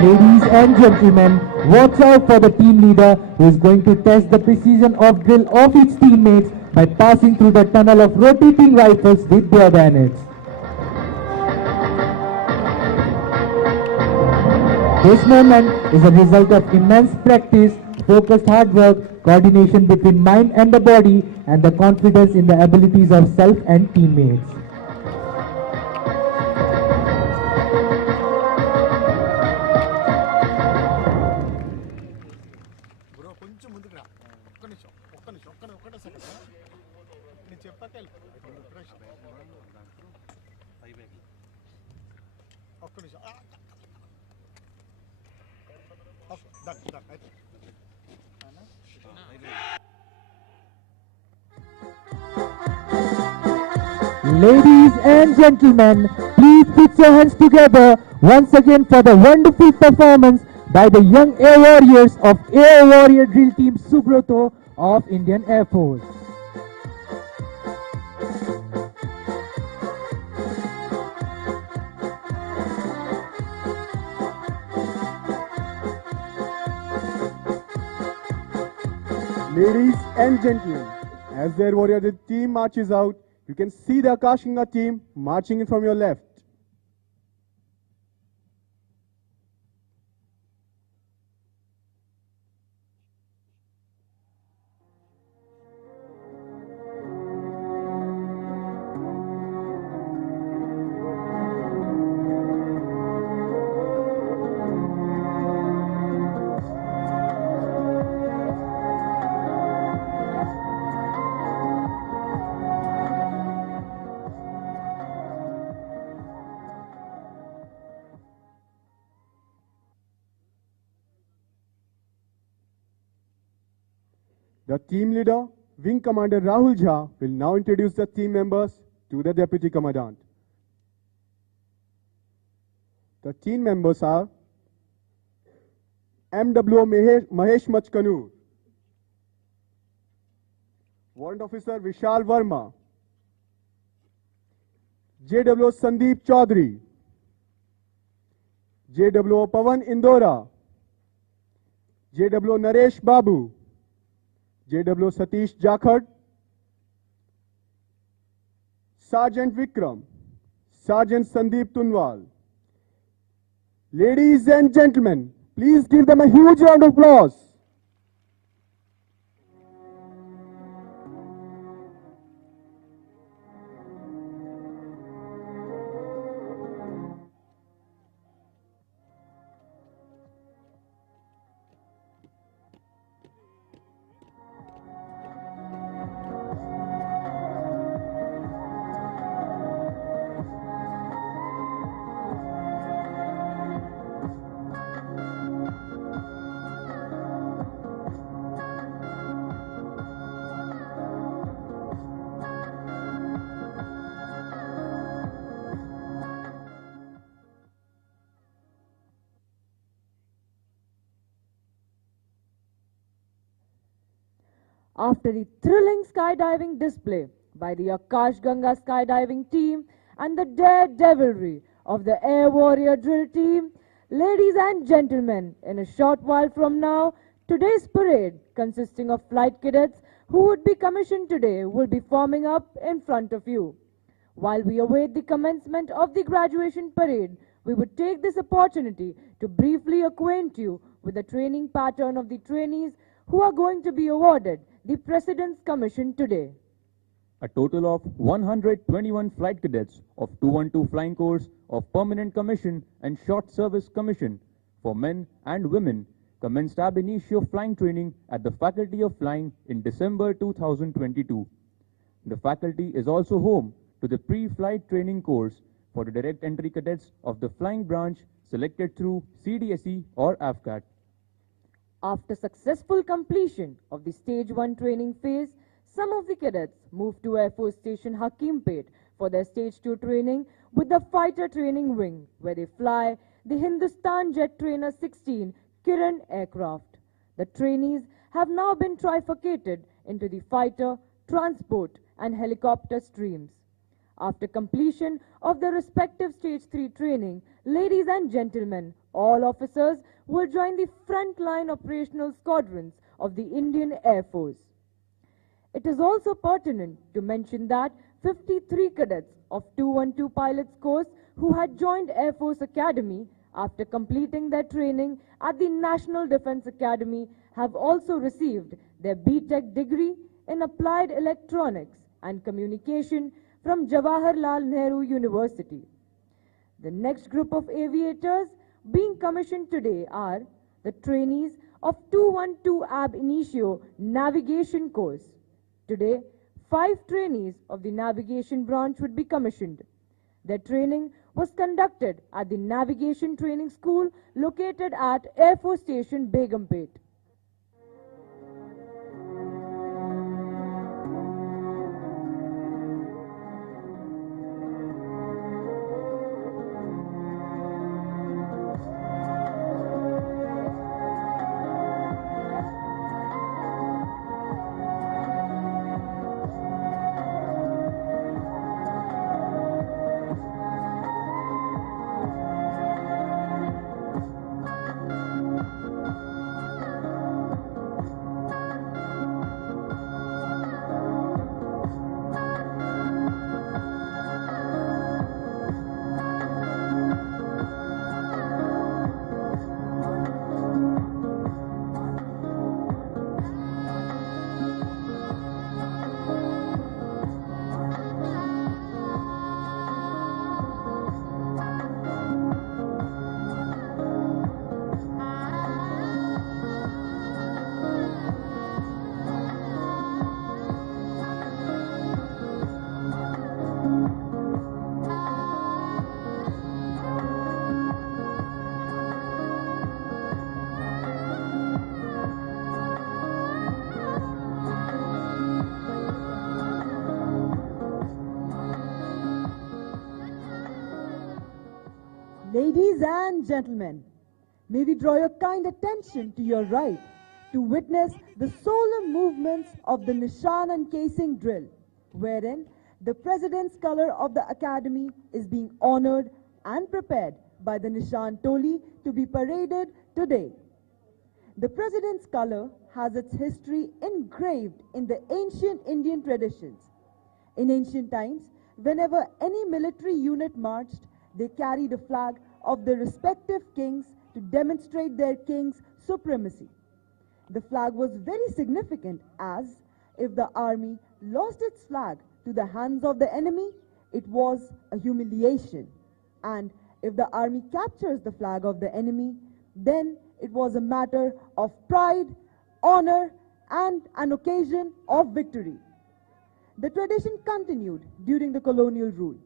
Ladies and gentlemen, watch out for the team leader who is going to test the precision of drill of its teammates by passing through the tunnel of rotating rifles with their bayonets. This moment is a result of immense practice, focused hard work, coordination between mind and the body, and the confidence in the abilities of self and teammates. Ladies and gentlemen, please put your hands together once again for the wonderful performance by the young Air Warriors of Air Warrior Drill Team Subroto of Indian Air Force. Ladies and gentlemen, as the Air Warrior Drill Team marches out, you can see the Akash Ganga team marching in from your left. The team leader, Wing Commander Rahul Jha, will now introduce the team members to the Deputy Commandant. The team members are MWO Mahesh Machkanur, Warrant Officer Vishal Verma, JWO Sandeep Chaudhary, JWO Pavan Indora, JWO Naresh Babu, JW Satish Jakhad, Sergeant Vikram, Sergeant Sandeep Tunwal. Ladies and gentlemen, please give them a huge round of applause. After the thrilling skydiving display by the Akash Ganga skydiving team and the daredevilry of the Air Warrior Drill Team, ladies and gentlemen, in a short while from now, today's parade, consisting of flight cadets who would be commissioned today, will be forming up in front of you. While we await the commencement of the graduation parade, we would take this opportunity to briefly acquaint you with the training pattern of the trainees who are going to be awarded the President's Commission today. A total of 121 flight cadets of 212 Flying Corps of Permanent Commission and Short Service Commission for men and women commenced ab initio flying training at the Faculty of Flying in December 2022. The faculty is also home to the pre-flight training course for the direct entry cadets of the flying branch selected through CDSE or AFCAT. After successful completion of the Stage 1 training phase, some of the cadets moved to Air Force Station Hakimpet for their Stage 2 training with the Fighter Training Wing, where they fly the Hindustan Jet Trainer 16 Kiran aircraft. The trainees have now been trifurcated into the fighter, transport and helicopter streams. After completion of their respective Stage 3 training, ladies and gentlemen, All officers will join the frontline operational squadrons of the Indian Air Force. It is also pertinent to mention that 53 cadets of 212 pilots course who had joined Air Force Academy after completing their training at the National Defense Academy have also received their B.Tech degree in Applied Electronics and Communication from Jawaharlal Nehru University. The next group of aviators being commissioned today are the trainees of 212 Ab Initio Navigation course. Today, 5 trainees of the navigation branch would be commissioned. Their training was conducted at the Navigation Training School located at Air Force Station Begumpet. Ladies and gentlemen, may we draw your kind attention to your right to witness the solemn movements of the Nishan and Casing drill, wherein the President's color of the Academy is being honored and prepared by the Nishan Toli to be paraded today. The President's color has its history engraved in the ancient Indian traditions. In ancient times, whenever any military unit marched, they carried a flag of the respective kings to demonstrate their king's supremacy. The flag was very significant as, if the army lost its flag to the hands of the enemy, it was a humiliation. And if the army captures the flag of the enemy, then it was a matter of pride, honor, and an occasion of victory. The tradition continued during the colonial rule.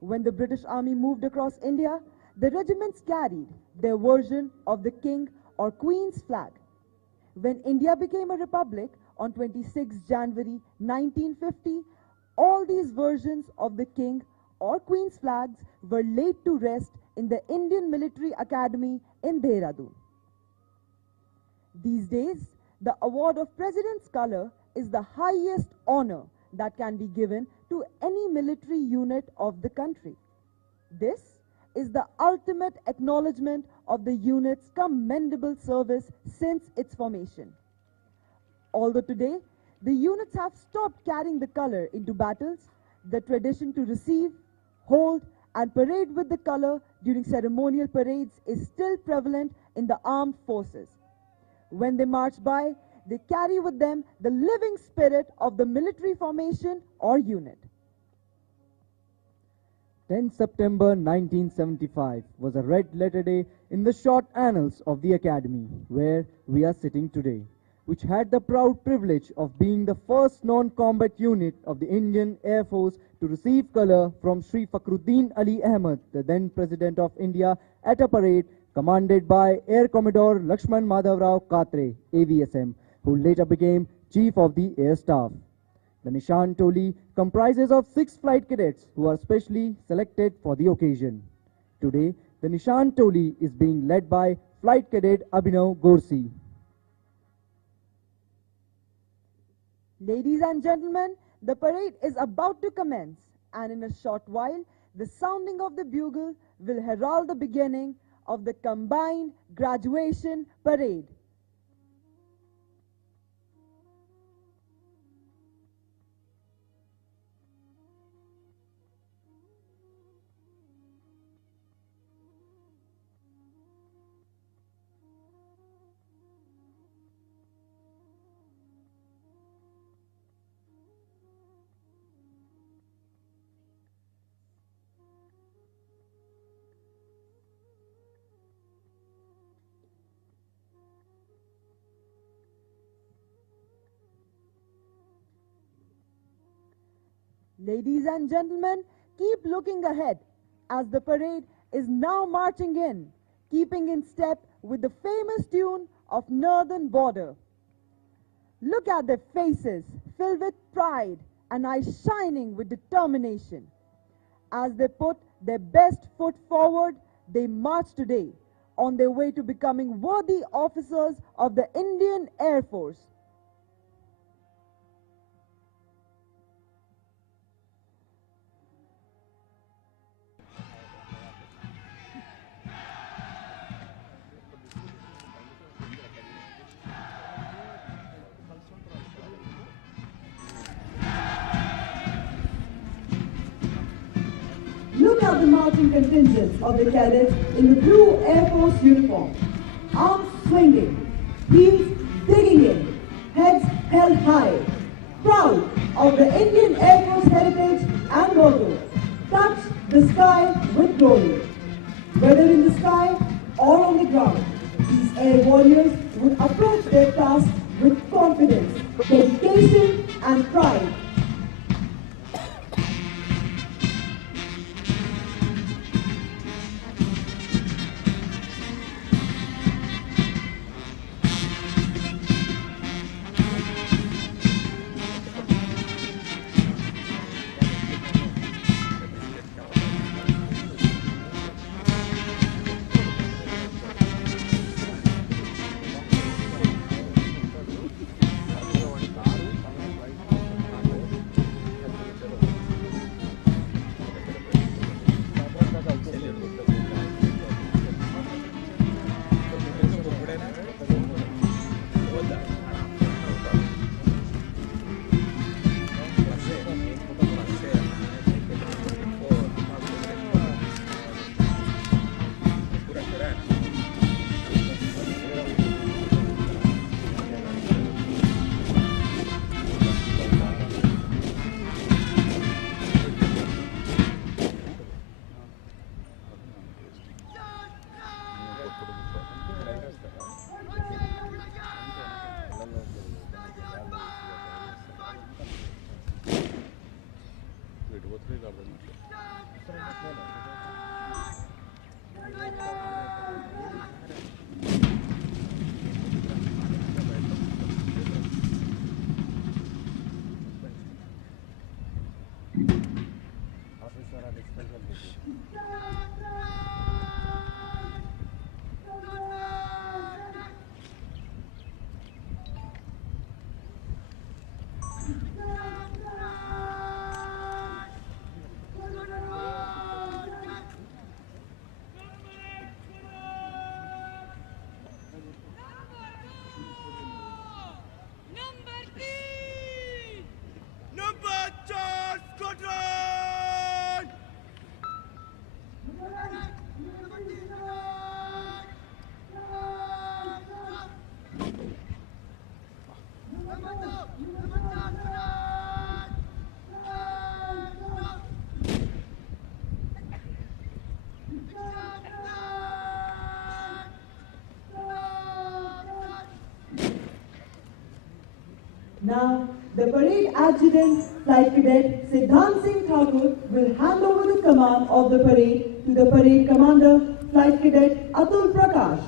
When the British Army moved across India, the regiments carried their version of the king or queen's flag. When India became a republic on 26 January 1950, all these versions of the king or queen's flags were laid to rest in the Indian Military Academy in Dehradun. These days, the award of President's Color is the highest honor that can be given to any military unit of the country. This is the ultimate acknowledgement of the unit's commendable service since its formation. Although today, the units have stopped carrying the color into battles, the tradition to receive, hold, and parade with the color during ceremonial parades is still prevalent in the armed forces. When they march by, they carry with them the living spirit of the military formation or unit. 10 September 1975 was a red letter day in the short annals of the Academy, where we are sitting today, which had the proud privilege of being the first non-combat unit of the Indian Air Force to receive colour from Sri Fakhruddin Ali Ahmed, the then President of India, at a parade commanded by Air Commodore Lakshman Madhavrao Katre, AVSM, who later became Chief of the Air Staff. The Nishan Toli comprises of 6 flight cadets who are specially selected for the occasion. Today, the Nishan Toli is being led by Flight Cadet Abhinav Gorsi. Ladies and gentlemen, the parade is about to commence, and in a short while, the sounding of the bugle will herald the beginning of the combined graduation parade. Ladies and gentlemen, keep looking ahead as the parade is now marching in, keeping in step with the famous tune of Northern Border. Look at their faces filled with pride and eyes shining with determination. As they put their best foot forward, they march today on their way to becoming worthy officers of the Indian Air Force. Look at the marching contingents of the cadets in the blue Air Force uniform. Arms swinging, heels digging in, heads held high. Proud of the Indian Air Force heritage and motto, touch the sky with glory. Whether in the sky or on the ground, these air warriors would approach their task with confidence, dedication and pride. Now, the parade adjutant, Flight Cadet Siddhant Singh Thakur, will hand over the command of the parade to the parade commander, Flight Cadet Atul Prakash.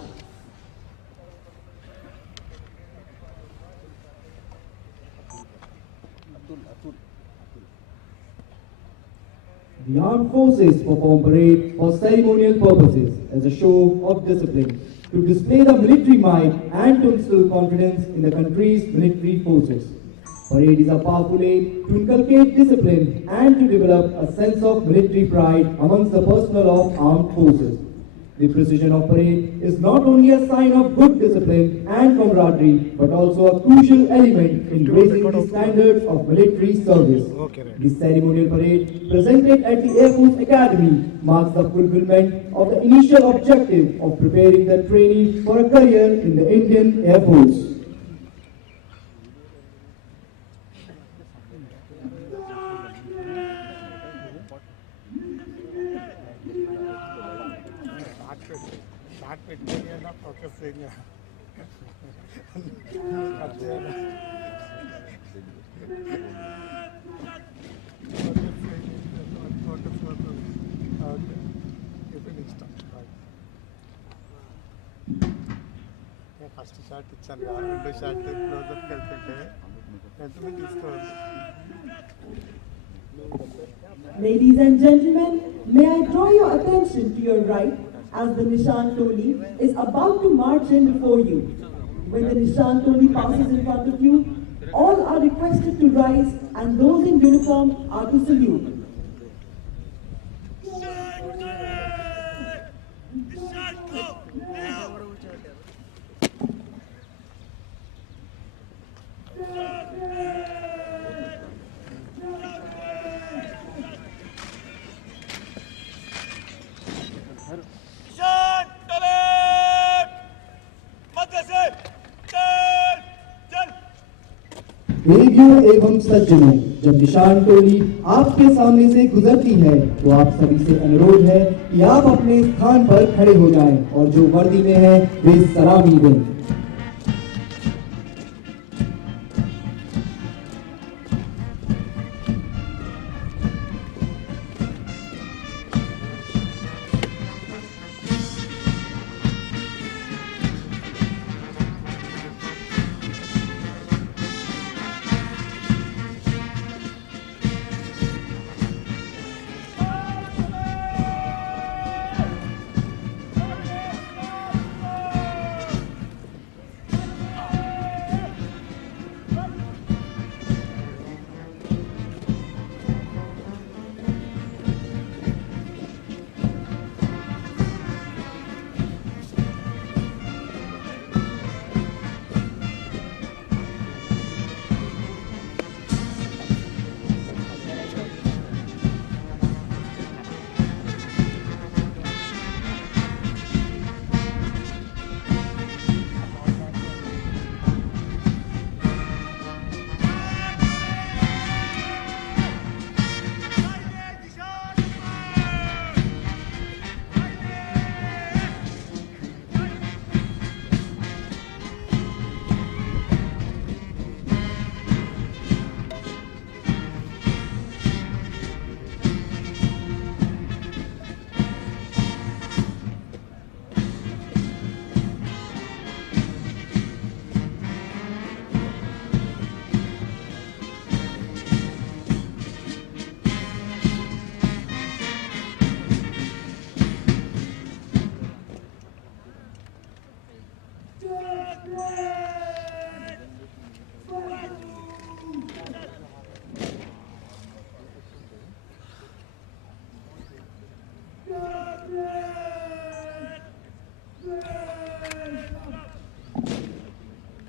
The armed forces perform parade for ceremonial purposes as a show of discipline, to display the military might and to instill confidence in the country's military forces. Parade is a powerful aid to inculcate discipline and to develop a sense of military pride amongst the personnel of armed forces. The precision of parade is not only a sign of good discipline and camaraderie, but also a crucial element in raising the standards of military service. The ceremonial parade presented at the Air Force Academy marks the fulfillment of the initial objective of preparing the trainee for a career in the Indian Air Force. First shot ఇచ్చాను కదా, రెండో shot క్లోజప్కి వెళ్తుంటే వెంటనే తీసుకోవాలి. Ladies and gentlemen, may I draw your attention to your right as the Nishan Toli is about to march in before you. When the Nishan Toli passes in front of you, all are requested to rise and those in uniform are to salute. देवियों एवं सज्जनों, जब निशान टोली आपके सामने से गुजरती है तो आप सभी से अनुरोध है कि आप अपने स्थान पर खड़े हो जाएं और जो वर्दी में है वे सलामी दें।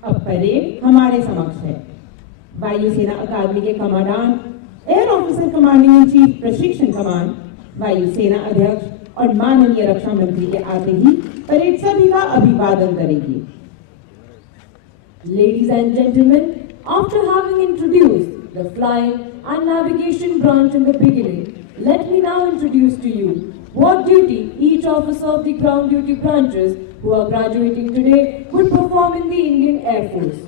अब परेड हमारे समक्ष है। वायुसेना अकादमी के commandant, air officer commanding in chief प्रशिक्षण कमान, वायुसेना अध्यक्ष और माननीय रक्षा मंत्री के आते ही परेड सभी का अभिवादन करेगी। Ladies and gentlemen, after having introduced the flying and navigation branch in the beginning, let me now introduce to you what duty each officer of the ground duty branches who are graduating today would perform in the Indian Air Force.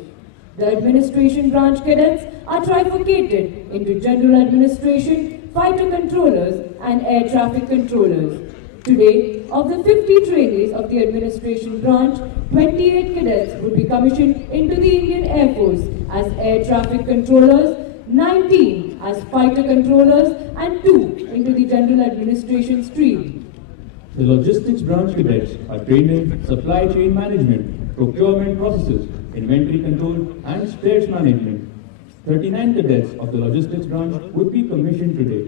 The administration branch cadets are trifurcated into general administration, fighter controllers and air traffic controllers. Today, of the 50 trainees of the administration branch, 28 cadets would be commissioned into the Indian Air Force as air traffic controllers, 19 as fighter controllers and 2 into the general administration stream. The logistics branch cadets are trained in supply chain management, procurement processes, inventory control and spares management. 39 cadets of the logistics branch would be commissioned today.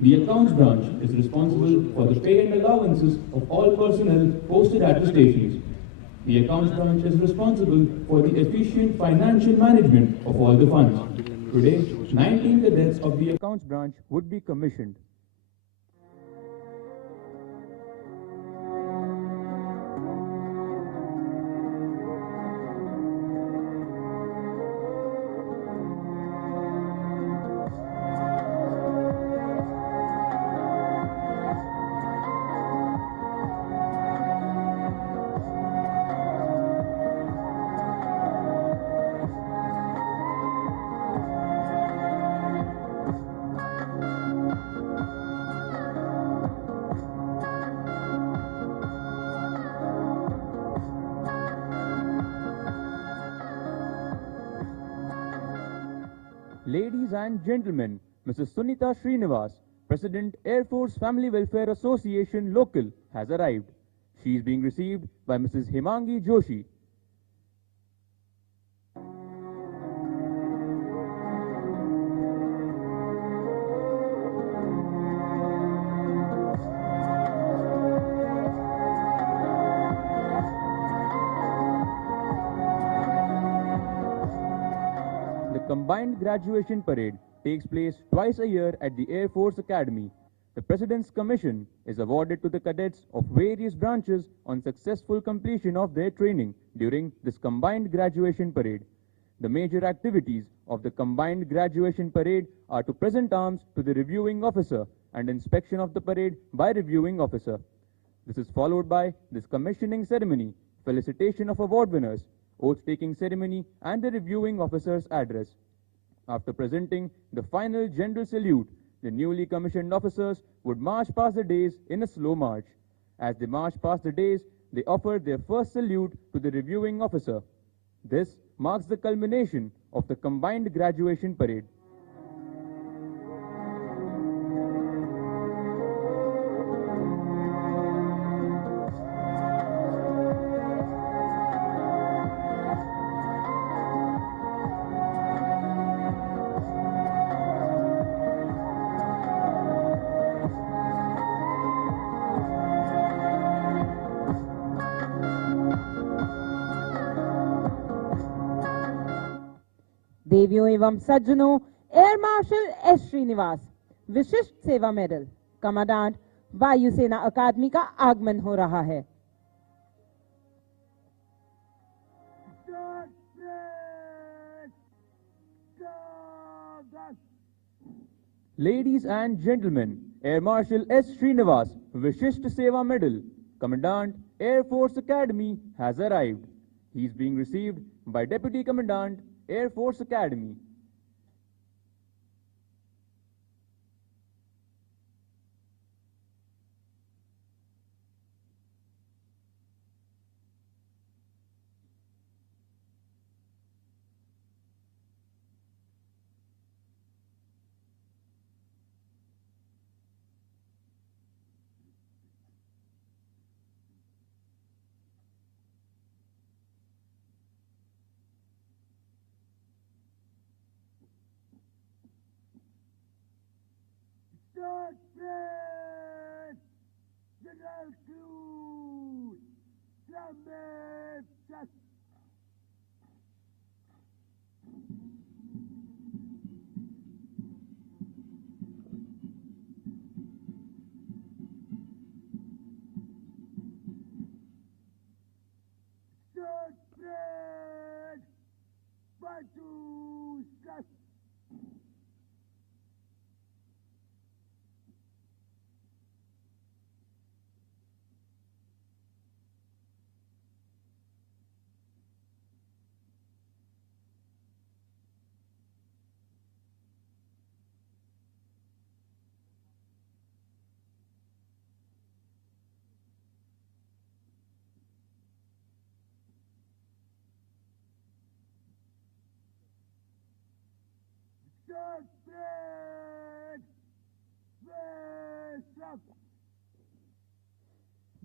The accounts branch is responsible for the pay and allowances of all personnel posted at the stations. The accounts branch is responsible for the efficient financial management of all the funds. Today, 19 cadets of the accounts branch would be commissioned. Ladies and gentlemen, Mrs. Sunita Srinivas, President Air Force Family Welfare Association Local, has arrived. She is being received by Mrs. Himangi Joshi. The Combined Graduation Parade takes place twice a year at the Air Force Academy. The President's Commission is awarded to the cadets of various branches on successful completion of their training during this Combined Graduation Parade. The major activities of the Combined Graduation Parade are to present arms to the reviewing officer and inspection of the parade by reviewing officer. This is followed by this commissioning ceremony, felicitation of award winners, oath-taking ceremony and the reviewing officer's address. After presenting the final general salute, the newly commissioned officers would march past the days in a slow march. As they march past the days, they offer their first salute to the reviewing officer. This marks the culmination of the Combined Graduation Parade. देवियों एवं सज्जनों, air marshal S Srinivas विशिष्ट सेवा medal commandant वायुसेना अकादमी का आगमन हो रहा है। Ladies and gentlemen, Air Marshal S. Srinivas, Vishisht Seva Medal, Commandant, Air Force Academy, has arrived. He is being received by Deputy Commandant, Air Force Academy.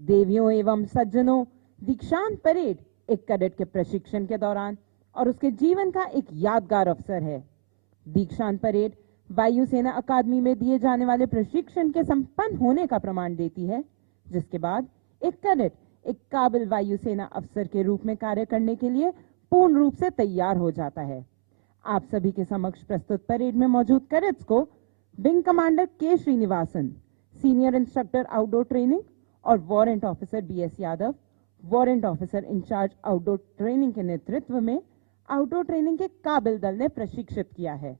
देवियों एवं सज्जनों, दीक्षांत परेड एक कैडेट के प्रशिक्षण के दौरान और उसके जीवन का एक यादगार अवसर है। दीक्षांत परेड वायुसेना अकादमी में दिए जाने वाले प्रशिक्षण के संपन्न होने का प्रमाण देती है, जिसके बाद एक कैडेट एक काबिल वायुसेना अफसर के रूप में कार्य करने के लिए पूर्ण रूप से तैयार हो जाता है। आप सभी के समक्ष प्रस्तुत परेड में मौजूद कैडेट्स को wing commander K Srinivasan, senior instructor outdoor training, और warrant officer BS Yadav, warrant officer in charge outdoor training के नेतृत्व में आउटडोर ट्रेनिंग के काबिल दल ने प्रशिक्षित किया है।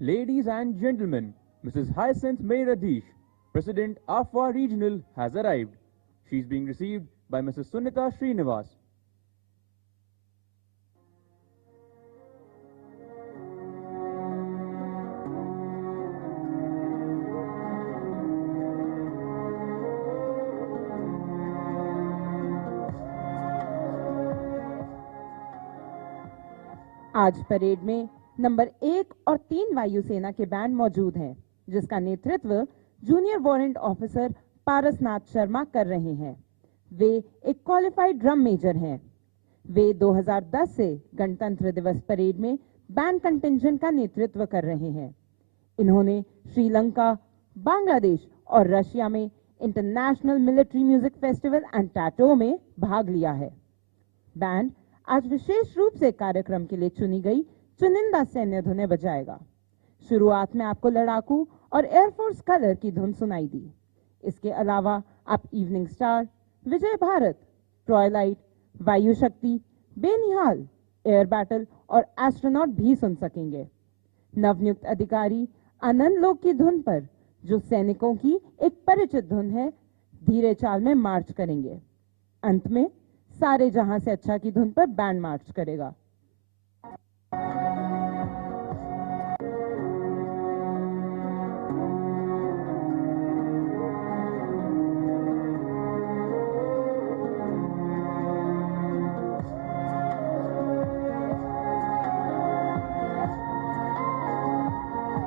Ladies and gentlemen, Mrs. Hyacinth May Radish, President AFWA Regional, has arrived. She is being received by Mrs. Sunita Srinivas. आज परेड में नंबर 1 और 3 वायुसेना के बैंड मौजूद हैं, जिसका नेतृत्व junior warrant officer Parasnath Sharma कर रहे हैं। वे एक क्वालिफाइड ड्रम मेजर हैं। वे 2010 से गणतंत्र दिवस परेड में बैंड कंटिंजेंट का नेतृत्व कर रहे हैं। इन्होंने श्रीलंका, बांग्लादेश और रशिया में international military music festival and tattoo में भाग लिया है। बैंड आज विशेष रूप से कार्यक्रम के लिए चुनी गई चुनिंदा सैन्य धुनें बजाएगा। शुरुआत में आपको लड़ाकू और एयरफोर्स कलर की धुन सुनाई दी। इसके अलावा आप इवनिंग स्टार, विजय भारत, ट्वाइलाइट, वायु शक्ति, बेनिहाल, एयर बैटल और एस्ट्रोनॉट भी सुन सकेंगे। नवनियुक्त अधिकारी आनंद लोक की धुन पर, जो सैनिकों की एक परिचित धुन है, धीरे चाल में मार्च करेंगे। अंत में सारे जहां से अच्छा की धुन पर बैंड मार्च करेगा।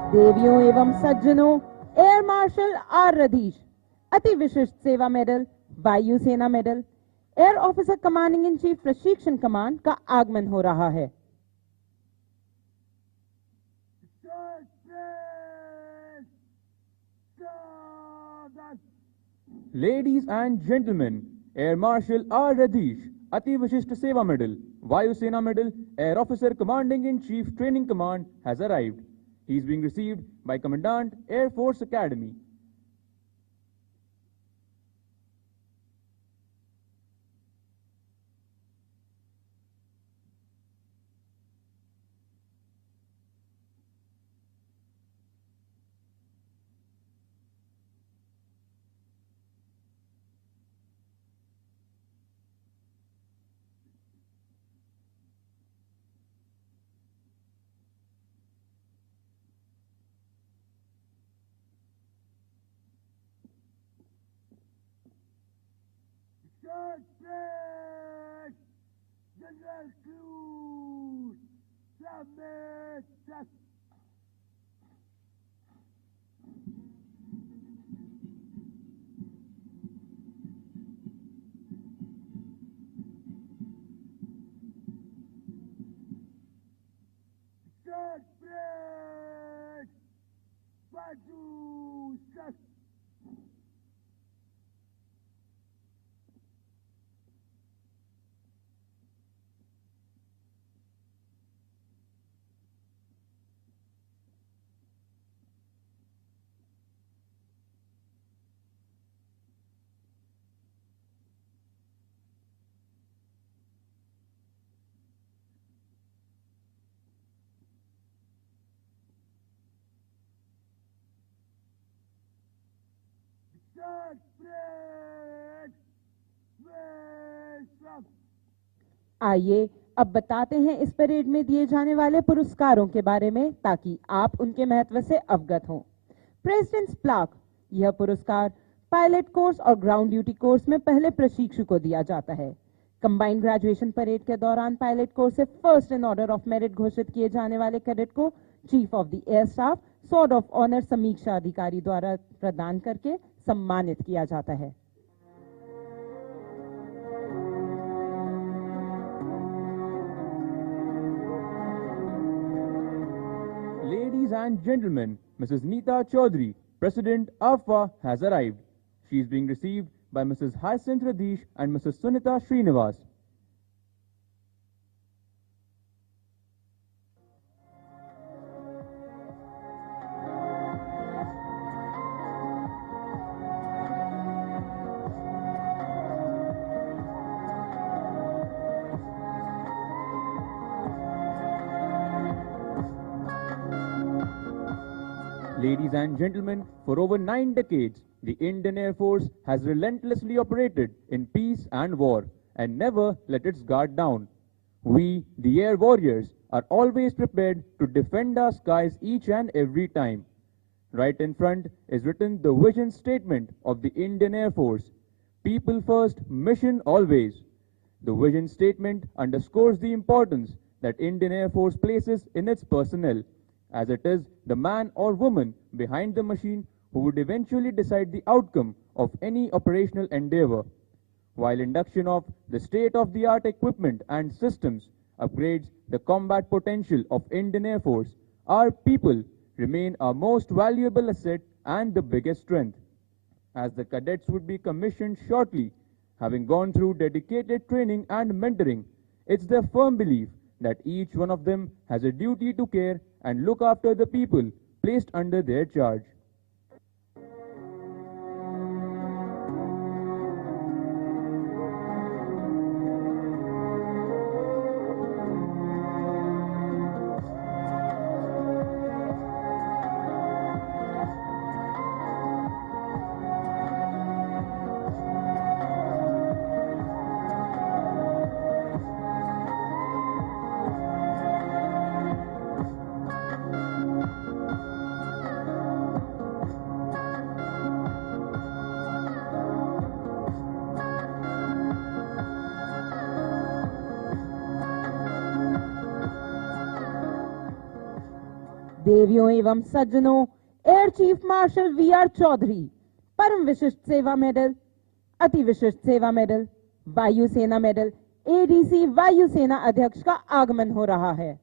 देवियों एवं सज्जनों, एयर मार्शल आर रधीश, अति विशिष्ट सेवा मेडल, वायुसेना medal, air officer commanding in chief प्रशिक्षण कमांड का आगमन हो रहा है। Ladies and gentlemen, Air Marshal R. Radish, Ati Vishishta Seva Medal, Vayu Sena Medal, Air Officer Commanding in Chief Training Command has arrived. He is being received by Commandant Air Force Academy. General Cruz, submit, Short break, Badu, shut. Short break, face up. आइए अब बताते हैं इस parade में दिए जाने वाले पुरस्कारों के बारे में, ताकि आप उनके महत्व से अवगत हों। प्रेसिडेंट्स प्लाक, यह पुरस्कार पायलट कोर्स और ग्राउंड ड्यूटी कोर्स में पहले प्रशिक्षु को दिया जाता है। कंबाइंड ग्रेजुएशन परेड के दौरान पायलट कोर्स से first in order of merit घोषित किए जाने वाले कैडेट को chief of the air staff sword of honour समीक्षा अधिकारी द्वारा प्रदान करके सम्मानित किया जाता है। Ladies and gentlemen, Mrs. Neeta Chaudhary, President AFA, has arrived. She is being received by Mrs. Hyacinth Radhish and Mrs. Sunita Srinivas. Ladies and gentlemen, for over 9 decades, the Indian Air Force has relentlessly operated in peace and war and never let its guard down. We, the Air Warriors, are always prepared to defend our skies each and every time. Right in front is written the vision statement of the Indian Air Force: People first, mission always. The vision statement underscores the importance that Indian Air Force places in its personnel, as it is the man or woman behind the machine who would eventually decide the outcome of any operational endeavor. While induction of the state-of-the-art equipment and systems upgrades the combat potential of Indian Air Force, our people remain our most valuable asset and the biggest strength. As the cadets would be commissioned shortly, having gone through dedicated training and mentoring, it's their firm belief that each one of them has a duty to care and look after the people placed under their charge. देवियों एवं सज्जनों, air chief marshal V R. Chaudhari परम विशिष्ट सेवा medal, अति विशिष्ट सेवा medal, वायुसेना मेडल, एडीसी वायुसेना अध्यक्ष का आगमन हो रहा है।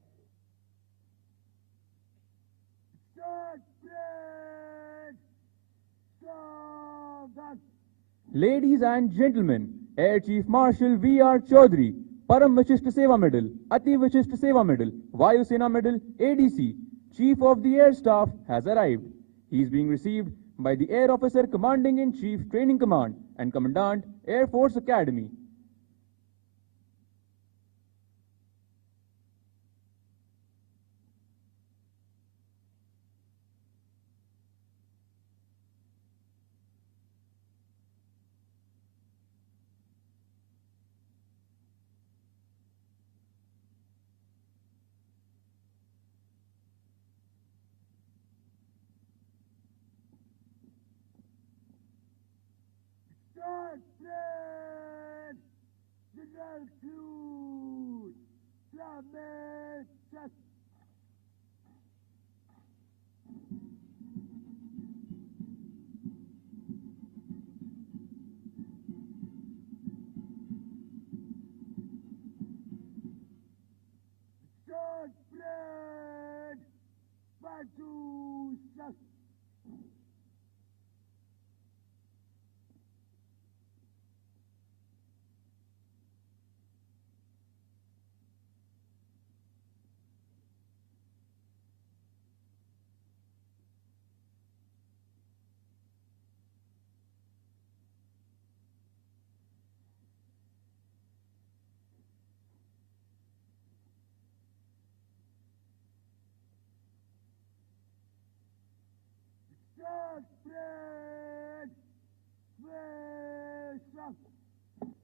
Ladies and gentlemen, Air Chief Marshal V.R. Chaudhary, Param Vishishta Seva Medal, Ati Vishishta Seva Medal, Vayu Sena Medal, ADC, Chief of the Air Staff, has arrived. He is being received by the Air Officer Commanding-in-Chief Training Command and Commandant, Air Force Academy.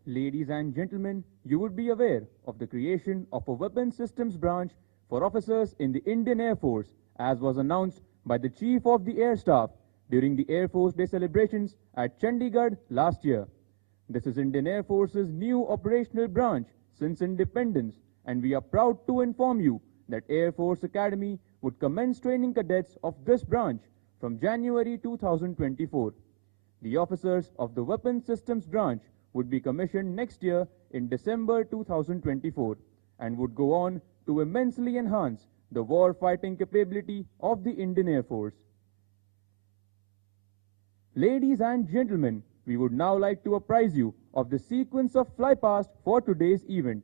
Ladies and gentlemen, you would be aware of the creation of a weapons systems branch for officers in the Indian Air Force, as was announced by the Chief of the Air Staff during the Air Force Day celebrations at Chandigarh last year. This is Indian Air Force's new operational branch since independence, and we are proud to inform you that Air Force Academy would commence training cadets of this branch from January 2024. The officers of the Weapons Systems branch would be commissioned next year in December 2024 and would go on to immensely enhance the war-fighting capability of the Indian Air Force. Ladies and gentlemen, we would now like to apprise you of the sequence of flypast for today's event.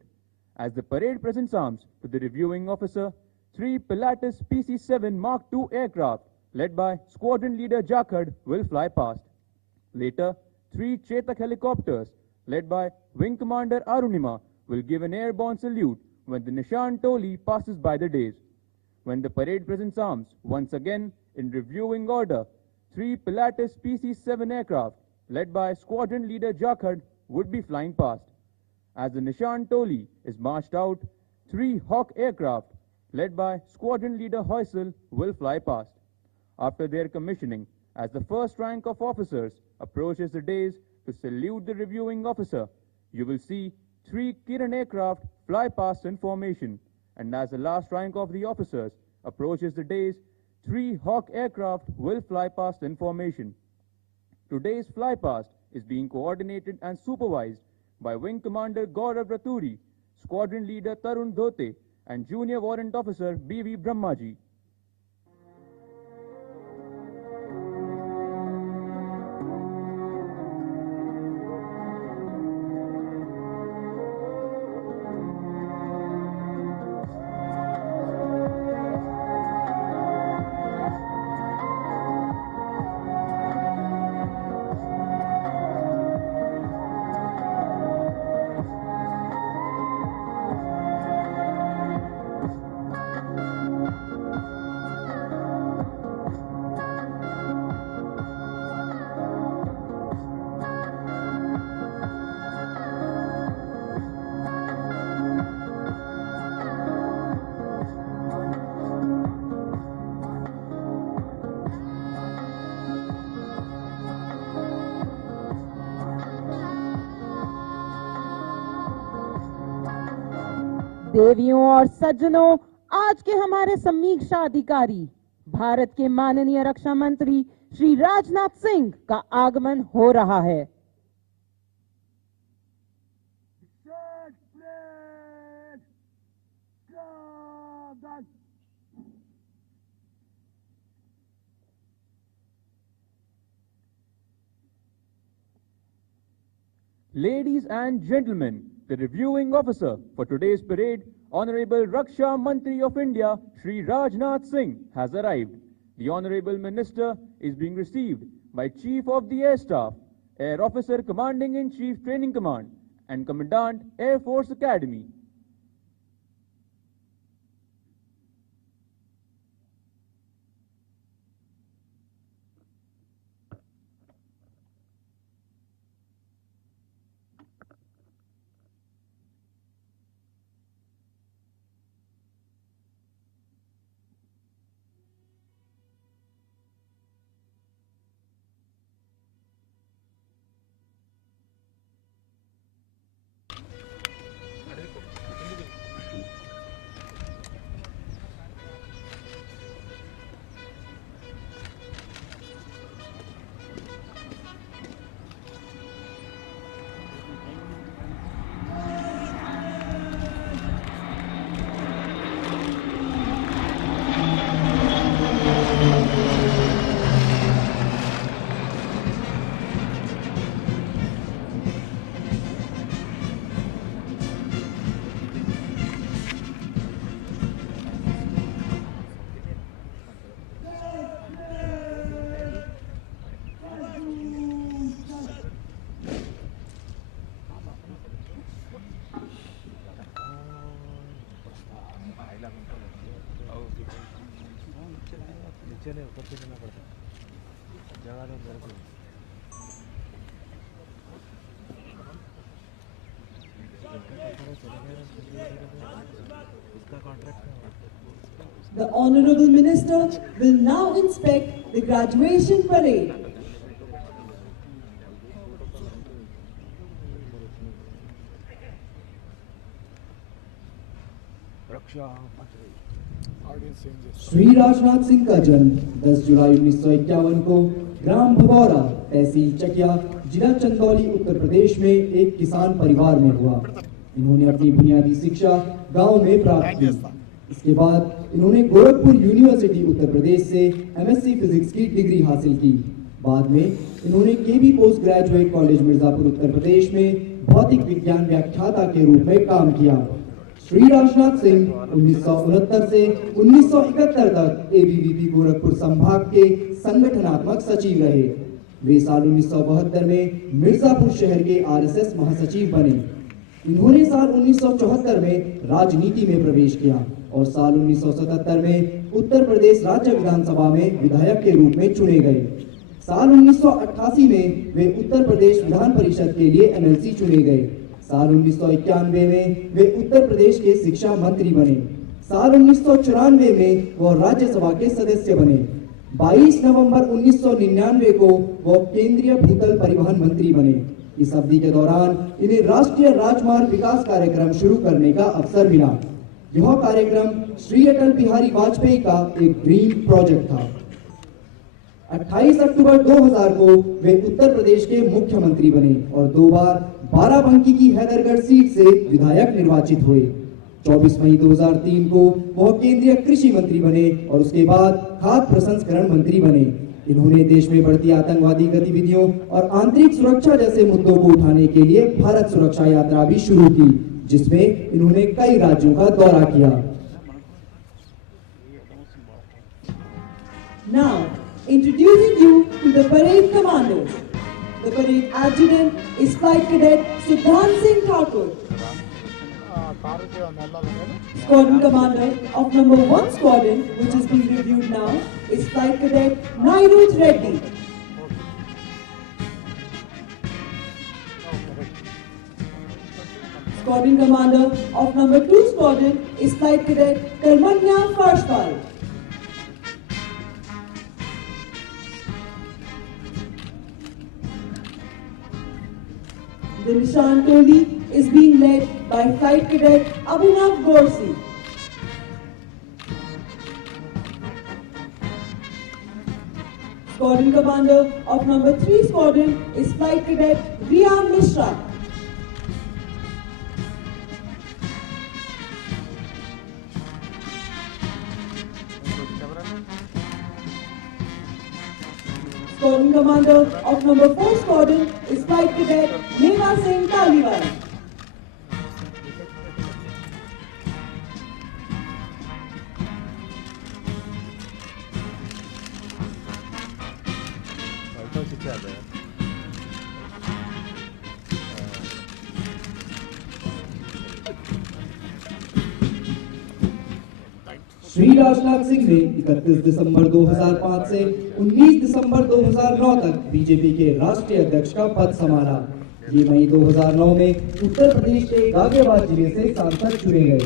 As the parade presents arms to the reviewing officer, 3 Pilatus PC-7 Mark II aircraft led by Squadron Leader Jakhad will fly past. Later, 3 Chetak helicopters led by Wing Commander Arunima will give an airborne salute when the Nishan Toli passes by the dais. When the parade presents arms, once again, in reviewing order, 3 Pilatus PC-7 aircraft led by Squadron Leader Jakhad would be flying past. As the Nishan Toli is marched out, 3 Hawk aircraft led by Squadron Leader Hoysel will fly past. After their commissioning, as the first rank of officers approaches the dais to salute the reviewing officer, you will see 3 Kiran aircraft fly past in formation, and as the last rank of the officers approaches the dais, 3 Hawk aircraft will fly past in formation. Today's fly past is being coordinated and supervised by Wing Commander Gaurav Raturi, Squadron Leader Tarun Dhote, and Junior Warrant Officer B.V. Brahmaji. देवियों और सज्जनों, आज के हमारे समीक्षा अधिकारी भारत के माननीय रक्षा मंत्री श्री राजनाथ सिंह का आगमन हो रहा है। Ladies and gentlemen, the reviewing officer for today's parade, Honorable Raksha Mantri of India, Shri Rajnath Singh, has arrived. The Honorable Minister is being received by Chief of the Air Staff, Air Officer Commanding-in-Chief Training Command, and Commandant Air Force Academy. The Honorable Minister will now inspect the graduation parade. Audience changes Shri Rajnath Singh का जन्म 10 जुलाई 1951 को ग्राम भगौरा, तहसील चकिया, जिला चंदौली, उत्तर प्रदेश में एक किसान परिवार में हुआ। इन्होंने अपनी बुनियादी शिक्षा गांव में प्राप्त की। इसके बाद इन्होंने गोरखपुर यूनिवर्सिटी उत्तर प्रदेश से एमएससी फिजिक्स की डिग्री हासिल की। बाद में इन्होंने केबी post graduate college Mirzapur Uttar Pradesh में भौतिक विज्ञान व्याख्याता के रूप में काम किया। श्री राजनाथ सिंह 1969 से 1971 तक एबीवीपी गोरखपुर संभाग के संगठनात्मक सचिव रहे। वे साल 1972 में मिर्जापुर शहर के आरएसएस महासचिव बने। इन्होंने साल 1974 में राजनीति में प्रवेश किया और साल 1977 में उत्तर प्रदेश राज्य विधानसभा में विधायक के रूप में चुने गए। साल 1988 में वे उत्तर प्रदेश विधान परिषद के लिए एमएलसी चुने गए। साल 1991 में वे उत्तर प्रदेश के शिक्षा मंत्री बने। साल 1994 में वह राज्यसभा के सदस्य बने। 22 नवंबर 1999 को वह केंद्रीय भूतल परिवहन मंत्री बने। इस अवधि के दौरान इन्हें राष्ट्रीय राजमार्ग विकास कार्यक्रम शुरू करने का अवसर मिला। यह कार्यक्रम श्री अटल बिहारी वाजपेयी का एक ड्रीम प्रोजेक्ट था। 28 अक्टूबर 2000 को वे उत्तर प्रदेश के मुख्यमंत्री बने और 2 बार बाराबंकी की हैदरगढ़ सीट से विधायक निर्वाचित हुए। 24 मई 2003 को वह केंद्रीय कृषि मंत्री बने और उसके बाद खाद्य प्रसंस्करण मंत्री बने। इन्होंने देश में बढ़ती आतंकवादी गतिविधियों और आंतरिक सुरक्षा जैसे मुद्दों को उठाने के लिए भारत सुरक्षा यात्रा भी शुरू की, जिसमें इन्होंने कई राज्यों का दौरा किया। Now, introducing you to the parade commanders. The parade adjutant is Flight Cadet Siddhant Singh Thakur. కారుకి వెళ్ళాలి Squadron commander of number 1 squadron, which is being reviewed now, is Flight Cadet Nairoj Reddy. Squadron commander of number 2 squadron is Flight Cadet Karmanya Farshpal. The Nishan Toli is being led by Flight Cadet Abhinav Gorsi. Squadron commander of number 3 squadron is Flight Cadet Riya Mishra. Squadron commander of number 4 squadron is Flight Cadet Meva Singh Taliwal. Shri Rajnath Singh ने 31 दिसंबर 2005 से 19 दिसंबर 2009 तक BJP के राष्ट्रीय अध्यक्ष का पद संभाला। ये मई 2009 में उत्तर प्रदेश के गाजियाबाद जिले से सांसद चुने गए।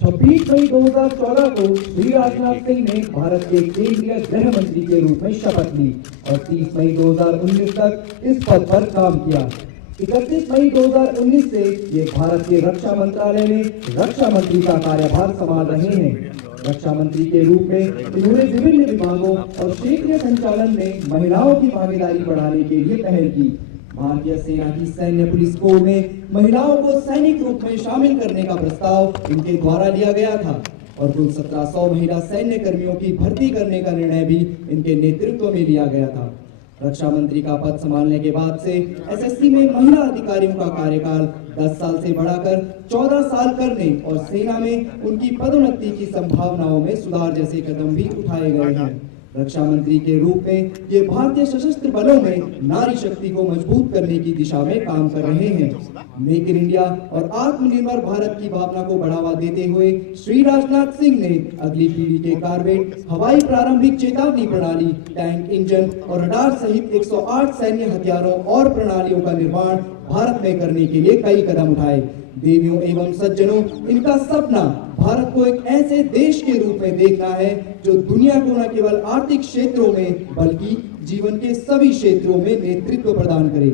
26 मई 2014 को श्री राजनाथ सिंह ने भारत के केंद्रीय गृह मंत्री के रूप में शपथ ली और 30 मई 2019 तक इस पद पर काम किया। 31 मई 2019 से ये भारत के रक्षा मंत्रालय में रक्षा मंत्री का कार्यभार संभाल रहे हैं। रक्षा मंत्री के रूप में इन्होंने विभिन्न विभागों और क्षेत्रीय संचालन में महिलाओं की भागीदारी बढ़ाने के लिए पहल की। भारतीय सेना की सैन्य पुलिस कोर में महिलाओं को सैनिक रूप में शामिल करने का प्रस्ताव इनके द्वारा लिया गया था और कुल 1700 महिला सैन्य कर्मियों की भर्ती करने का निर्णय भी इनके नेतृत्व में लिया गया था। रक्षा मंत्री का पद संभालने के बाद से एसएससी में महिला अधिकारियों का कार्यकाल 10 साल से बढ़ाकर 14 साल करने और सेना में उनकी पदोन्नति की संभावनाओं में सुधार जैसे कदम भी उठाए गए हैं। रक्षा मंत्री के रूप में ये भारतीय सशस्त्र बलों में नारी शक्ति को मजबूत करने की दिशा में काम कर रहे हैं। मेक इन इंडिया और आत्मनिर्भर भारत की भावना को बढ़ावा देते हुए श्री राजनाथ सिंह ने अगली पीढ़ी के कार्बेट, हवाई प्रारंभिक चेतावनी प्रणाली, टैंक इंजन और रडार सहित 108 सैन्य हथियारों और प्रणालियों का निर्माण भारत में करने के लिए कई कदम उठाए। देवियों एवं सज्जनों, इनका सपना भारत को एक ऐसे देश के रूप में देखना है जो दुनिया को न केवल आर्थिक क्षेत्रों में बल्कि जीवन के सभी क्षेत्रों में नेतृत्व प्रदान करे।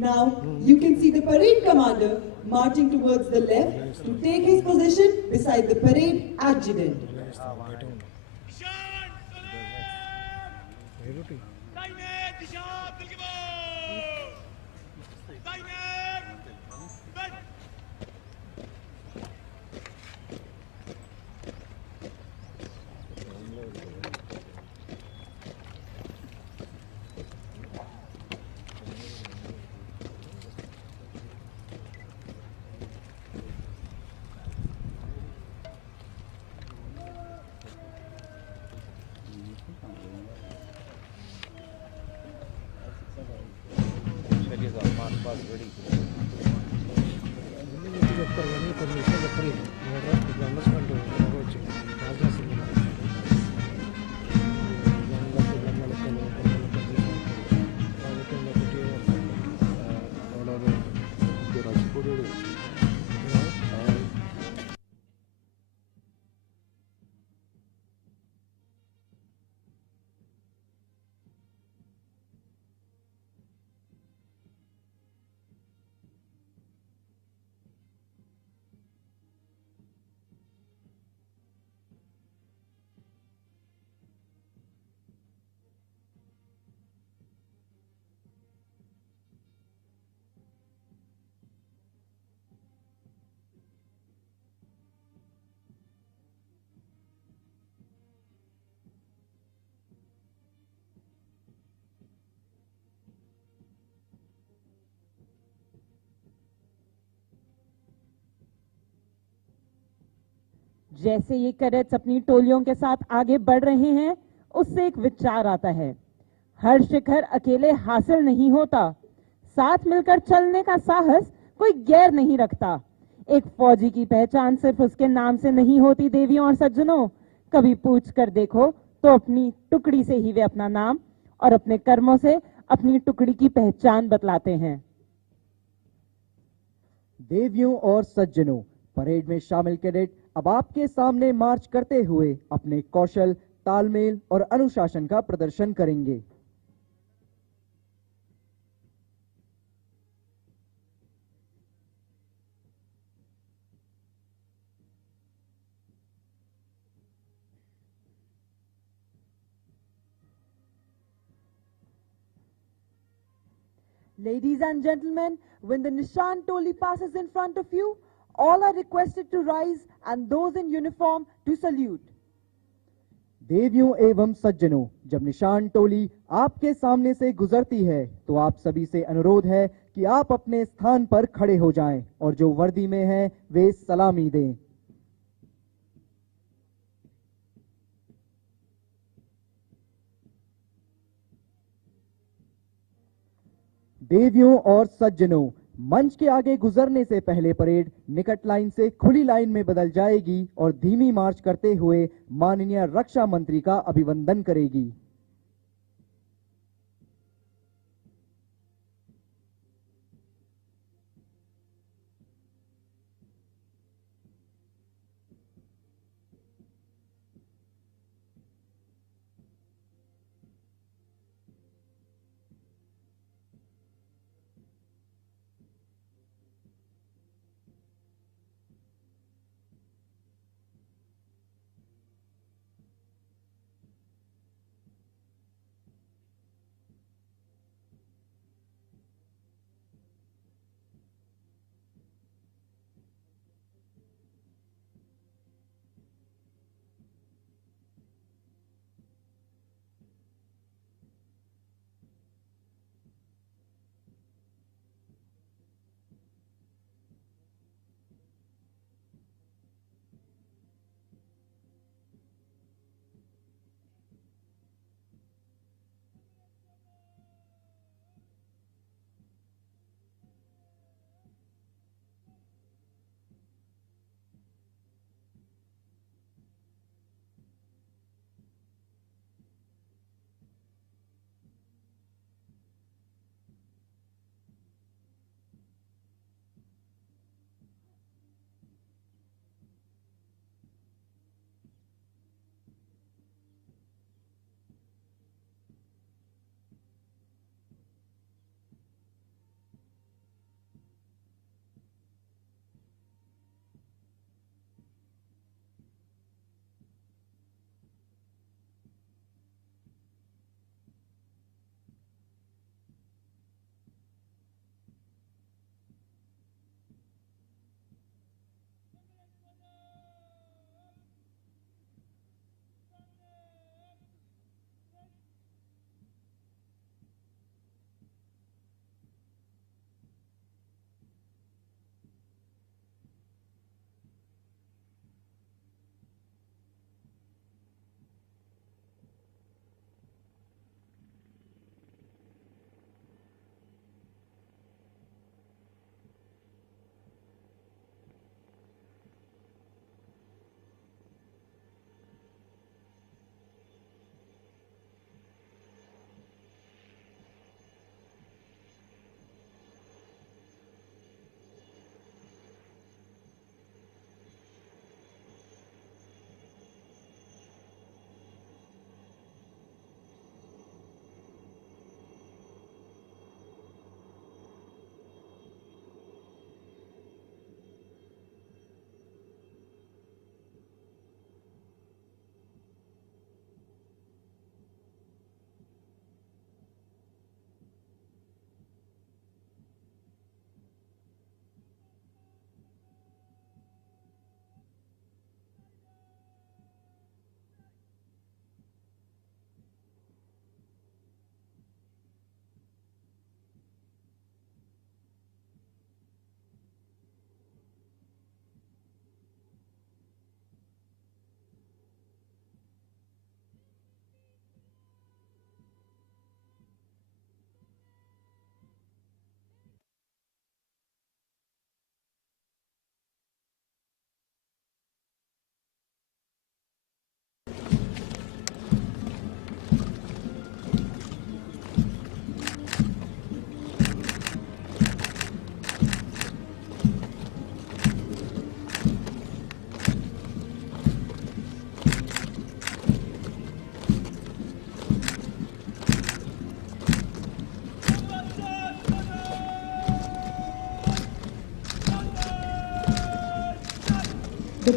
Now you can see the parade commander marching towards the left to take his position beside the parade adjutant. जैसे ये कैडेट्स अपनी टोलियों के साथ आगे बढ़ रहे हैं, उससे एक विचार आता है, हर शिखर अकेले हासिल नहीं होता, साथ मिलकर चलने का साहस कोई गैर नहीं रखता। एक फौजी की पहचान सिर्फ उसके नाम से नहीं होती देवियों और सज्जनों, कभी पूछ कर देखो तो अपनी टुकड़ी से ही वे अपना नाम और अपने कर्मों से अपनी टुकड़ी की पहचान बतलाते हैं। देवियों और सज्जनों, परेड में शामिल कैडेट अब आपके सामने मार्च करते हुए अपने कौशल, तालमेल और अनुशासन का प्रदर्शन करेंगे। Ladies and gentlemen, when the Nishan Toli passes in front of you, all are requested to rise and those in uniform to salute. देवियों एवं सज्जनों, जब निशान टोली आपके सामने से गुजरती है तो आप सभी से अनुरोध है कि आप अपने स्थान पर खड़े हो जाएं और जो वर्दी में हैं वे सलामी दें। देवियों और सज्जनों, मंच के आगे गुजरने से पहले परेड निकट लाइन से खुली लाइन में बदल जाएगी और धीमी मार्च करते हुए माननीय रक्षा मंत्री का अभिवंदन करेगी।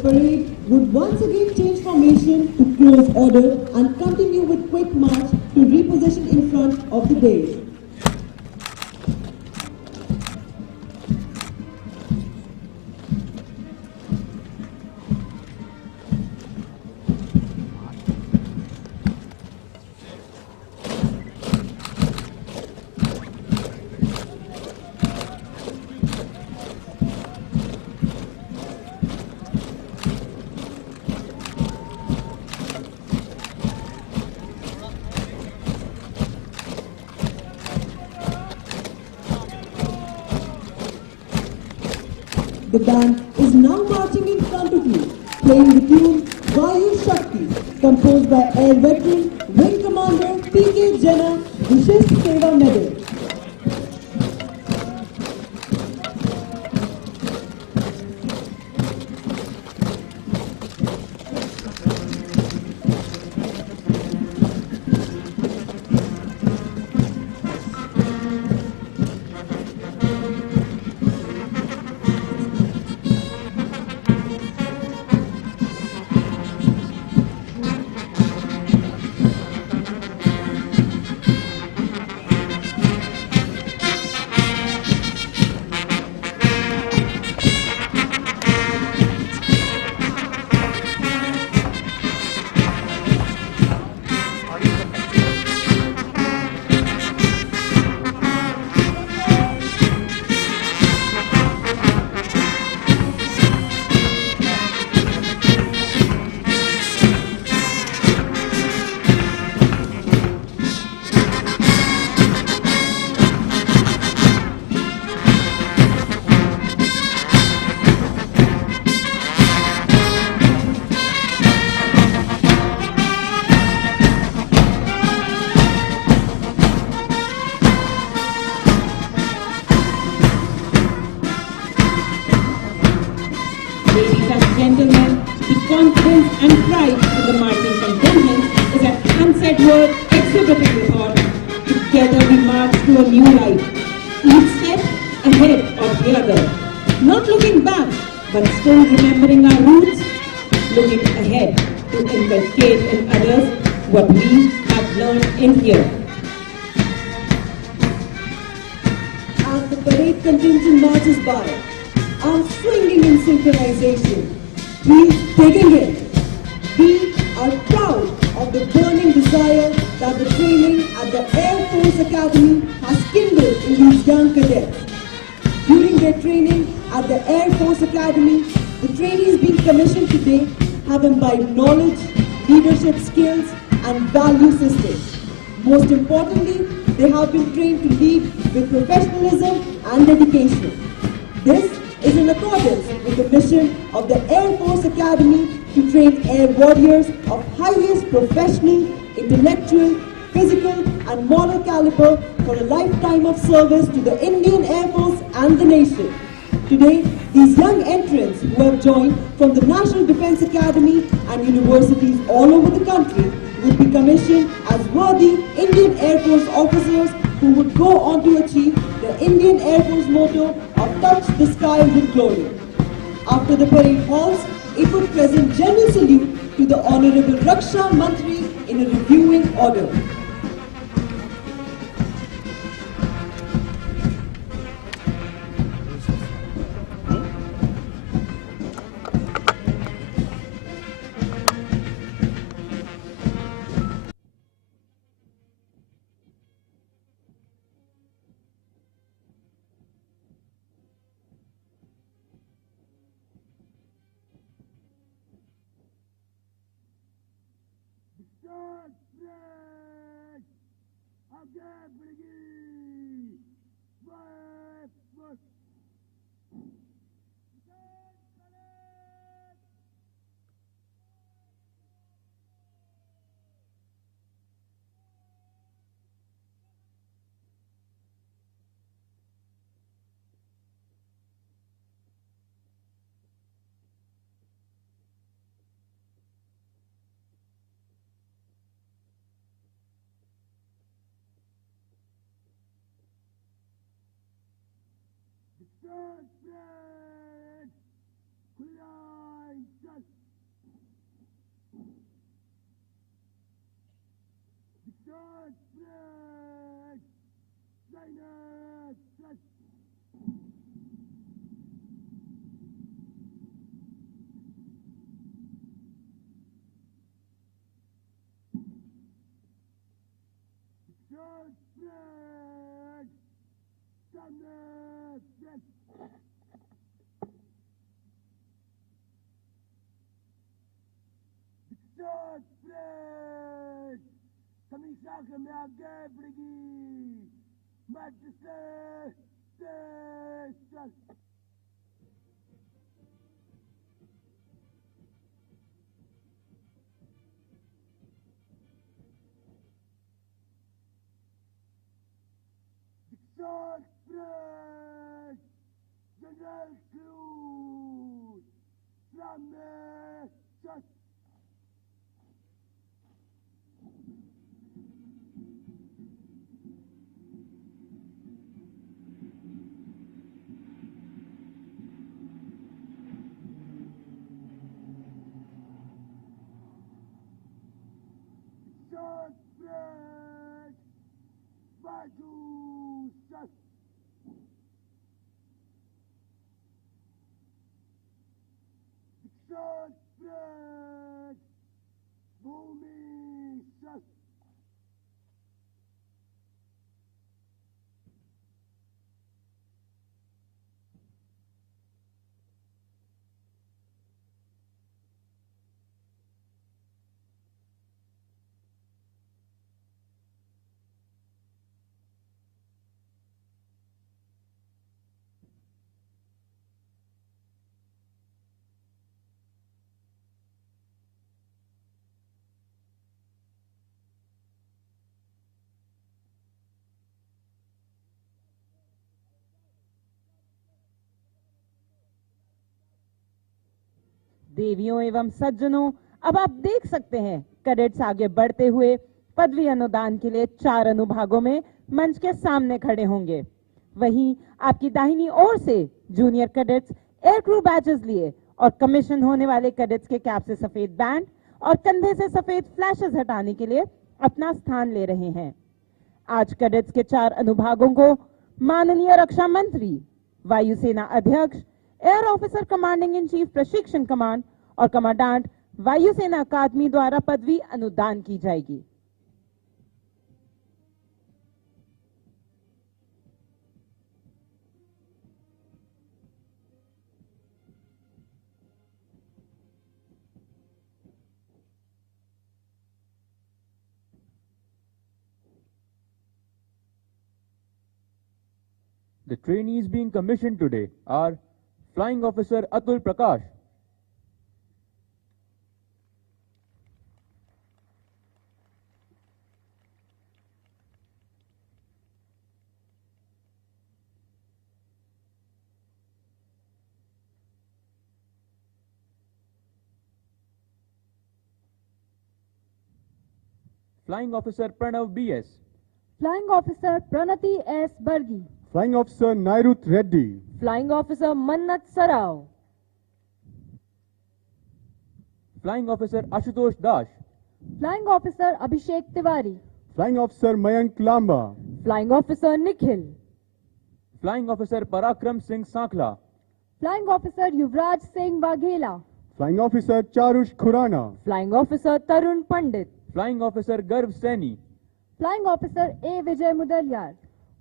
parade would once again change formation to close order and continue with quick march to reposition in front of the dais. The band is now marching in front of you, playing the tune Vayu Shakti, composed by Air Veteran Wing Commander P.K. Jena, Vishist Seva Medal. Ladies and gentlemen, the confidence and pride of the marching contingent is an unsaid word exhibiting with art. Together we march to a new life, each step ahead of the other. Not looking back, but still remembering our roots, looking ahead to inculcate in others what we have learned in here. As the parade contingent marches by, arms swinging in synchronization, please taking it. We are proud of the burning desire that the training at the Air Force Academy has kindled in these young cadets. During their training at the Air Force Academy, the trainees being commissioned today have imbibed knowledge, leadership skills, and value systems. Most importantly, they have been trained to lead with professionalism and dedication. This is in accordance with the mission of the Air Force Academy to train air warriors of highest professional, intellectual, physical and moral caliber for a lifetime of service to the Indian Air Force and the nation. Today, these young entrants who have joined from the National Defence Academy and universities all over the country would be commissioned as worthy Indian Air Force officers who would go on to achieve the Indian Air Force motto of touch the sky with glory. After the parade halts, it would present general salute to the Honorable Raksha Mantri in a reviewing order. देवियों एवं सज्जनों, अब आप देख सकते हैं cadets आगे बढ़ते हुए पदवी अनुदान के लिए 4 अनुभागों में मंच के सामने खड़े होंगे। वहीं आपकी दाहिनी ओर से junior cadets air crew batches लिए और कमीशन होने वाले कैडेट्स के कैप से सफेद बैंड और कंधे से सफेद फ्लैशेस हटाने के लिए अपना स्थान ले रहे हैं। आज कैडेट्स के 4 अनुभागों को माननीय रक्षा मंत्री, वायुसेना अध्यक्ष, air officer commanding in chief प्रशिक्षण कमांड और कमांडेंट वायुसेना अकादमी द्वारा पदवी अनुदान की जाएगी। The trainees being commissioned today are Flying Officer Atul Prakash, Flying Officer Pranav BS, Flying Officer Pranati S. Bargi, Flying Officer Nairut Reddy, Flying Officer Mannat Sarao, Flying Officer Ashutosh Dash, Flying Officer Abhishek Tiwari, Flying Officer Mayank Lamba, Flying Officer Nikhil, Flying Officer Parakram Singh Sankla, Flying Officer Yuvraj Singh Waghela, Flying Officer Charush Khurana, Flying Officer Tarun Pandit, Flying Officer Garv Saini, Flying Officer A. Vijay Mudalyar,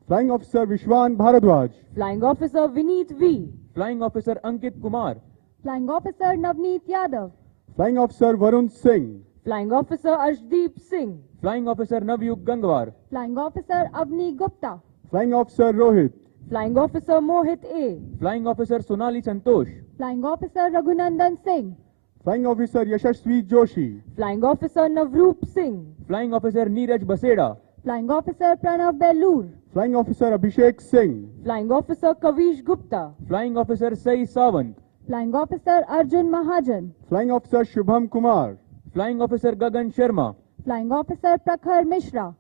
Flying Officer Vishwan Bharadwaj, Flying Officer Vineet V, Flying Officer Ankit Kumar, Flying Officer Navneet Yadav, Flying Officer Varun Singh, Flying Officer Arshdeep Singh, Flying Officer Navyug Gangwar, Flying Officer Avni Gupta, Flying Officer Rohit, Flying Officer Mohit A, Flying Officer Sonali Santosh, Flying Officer Raghunandan Singh, Flying Officer Yashasvi Joshi, Flying Officer Navroop Singh, Flying Officer Neeraj Baseda, Flying Officer Pranav Belur, Flying Officer Abhishek Singh, Flying Officer Kavish Gupta, Flying Officer Sai Sawant, Flying Officer Arjun Mahajan, Flying Officer Shubham Kumar, Flying Officer Gagan Sharma, Flying Officer Prakhar Mishra,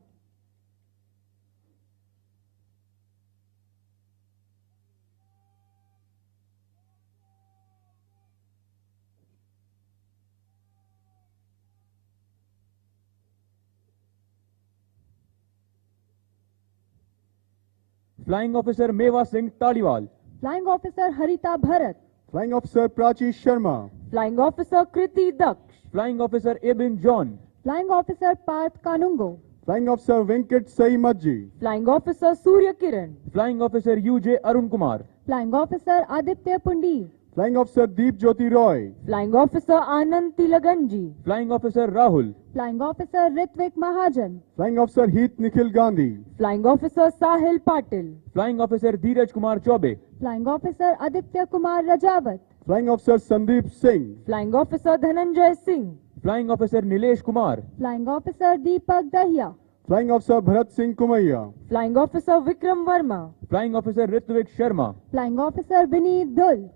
Flying Officer Meva Singh Taliwal, Flying Officer Harita Bharat, Flying Officer Prachi Sharma, Flying Officer Kriti Daksh, Flying Officer Ibn John, Flying Officer Parth Kanungo, Flying Officer Venkat Sai Majji, Flying Officer Surya Kiran, Flying Officer UJ Arun Kumar, Flying Officer Aditya Pundir, Flying Officer Deep Jyoti Roy, Flying Officer Anand Tilaganji, Flying Officer Rahul, Flying Officer Ritvik Mahajan, Flying Officer Heath Nikhil Gandhi, Flying Officer Sahil Patil, Flying Officer Dheeraj Kumar Chaube, Flying Officer Aditya Kumar Rajawat, Flying Officer Sandeep Singh, Flying Officer Dhananjay Singh, Flying Officer Nilesh Kumar, Flying Officer Deepak Dahiya, Flying Officer Bharat Singh Kumaiya, Flying Officer Vikram Verma, Flying Officer Ritvik Sharma, Flying Officer Vineet Dul,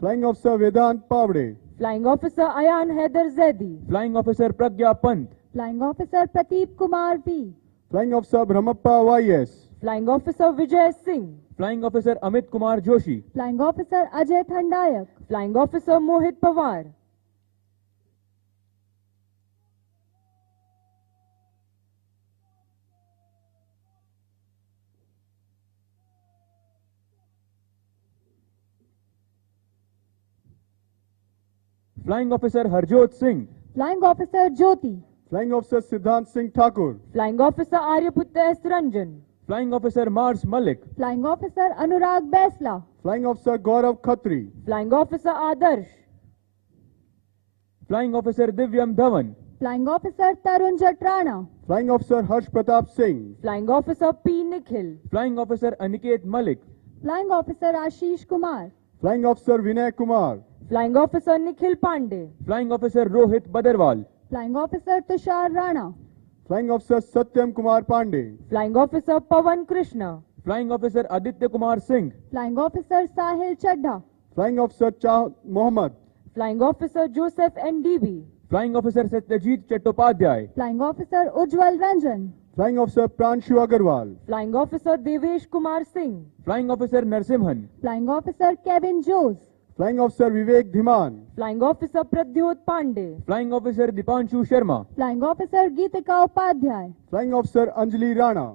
Flying Officer Vedant Pavde, Flying Officer Ayan Haider Zaidi, Flying Officer Pragya Pant, Flying Officer Prateep Kumar V, Flying Officer Brahmappa YS, Flying Officer Vijay Singh, Flying Officer Amit Kumar Joshi, Flying Officer Ajay Thandayak, Flying Officer Mohit Pawar, Flying Officer Harjot Singh, Flying Officer Jyoti, Flying Officer Siddhant Singh Thakur, Flying Officer Aryaputta S. Ranjan, Flying Officer Mars Malik, Flying Officer Anurag Besla, Flying Officer Gaurav Khatri, Flying Officer Adarsh, Flying Officer Divyam Dhawan, Flying Officer Tarun Jatrana, Flying Officer Harsh Pratap Singh, Flying Officer P. Nikhil, Flying Officer Aniket Malik, Flying Officer Ashish Kumar, Flying Officer Vinay Kumar, Flying Officer Nikhil Pandey, Flying Officer Rohit Badarwal, Flying Officer Tushar Rana, Flying Officer Satyam Kumar Pandey, Flying Officer Pawan Krishna, Flying Officer Aditya Kumar Singh, Flying Officer Sahil Chadha, Flying Officer Chah Mohammed, Flying Officer Joseph NDB, Flying Officer Satyajit Chattopadhyay, Flying Officer Ujjwal Ranjan, Flying Officer Pranshu Agarwal, Flying Officer Devesh Kumar Singh, Flying Officer Narsimhan, Flying Officer Kevin Jose, Flying Officer Vivek Dhiman, Flying Officer Pradyot Pandey, Flying Officer Dipanshu Sharma, Flying Officer Geetika Upadhyay, Flying Officer Anjali Rana,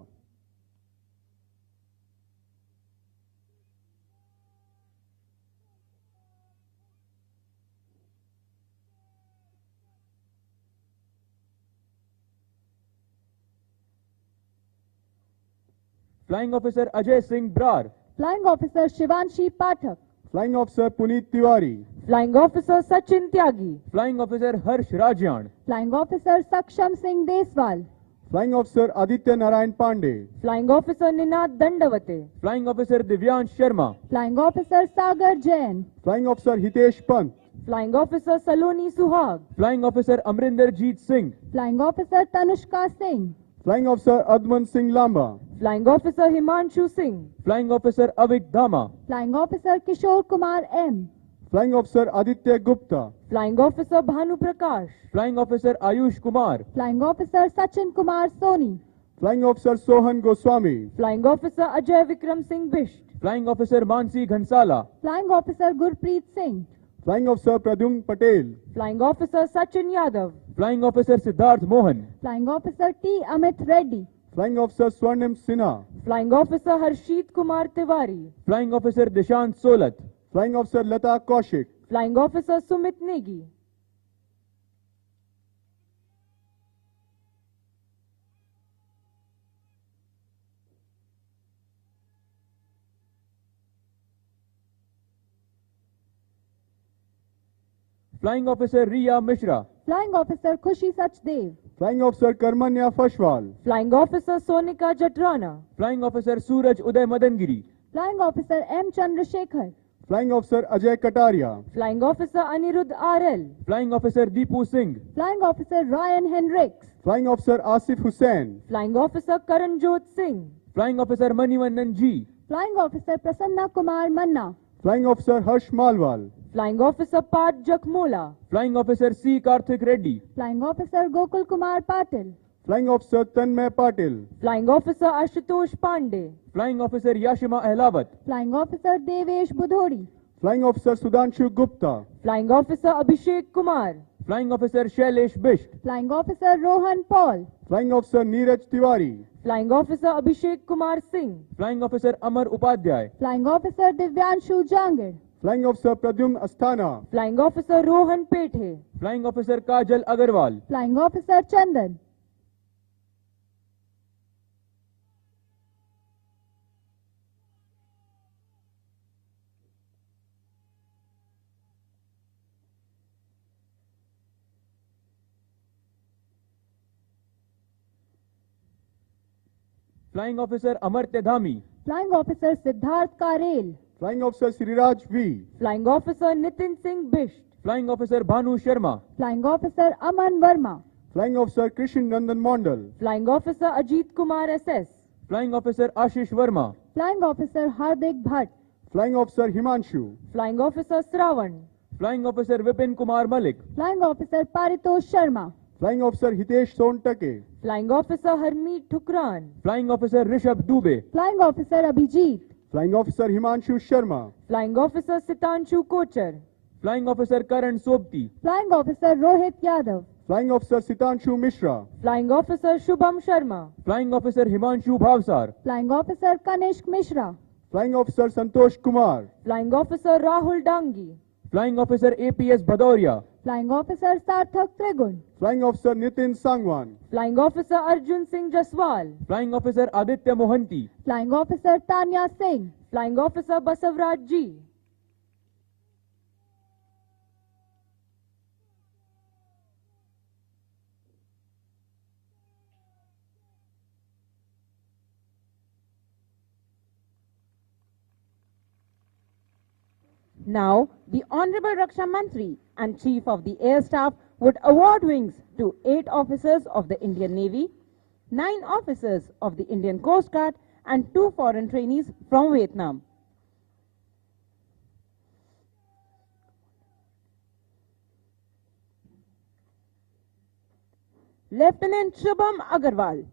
Flying Officer Ajay Singh Brar, Flying Officer Shivanshi Pathak, Flying Officer Puneet Tiwari, Flying Officer Sachin Tyagi, Flying Officer Harsh Rajyan, Flying Officer Saksham Singh Deswal, Flying Officer Aditya Narayan Pandey, Flying Officer Ninad Dandavate, Flying Officer Divyansh Sharma, Flying Officer Sagar Jain, Flying Officer Hitesh Pant, Flying Officer Saloni Suhag, Flying Officer Amrinder Jeet Singh, Flying Officer Tanushka Singh, Flying Officer Adman Singh Lamba, Flying Officer Himanshu Singh, Flying Officer Avik Dhama, Flying Officer Kishore Kumar M, Flying Officer Aditya Gupta, Flying Officer Bhanu Prakash, Flying Officer Ayush Kumar, Flying Officer Sachin Kumar Soni, Flying Officer Sohan Goswami, Flying Officer Ajay Vikram Singh Bisht, Flying Officer Mansi Ghansala, Flying Officer Gurpreet Singh, Flying Officer Pradyumn Patel, Flying Officer Sachin Yadav, Flying Officer Siddharth Mohan, Flying Officer T. Amit Reddy, Flying Officer Swarnim Sinha, Flying Officer Harshit Kumar Tiwari, Flying Officer Dishant Solat, Flying Officer Lata Kaushik, Flying Officer Sumit Negi, Flying Officer Riya Mishra, Flying Officer Khushi Sachdev, Flying Officer Karmanya Fashwal, Flying Officer Sonika Jatrana, Flying Officer Suraj Uday Madangiri, Flying Officer M. Chandrasekhar, Flying Officer Ajay Kataria, Flying Officer Anirudh RL, Flying Officer Deepu Singh, Flying Officer Ryan Hendricks, Flying Officer Asif Hussain, Flying Officer Karanjot Singh, Flying Officer Manivandan G, Flying Officer Prasanna Kumar Manna, Flying Officer Harsh Malwal, Flying Officer Pat Jakmola, Flying Officer C. Karthik Reddy, Flying Officer Gokul Kumar Patil, Flying Officer Tanmay Patil, Flying Officer Ashutosh Pandey, Flying Officer Yashima Ahlawat, Flying Officer Devesh Budhori, Flying Officer Sudhanshu Gupta, Flying Officer Abhishek Kumar, Flying Officer Shailesh Bisht, Flying Officer Rohan Paul, Flying Officer Neeraj Tiwari, Flying Officer Abhishek Kumar Singh, Flying Officer Amar Upadhyay, Flying Officer Divyanshu Jangir, Flying Officer Pradyumn Asthana, Flying Officer Rohan Pethe, Flying Officer Kajal Agarwal, Flying Officer Chandan, Flying Officer Amartya Dhami, Flying Officer Siddharth Karel, Flying Officer Sriraj V, Flying Officer Nitin Singh Bisht, Flying Officer Bhanu Sharma, Flying Officer Aman Verma, Flying Officer Krishan Nandan Mondal, Flying Officer Ajit Kumar SS, Flying Officer Ashish Verma, Flying Officer Hardik Bhatt, Flying Officer Himanshu, Flying Officer Sravan, Flying Officer Vipin Kumar Malik, Flying Officer Paritosh Sharma, Flying Officer Hitesh Sontake, Flying Officer Harmeet Thukran, Flying Officer Rishabh Dubey, Flying Officer Abhijit, Flying Officer Himanshu Sharma, Flying Officer Sitanshu Kochar, Flying Officer Karan Sobti, Flying Officer Rohit Yadav, Flying Officer Sitanshu Mishra, Flying Officer Shubham Sharma, Flying Officer Himanshu Bhavsar, Flying Officer Kanishk Mishra, Flying Officer Santosh Kumar, Flying Officer Rahul Dangi, Flying Officer APS Bhadoria, Flying Officer Sarthak Trigun, Flying Officer Nitin Sangwan, Flying Officer Arjun Singh Jaswal, Flying Officer Aditya Mohanty, Flying Officer Tanya Singh, Flying Officer Basavraj G. Now, the Honorable Raksha Mantri and Chief of the Air Staff would award wings to 8 officers of the Indian Navy, 9 officers of the Indian Coast Guard, and 2 foreign trainees from Vietnam. Lieutenant Shubham Agarwal,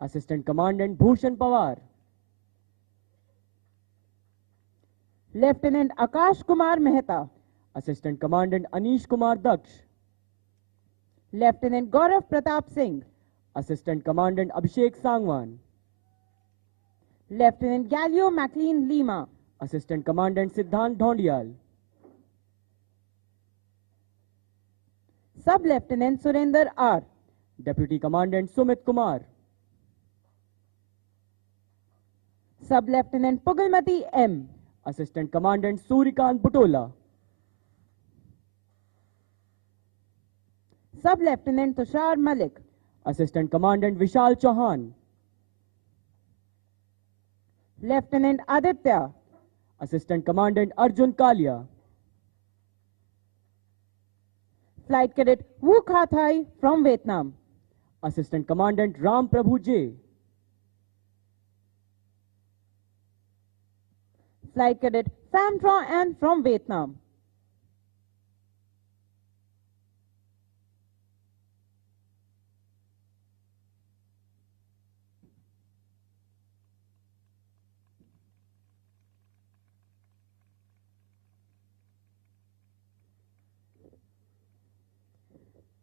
Assistant Commandant Bhushan Pawar, Lieutenant Akash Kumar Mehta, Assistant Commandant Anish Kumar Daksh, Lieutenant Gaurav Pratap Singh, Assistant Commandant Abhishek Sangwan, Lieutenant Galio MacLean Lima, Assistant Commandant Siddhant Dhondial, Sub-Lieutenant Surinder R, Deputy Commandant Sumit Kumar, Sub-Lieutenant Pugalmati M, Assistant Commandant Surikant Butola, Sub-Lieutenant Tushar Malik, Assistant Commandant Vishal Chauhan, Lieutenant Aditya, Assistant Commandant Arjun Kalia, Flight Cadet Wu Kha Thai from Vietnam, Assistant Commandant Ram Prabhu J, Flight Cadet Pham Tran An from Vietnam,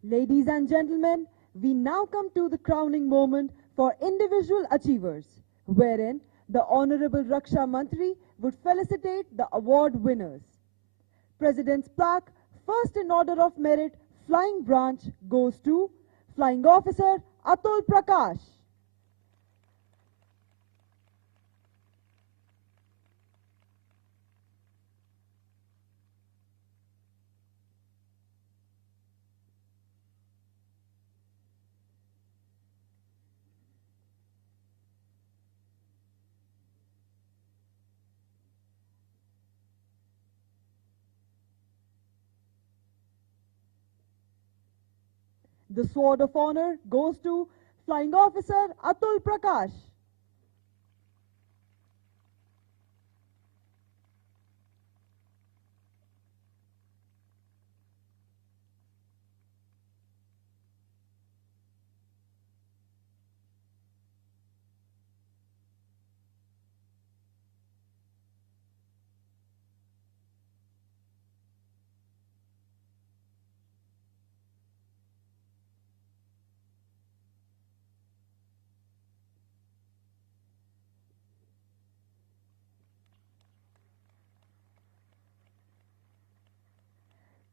Ladies and gentlemen, we now come to the crowning moment for individual achievers, wherein the Honorable Raksha Mantri would felicitate the award winners. President's plaque, first in order of merit, Flying Branch, goes to Flying Officer Atul Prakash. The Sword of Honor goes to Flying Officer Atul Prakash.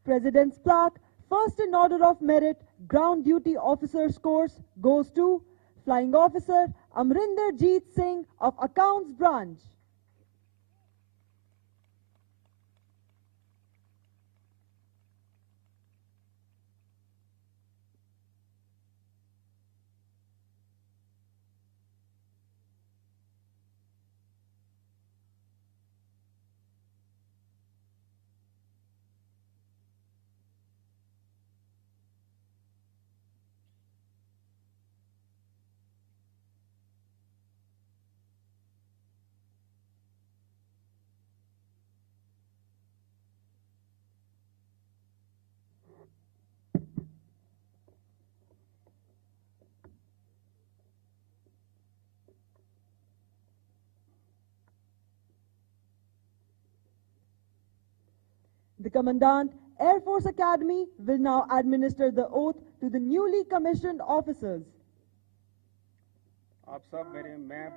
President's plaque, first in order of merit, Ground Duty Officer's course, goes to Flying Officer Amrinder Jeet Singh of Accounts Branch. The Commandant, Air Force Academy, will now administer the oath to the newly commissioned officers. आप सब मेरे मैं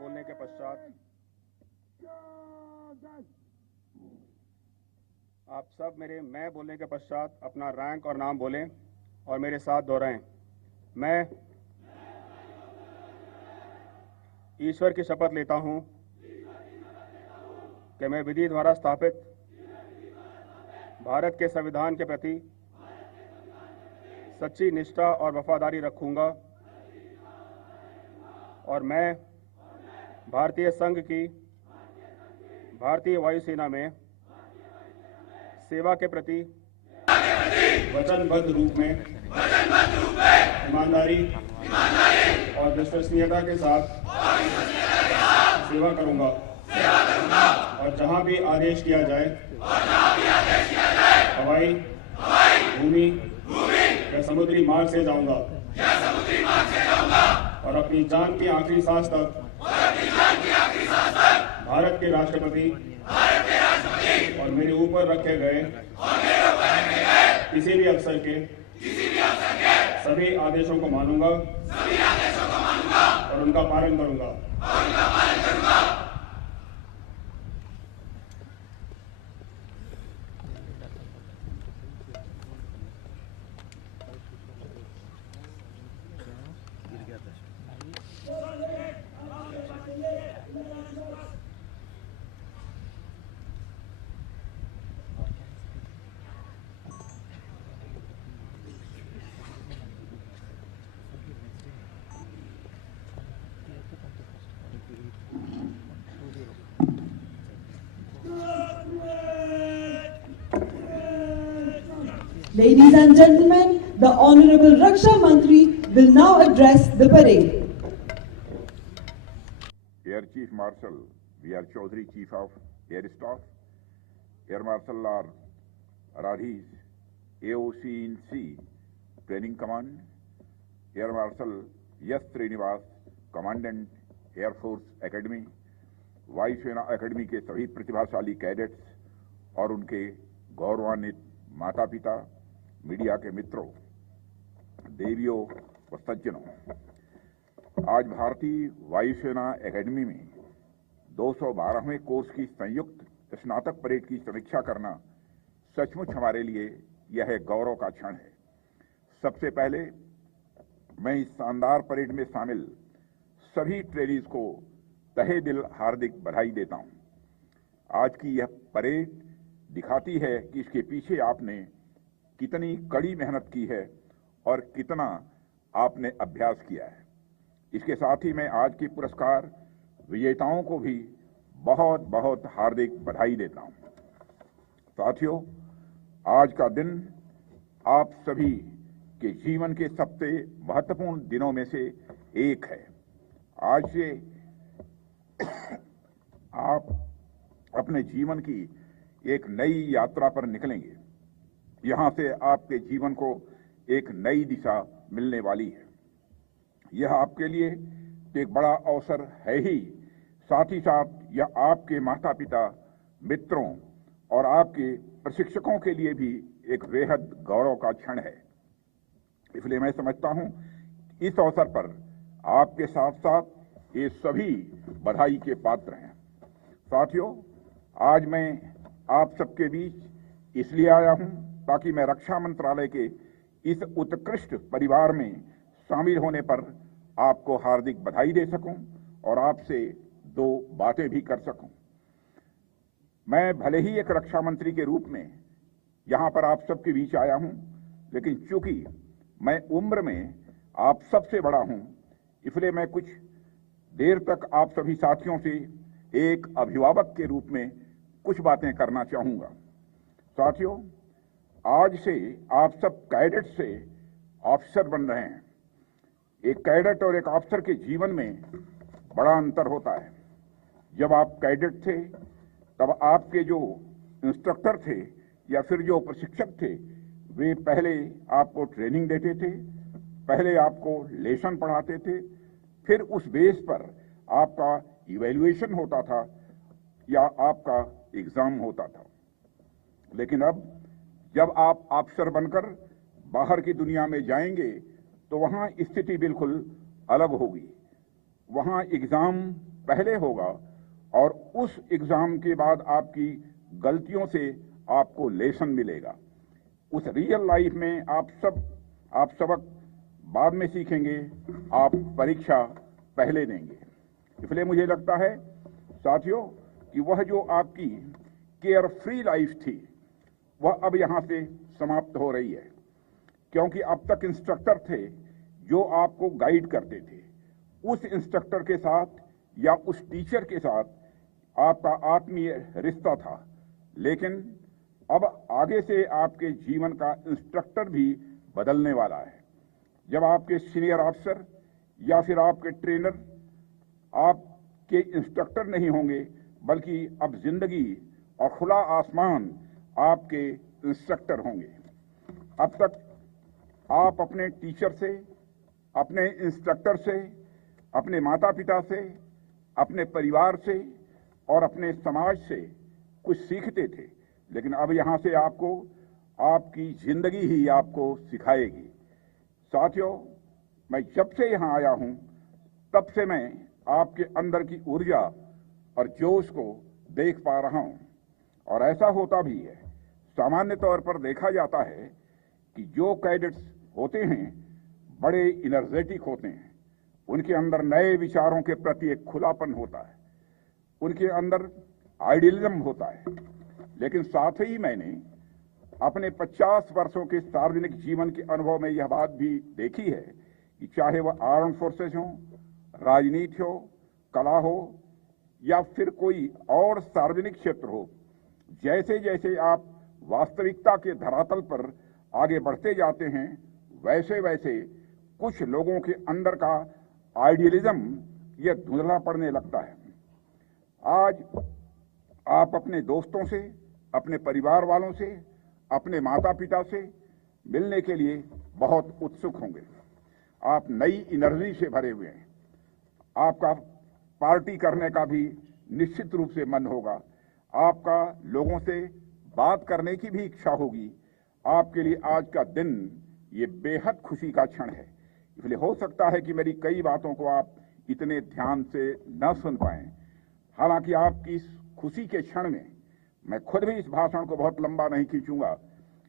बोलने के पश्चात अपना rank और नाम बोलें और मेरे साथ दोहराएं। मैं ईश्वर की शपथ लेता हूं कि मैं विधि द्वारा स्थापित भारत के संविधान के प्रति सच्ची निष्ठा और वफादारी रखूंगा और मैं भारतीय संघ की भारतीय वायुसेना में सेवा के प्रति वचनबद्ध रूप में ईमानदारी और विश्वसनीयता के साथ सेवा करूंगा और जहां भी आदेश किया जाए हवाई, भूमि या समुद्री मार्ग से जाऊंगा और अपनी जान की आखिरी सांस तक भारत के राष्ट्रपति और मेरे ऊपर रखे गए किसी भी अफसर के सभी आदेशों को मानूंगा और उनका पालन करूंगा। Ladies and gentlemen, the Honorable Raksha Mantri will now address the parade. Air Chief Marshal V.R. Chaudhary, Chief of Air Staff, Air Marshal R. Radhis, AOC in C, Training Command, Air Marshal S. Srinivas, Commandant Air Force Academy, वायुसेना academy के सभी प्रतिभाशाली cadets और उनके गौरवान्वित माता पिता, media के मित्रों, देवियों व सज्जनों, आज भारतीय वायुसेना एकेडमी में 212वें कोर्स की संयुक्त स्नातक परेड की समीक्षा करना सचमुच हमारे लिए यह एक गौरव का क्षण है। सबसे पहले मैं इस शानदार परेड में शामिल सभी ट्रेनीज को तहे दिल हार्दिक बधाई देता हूं। आज की यह परेड दिखाती है कि इसके पीछे आपने कितनी कड़ी मेहनत की है और कितना आपने अभ्यास किया है। इसके साथ ही मैं आज के पुरस्कार विजेताओं को भी बहुत बहुत हार्दिक बधाई देता हूं। साथियों, आज का दिन आप सभी के जीवन के सबसे महत्वपूर्ण दिनों में से एक है। आज से आप अपने जीवन की एक नई यात्रा पर निकलेंगे। यहां से आपके जीवन को एक नई दिशा मिलने वाली है। यह आपके लिए एक बड़ा अवसर है ही, साथ ही साथ यह आपके माता पिता, मित्रों और आपके प्रशिक्षकों के लिए भी एक बेहद गौरव का क्षण है। इसलिए मैं समझता हूं इस अवसर पर आपके साथ साथ ये सभी बधाई के पात्र हैं। साथियों, आज मैं आप सबके बीच इसलिए आया हूं ताकि मैं रक्षा मंत्रालय के इस उत्कृष्ट परिवार में शामिल होने पर आपको हार्दिक बधाई दे सकूं और आपसे दो बातें भी कर सकूं। मैं भले ही एक रक्षा मंत्री के रूप में यहां पर आप सबके बीच आया हूं, लेकिन चूंकि मैं उम्र में आप सबसे बड़ा हूं, इसलिए मैं कुछ देर तक आप सभी साथियों से एक अभिभावक के रूप में कुछ बातें करना चाहूंगा। साथियों, आज से आप सब कैडेट से ऑफिसर बन रहे हैं। एक कैडेट और एक ऑफिसर के जीवन में बड़ा अंतर होता है। जब आप कैडेट थे तब आपके जो इंस्ट्रक्टर थे या फिर जो प्रशिक्षक थे, वे पहले आपको ट्रेनिंग देते थे, पहले आपको लेसन पढ़ाते थे, फिर उस बेस पर आपका इवैल्यूएशन होता था या आपका एग्जाम होता था। लेकिन अब जब आप अफसर बनकर बाहर की दुनिया में जाएंगे तो वहां स्थिति बिल्कुल अलग होगी। वहां एग्जाम पहले होगा और उस एग्जाम के बाद आपकी गलतियों से आपको लेसन मिलेगा। उस रियल लाइफ में आप सबक बाद में सीखेंगे, आप परीक्षा पहले देंगे। इसलिए मुझे लगता है साथियों कि वह जो आपकी केयर फ्री लाइफ थी वह अब यहां से समाप्त हो रही है, क्योंकि अब तक इंस्ट्रक्टर थे जो आपको गाइड करते थे। उस इंस्ट्रक्टर के साथ या उस टीचर के साथ आपका आत्मीय रिश्ता था, लेकिन अब आगे से आपके जीवन का इंस्ट्रक्टर भी बदलने वाला है। जब आपके सीनियर ऑफिसर या फिर आपके ट्रेनर आपके इंस्ट्रक्टर नहीं होंगे, बल्कि अब जिंदगी और खुला आसमान आपके इंस्ट्रक्टर होंगे। अब तक आप अपने टीचर से, अपने इंस्ट्रक्टर से, अपने माता पिता से, अपने परिवार से और अपने समाज से कुछ सीखते थे, लेकिन अब यहां से आपको आपकी जिंदगी ही आपको सिखाएगी। साथियों, मैं जब से यहां आया हूं तब से मैं आपके अंदर की ऊर्जा और जोश को देख पा रहा हूं, और ऐसा होता भी है। सामान्य तौर पर देखा जाता है कि जो कैडेट्स होते हैं बड़े एनर्जेटिक होते हैं, उनके अंदर नए विचारों के प्रति एक खुलापन होता है, उनके अंदर आइडियलिज्म होता है। लेकिन साथ ही मैंने अपने 50 वर्षों के सार्वजनिक जीवन के अनुभव में यह बात भी देखी है कि चाहे वह आर्म फोर्सेज हो, राजनीति हो, कला हो या फिर कोई और सार्वजनिक क्षेत्र हो, जैसे जैसे आप वास्तविकता के धरातल पर आगे बढ़ते जाते हैं, वैसे वैसे कुछ लोगों के अंदर का आइडियलिज्म यह धुंधला पड़ने लगता है। आज आप अपने दोस्तों से, अपने परिवार वालों से, अपने माता पिता से मिलने के लिए बहुत उत्सुक होंगे। आप नई एनर्जी से भरे हुए हैं। आपका पार्टी करने का भी निश्चित रूप से मन होगा। आपका लोगों से बात करने की भी इच्छा होगी। आपके लिए आज का दिन ये बेहद खुशी का क्षण है। इसलिए हो सकता है कि मेरी कई बातों को आप इतने ध्यान से न सुन पाएं। हालांकि आपकी इस खुशी के क्षण में मैं खुद भी इस भाषण को बहुत लंबा नहीं खींचूंगा,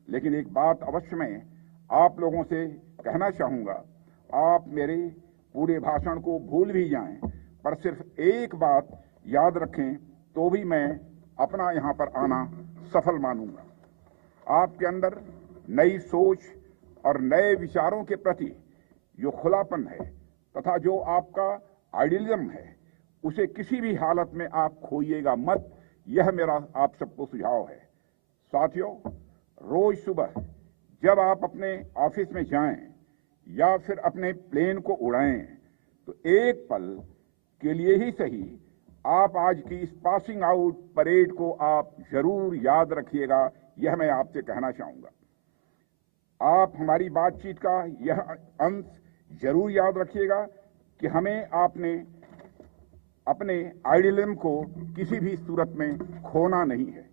लेकिन एक बात अवश्य मैं आप लोगों से कहना चाहूंगा। आप मेरे पूरे भाषण को भूल भी जाएं, पर सिर्फ एक बात याद रखें तो भी मैं अपना यहां पर आना सफल मानूंगा। आपके अंदर नई सोच और नए विचारों के प्रति जो खुलापन है तथा जो आपका आइडियलिज्म है, उसे किसी भी हालत में आप खोइएगा मत। यह मेरा आप सबको सुझाव है। साथियों, रोज सुबह जब आप अपने ऑफिस में जाएं या फिर अपने प्लेन को उड़ाएं, तो एक पल के लिए ही सही आप आज की इस पासिंग आउट परेड को आप जरूर याद रखिएगा। यह मैं आपसे कहना चाहूंगा। आप हमारी बातचीत का यह अंश जरूर याद रखिएगा कि हमें आपने अपने आइडियलिज्म को किसी भी सूरत में खोना नहीं है।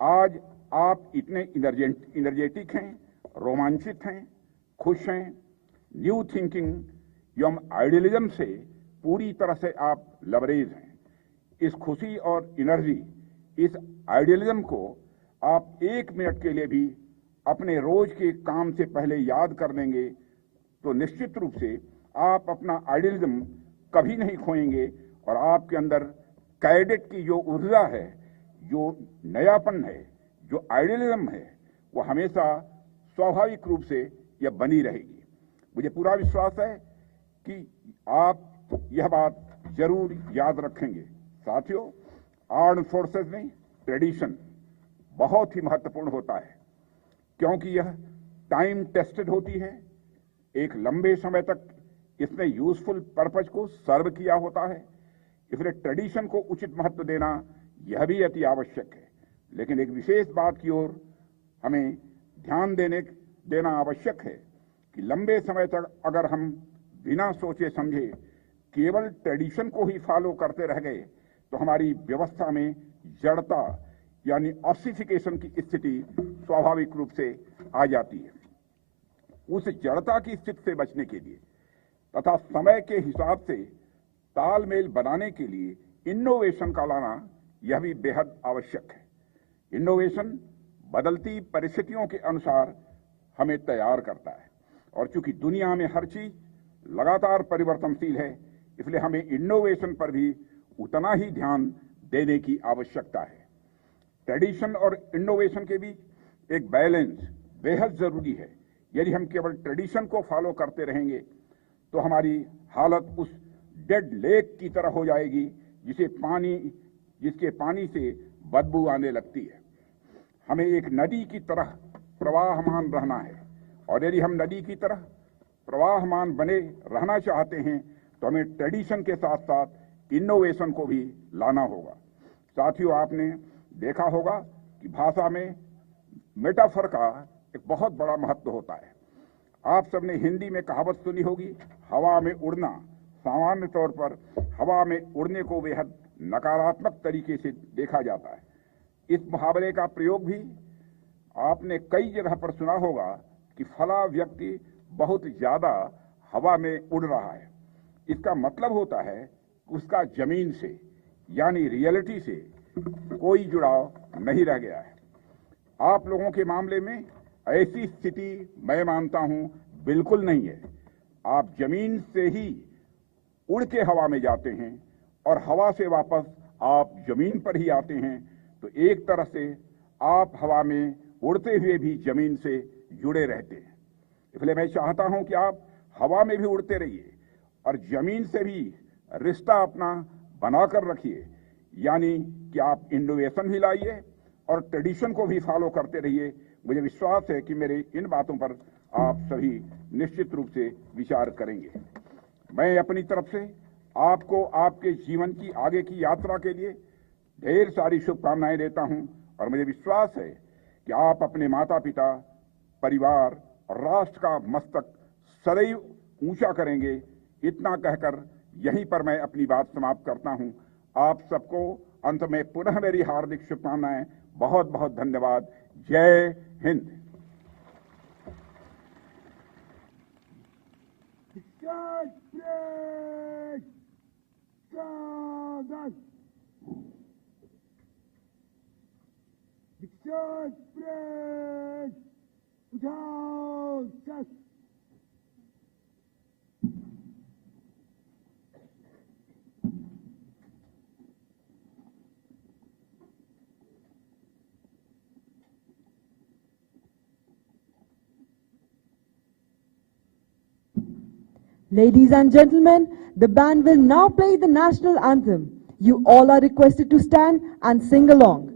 आज आप इतने एनर्जेटिक हैं, रोमांचित हैं, खुश हैं। न्यू थिंकिंग एवं आइडियलिज्म से पूरी तरह से आप लबरेज हैं। इस खुशी और एनर्जी, इस आइडियलिज्म को आप एक मिनट के लिए भी अपने रोज के काम से पहले याद कर लेंगे तो निश्चित रूप से आप अपना आइडियलिज्म कभी नहीं खोएंगे और आपके अंदर कैडेट की जो ऊर्जा है, जो नयापन है, जो आइडियलिज्म है, वो हमेशा स्वाभाविक रूप से यह बनी रहेगी। मुझे पूरा विश्वास है कि आप यह बात जरूर याद रखेंगे। साथियों, आर्म्ड फोर्सेस में ट्रेडिशन बहुत ही महत्वपूर्ण होता है क्योंकि यह टाइम टेस्टेड होती है। एक लंबे समय तक इसने यूजफुल पर्पज को सर्व किया होता है, इसलिए ट्रेडिशन को उचित महत्व देना यह भी अति आवश्यक है। लेकिन एक विशेष बात की ओर हमें ध्यान देना आवश्यक है कि लंबे समय तक अगर हम बिना सोचे समझे केवल ट्रेडिशन को ही फॉलो करते रह गए तो हमारी व्यवस्था में जड़ता यानी ऑसिफिकेशन की स्थिति स्वाभाविक रूप से आ जाती है। उस जड़ता की स्थिति से बचने के लिए तथा समय के हिसाब से तालमेल बनाने के लिए इनोवेशन का लाना यह भी बेहद आवश्यक है। इनोवेशन बदलती परिस्थितियों के अनुसार हमें तैयार करता है और चूंकि दुनिया में हर चीज लगातार परिवर्तनशील है, इसलिए हमें इनोवेशन पर भी उतना ही ध्यान देने की आवश्यकता है। ट्रेडिशन और इनोवेशन के बीच एक बैलेंस बेहद जरूरी है। यदि हम केवल ट्रेडिशन को फॉलो करते रहेंगे तो हमारी हालत उस डेड लेक की तरह हो जाएगी जिसके पानी से बदबू आने लगती है। हमें एक नदी की तरह प्रवाहमान रहना है और यदि हम नदी की तरह प्रवाहमान बने रहना चाहते हैं तो हमें ट्रेडिशन के साथ साथ इनोवेशन को भी लाना होगा। साथियों, आपने देखा होगा कि भाषा में मेटाफर का एक बहुत बड़ा महत्व होता है। आप सबने हिंदी में कहावत सुनी होगी, हवा में उड़ना। सामान्य तौर पर हवा में उड़ने को बेहद नकारात्मक तरीके से देखा जाता है। इस मुहावरे का प्रयोग भी आपने कई जगह पर सुना होगा कि फला व्यक्ति बहुत ज्यादा हवा में उड़ रहा है। इसका मतलब होता है उसका जमीन से यानी रियलिटी से कोई जुड़ाव नहीं रह गया है। आप लोगों के मामले में ऐसी स्थिति मैं मानता हूं बिल्कुल नहीं है। आप जमीन से ही उड़ के हवा में जाते हैं और हवा से वापस आप जमीन पर ही आते हैं, तो एक तरह से आप हवा में उड़ते हुए भी जमीन से जुड़े रहते हैं। इसलिए मैं चाहता हूं कि आप हवा में भी उड़ते रहिए और जमीन से भी रिश्ता अपना बनाकर रखिए, यानी कि आप इनोवेशन भी लाइए और ट्रेडिशन को भी फॉलो करते रहिए। मुझे विश्वास है कि मेरे इन बातों पर आप सभी निश्चित रूप से विचार करेंगे। मैं अपनी तरफ से आपको आपके जीवन की आगे की यात्रा के लिए ढेर सारी शुभकामनाएं देता हूं और मुझे विश्वास है कि आप अपने माता पिता, परिवार और राष्ट्र का मस्तक सदैव ऊंचा करेंगे। इतना कहकर यहीं पर मैं अपनी बात समाप्त करता हूं। आप सबको अंत में पुनः मेरी हार्दिक शुभकामनाएं। बहुत बहुत धन्यवाद। जय Hind. Ladies and gentlemen, the band will now play the national anthem. You all are requested to stand and sing along.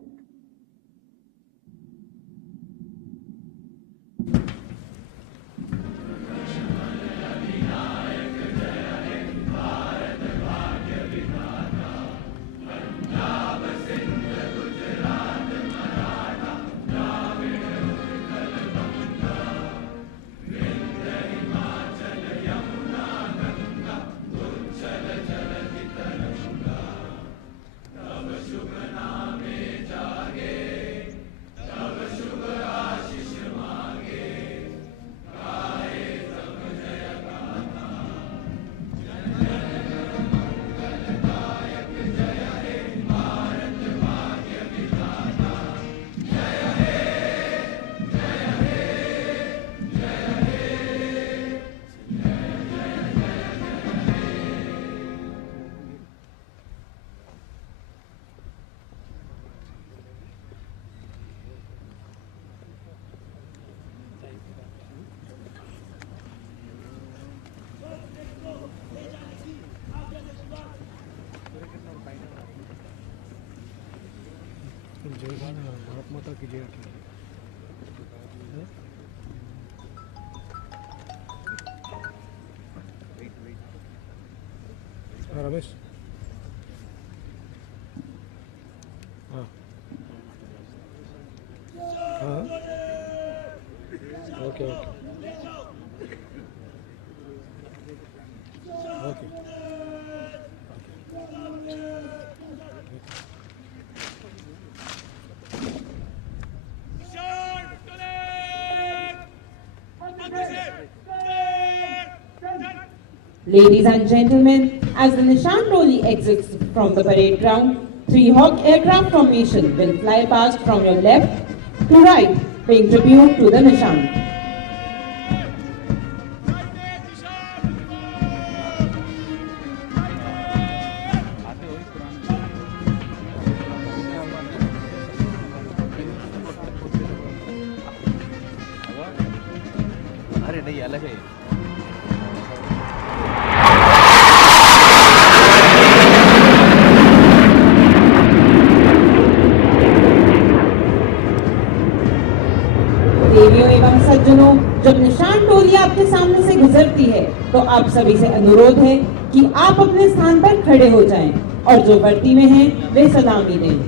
शुभ नामे भारत माता की जय रमेश हाँ हाँ okay okay okay Ladies and gentlemen, as the Nishan Roli exits from the parade ground, 3 Hawk aircraft formation will fly past from your left to right, paying tribute to the Nishan. अरे नहीं अलग है देवियों एवं सज्जनों, जब निशान टोली आपके सामने से गुजरती है तो आप सभी से अनुरोध है कि आप अपने स्थान पर खड़े हो जाएं और जो वर्दी में हैं वे सलामी दें।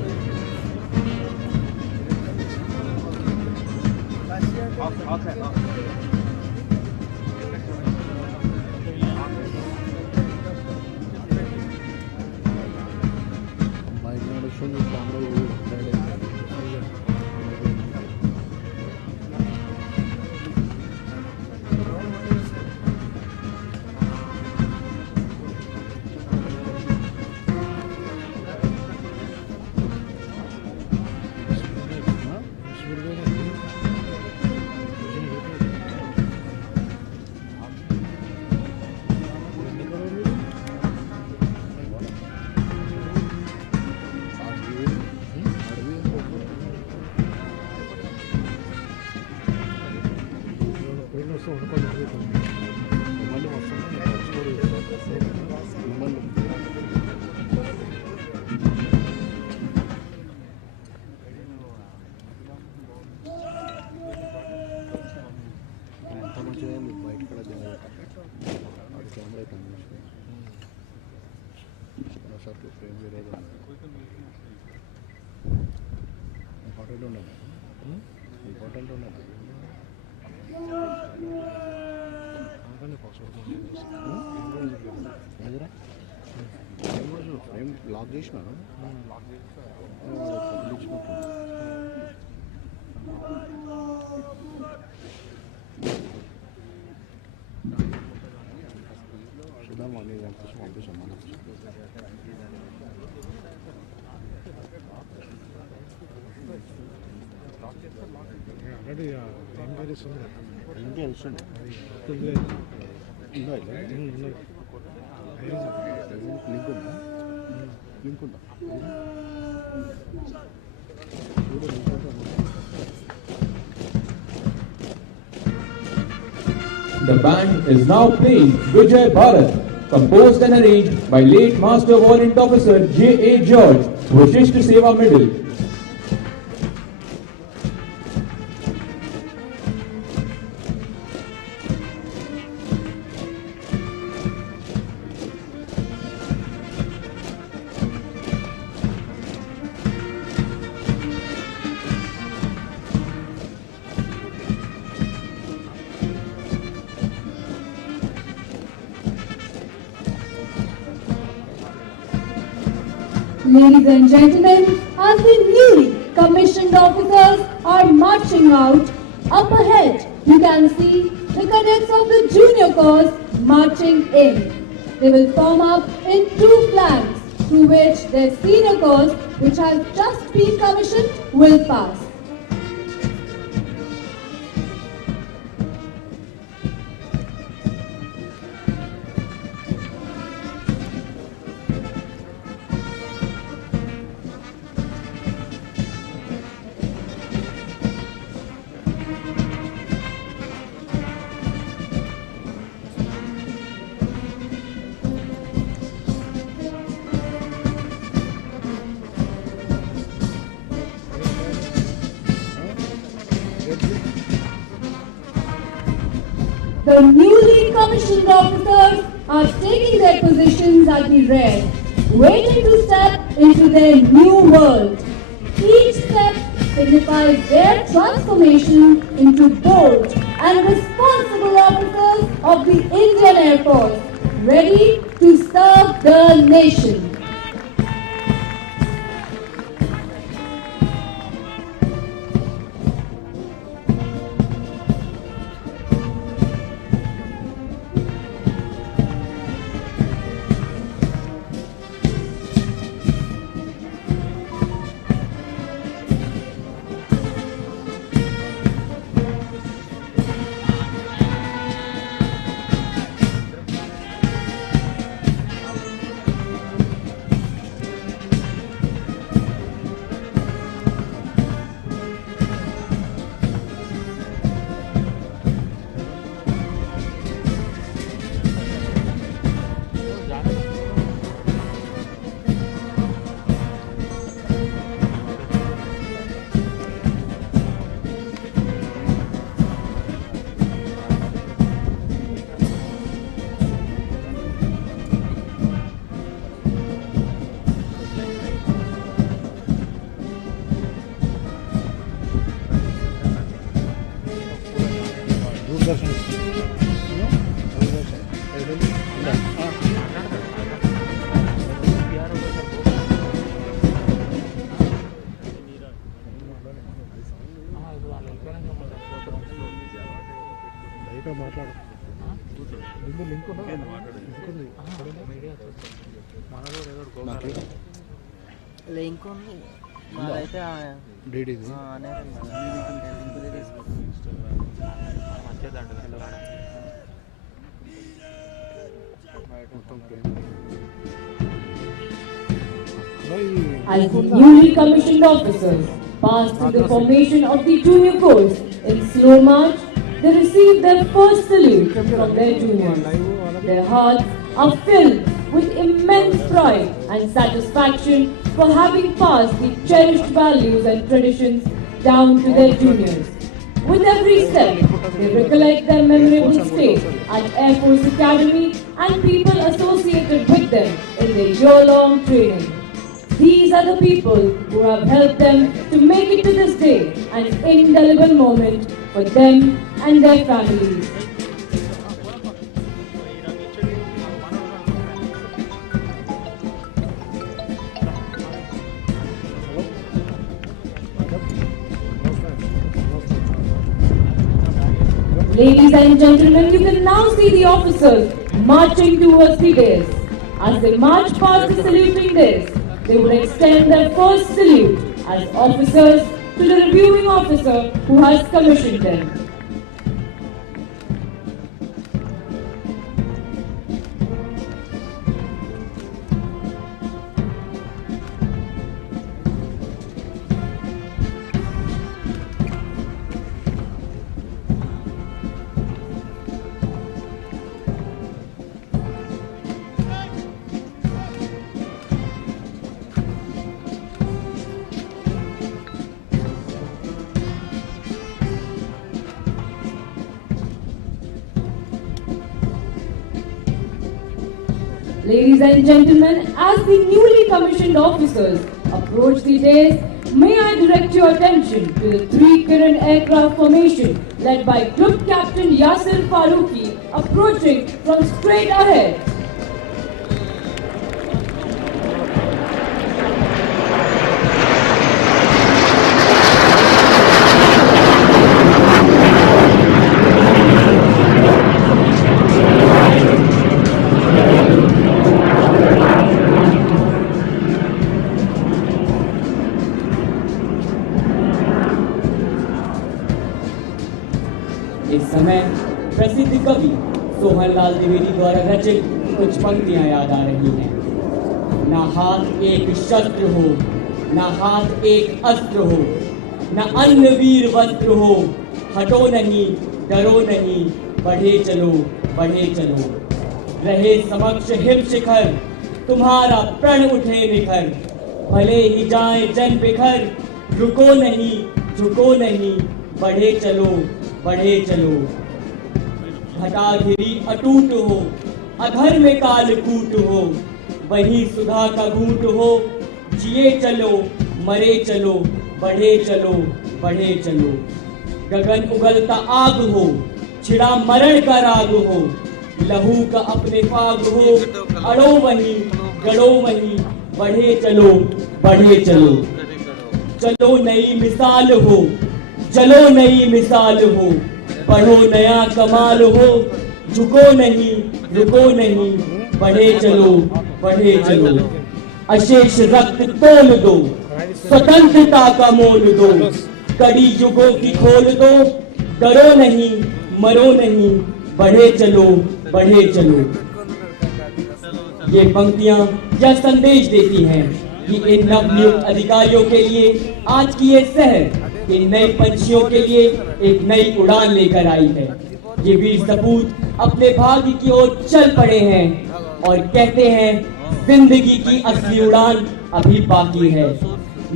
లాక్ చేసిన చూద్దాం అని పంపిస్తాం మనం ఆల్రెడీ ఏం తెలుస్తుంది ఏం తెలుస్తుంది లింక్ ఉందా లింక్ ఉందా The band is now playing Vijay Bharat, composed and arranged by late Master Warrant Officer J.A. George, Vishisht Seva Middle. Ladies and gentlemen, as the newly commissioned officers are marching out, up ahead you can see the cadets of the junior corps marching in. They will form up in 2 flanks through which their senior corps, which has just been commissioned, will pass. The newly commissioned officers are taking their positions at the rear, waiting to step into their new world. Each step signifies their transformation into bold and responsible officers of the Indian Air Force, ready to serve the nation. Link ఉంది మాదైతే As the newly commissioned officers pass through the formation of the junior course in slow march, they receive their first salute from their juniors. Their hearts are filled with immense pride and satisfaction for having passed the cherished values and traditions down to their juniors. With every step, they recollect their memorable stays at Air Force Academy and people associated with them in their year-long training. These are the people who have helped them to make it to this day, an indelible moment for them and their families. Ladies and gentlemen, you can now see the officers marching towards the dais. As they march past the saluting dais, they would extend their first salute as officers to the reviewing officer who has commissioned them. Ladies and gentlemen, as the newly commissioned officers approach the dais, may I direct your attention to the 3 Kiran aircraft formation led by Group Captain Yasir Farooqi approaching from straight ahead. इस समय प्रसिद्ध कवि सोहनलाल द्विवेदी द्वारा रचित कुछ पंक्तियां याद आ रही हैं। ना हाथ एक शस्त्र हो, ना हाथ एक अस्त्र हो, ना अन्न वीर वस्त्र हो, हटो नहीं डरो नहीं, बढ़े चलो बढ़े चलो। रहे समक्ष हिम शिखर, तुम्हारा प्रण उठे निखर, भले ही जाए जन बिखर, रुको नहीं झुको नहीं, बढ़े चलो बढ़े चलो। घटाघिरी अटूट हो, अधर में काल कूट हो, वही सुधा का घूट हो। जिए चलो, मरे चलो, बढ़े चलो, बढ़े चलो। गगन उगलता आग हो, छिड़ा मरण का राग हो, लहू का अपने फाग हो। अड़ो वहीं, गड़ो वहीं, बढ़े चलो, बढ़े चलो। चलो नई मिसाल हो, चलो नई मिसाल हो, बढ़ो नया कमाल हो। झुको नहीं, रुको नहीं, बढ़े चलो, बढ़े चलो। अशेष रक्त तोल दो, स्वतंत्रता का मोल दो, कड़ी युगों की खोल दो। डरो नहीं, मरो नहीं, बढ़े चलो, बढ़े चलो। ये पंक्तियां यह संदेश देती हैं कि इन नवनियुक्त अधिकारियों के लिए आज की ये शहर इन नए पंछियों के लिए एक नई उड़ान लेकर आई है। ये वीर सपूत अपने भाग्य की ओर चल पड़े हैं और कहते हैं जिंदगी की असली उड़ान अभी बाकी है।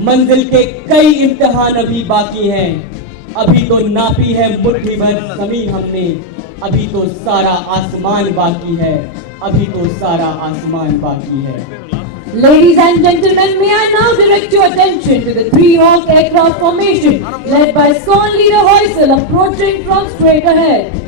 मंजिल के कई इम्तिहान अभी बाकी हैं। अभी तो नापी है मुट्ठी भर जमीन हमने, अभी तो सारा आसमान बाकी है, अभी तो सारा आसमान बाकी है। Ladies and gentlemen, may I now direct your attention to the three-hawk aircraft formation led by squadron leader Hoysel approaching from straight ahead.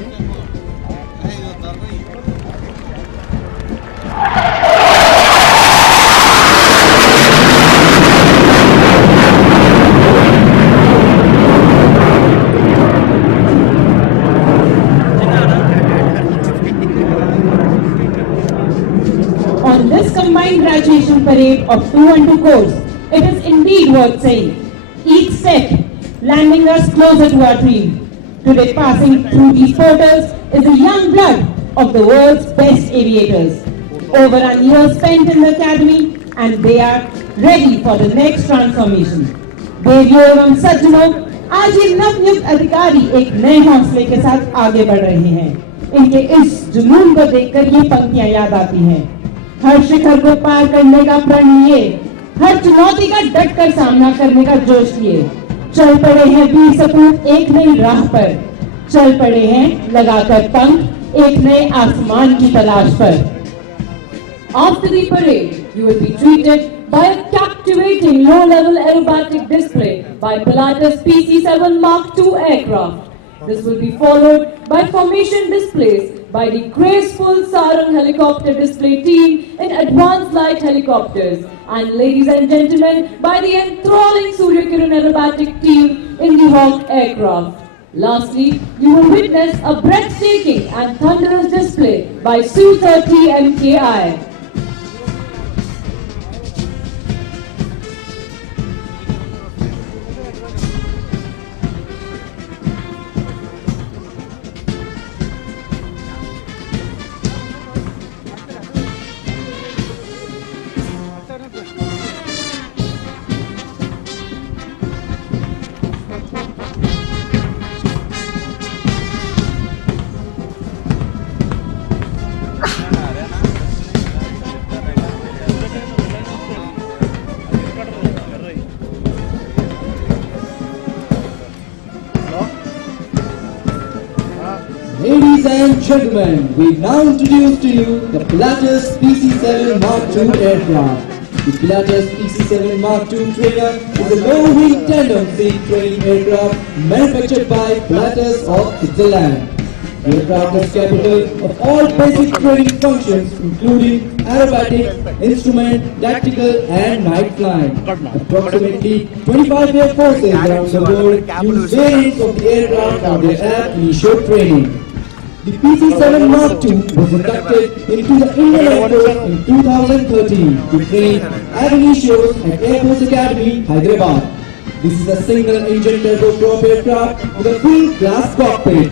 On this combined graduation parade of 212 corps, it is indeed worth saying, each step landing us closer to our dream. Today passing through these portals is the young blood of the world's best aviators. Over a year spent in the academy and they are ready for the next transformation. देवियों एवं सज्जनों, आज ये नवनियुक्त अधिकारी एक नए हौसले के साथ आगे बढ़ रहे हैं। इनके इस जुनून को देखकर ये पंक्तियां याद आती हैं। हर शिखर को पार करने का प्रण लिए, हर चुनौती का डट कर सामना करने का जोश लिए, चल पड़े हैं वीर सपूत एक नई राह पर, चल पड़े हैं लगाकर पंख एक नए आसमान की तलाश पर। After the parade, you will be treated by a captivating low-level aerobatic display by Pilatus PC-7 Mark II aircraft. This will be followed by formation displays by the graceful Sarang helicopter display team in advanced light helicopters, and ladies and gentlemen, by the enthralling Surya Kiran aerobatic team in the Hawk aircraft. Lastly, you will witness a breathtaking and thunderous display by Su-30 MKI. Ladies and gentlemen, we now introduce to you the Pilatus PC-7 Mark II aircraft. The Pilatus PC-7 Mark II trainer is a low-wing tandem seat training aircraft manufactured by Pilatus of Switzerland. The aircraft is capable of all basic training functions including aerobatic, instrument, tactical and night flying. Approximately 25 air forces around the world use variants of the aircraft for their air initial training. The PC-7 Mark II was inducted into the Indian Air Force in 2013 to train ab initios at Air Force Academy, Hyderabad. This is a single-engine turboprop aircraft with a full glass cockpit.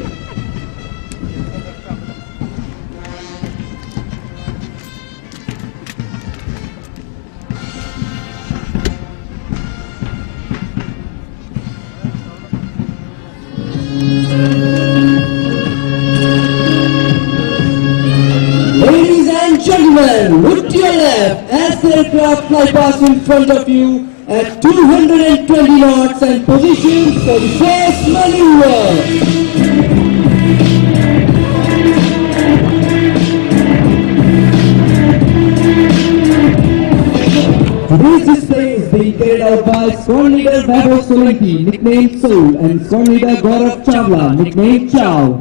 Ladies and gentlemen, look to your left as the aircraft fly past in front of you at 220 knots and position for the first maneuver. Today's display is being carried out by squad leader Vaibhav Solanki, nicknamed Soul, and squad leader Gaurav Chawla, nicknamed Chow.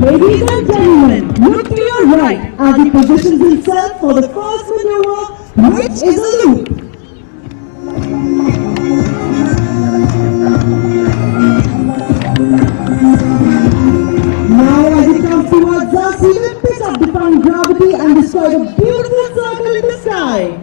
Ladies and gentlemen, look to your right as he positions himself for the first maneuver, which is a loop. Now as he comes towards us, he will pick up defying gravity and destroy a beautiful circle in the sky.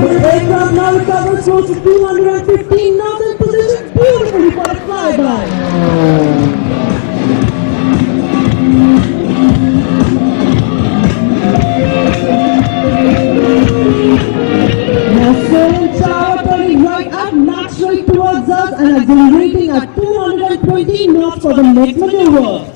The aircraft now recovers close to 215 knots and positions beautifully for a flyby. Now Soul and Chow are turning right at max rate towards us and accelerating at 220 knots for the next maneuver.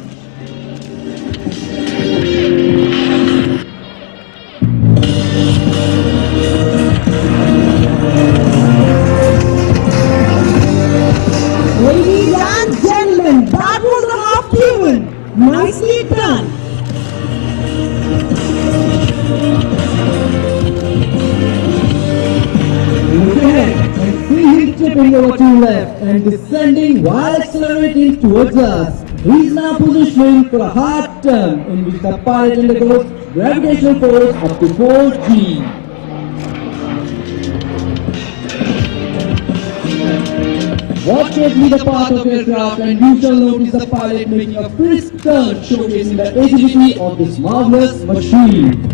Ladies and gentlemen, that was a half Cuban. Nicely done. Look ahead and see him tipping over to left and descending while accelerating towards us. He is now positioning for a hard turn in which the pilot undergoes gravitational force up to 4G. Watch carefully the path of aircraft and you shall notice the pilot making a brisk turn showcasing the agility of this marvelous machine.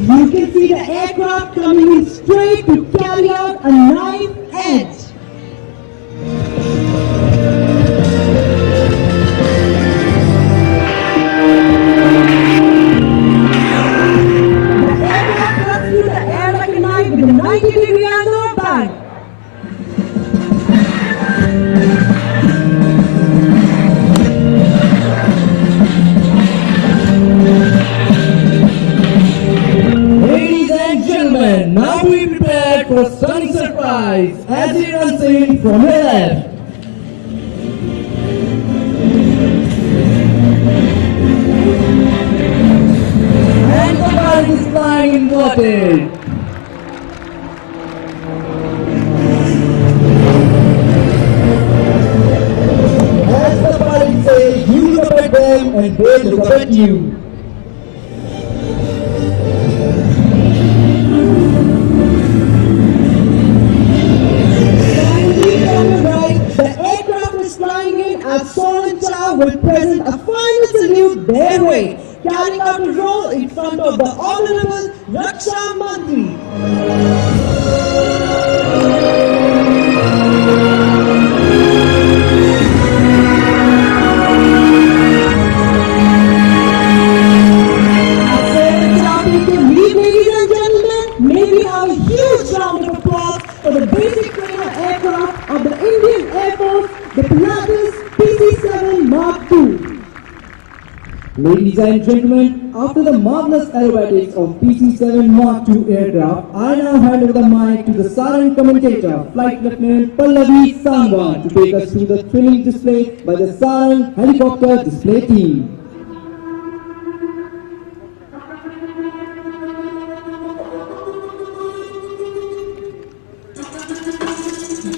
You can see the aircraft coming in straight to carry out a knife edge. The aircraft cuts through the air like a knife with a 90-degree angle of bang. Now be prepared for a stunning surprise as he runs in from your left. And the pilot is flying inverted. As the pilot says, you look up at them and they look up at you. As Soul and Chow will present a final salute their way, carrying out a role in front of the Honorable Raksha Mantri. As Soul and Chow take their lead, ladies and gentlemen, may we have a huge round of applause for the basic trainer aircraft of the Indian Air Force, the Pilatus PC-7 Mark II. Ladies and gentlemen, after the marvelous aerobatics of PC-7 Mark II aircraft, I now hand over the mic to the Sarang commentator, Flight Lieutenant Pallavi Sangwan, to take us through the thrilling display by the Sarang helicopter display team.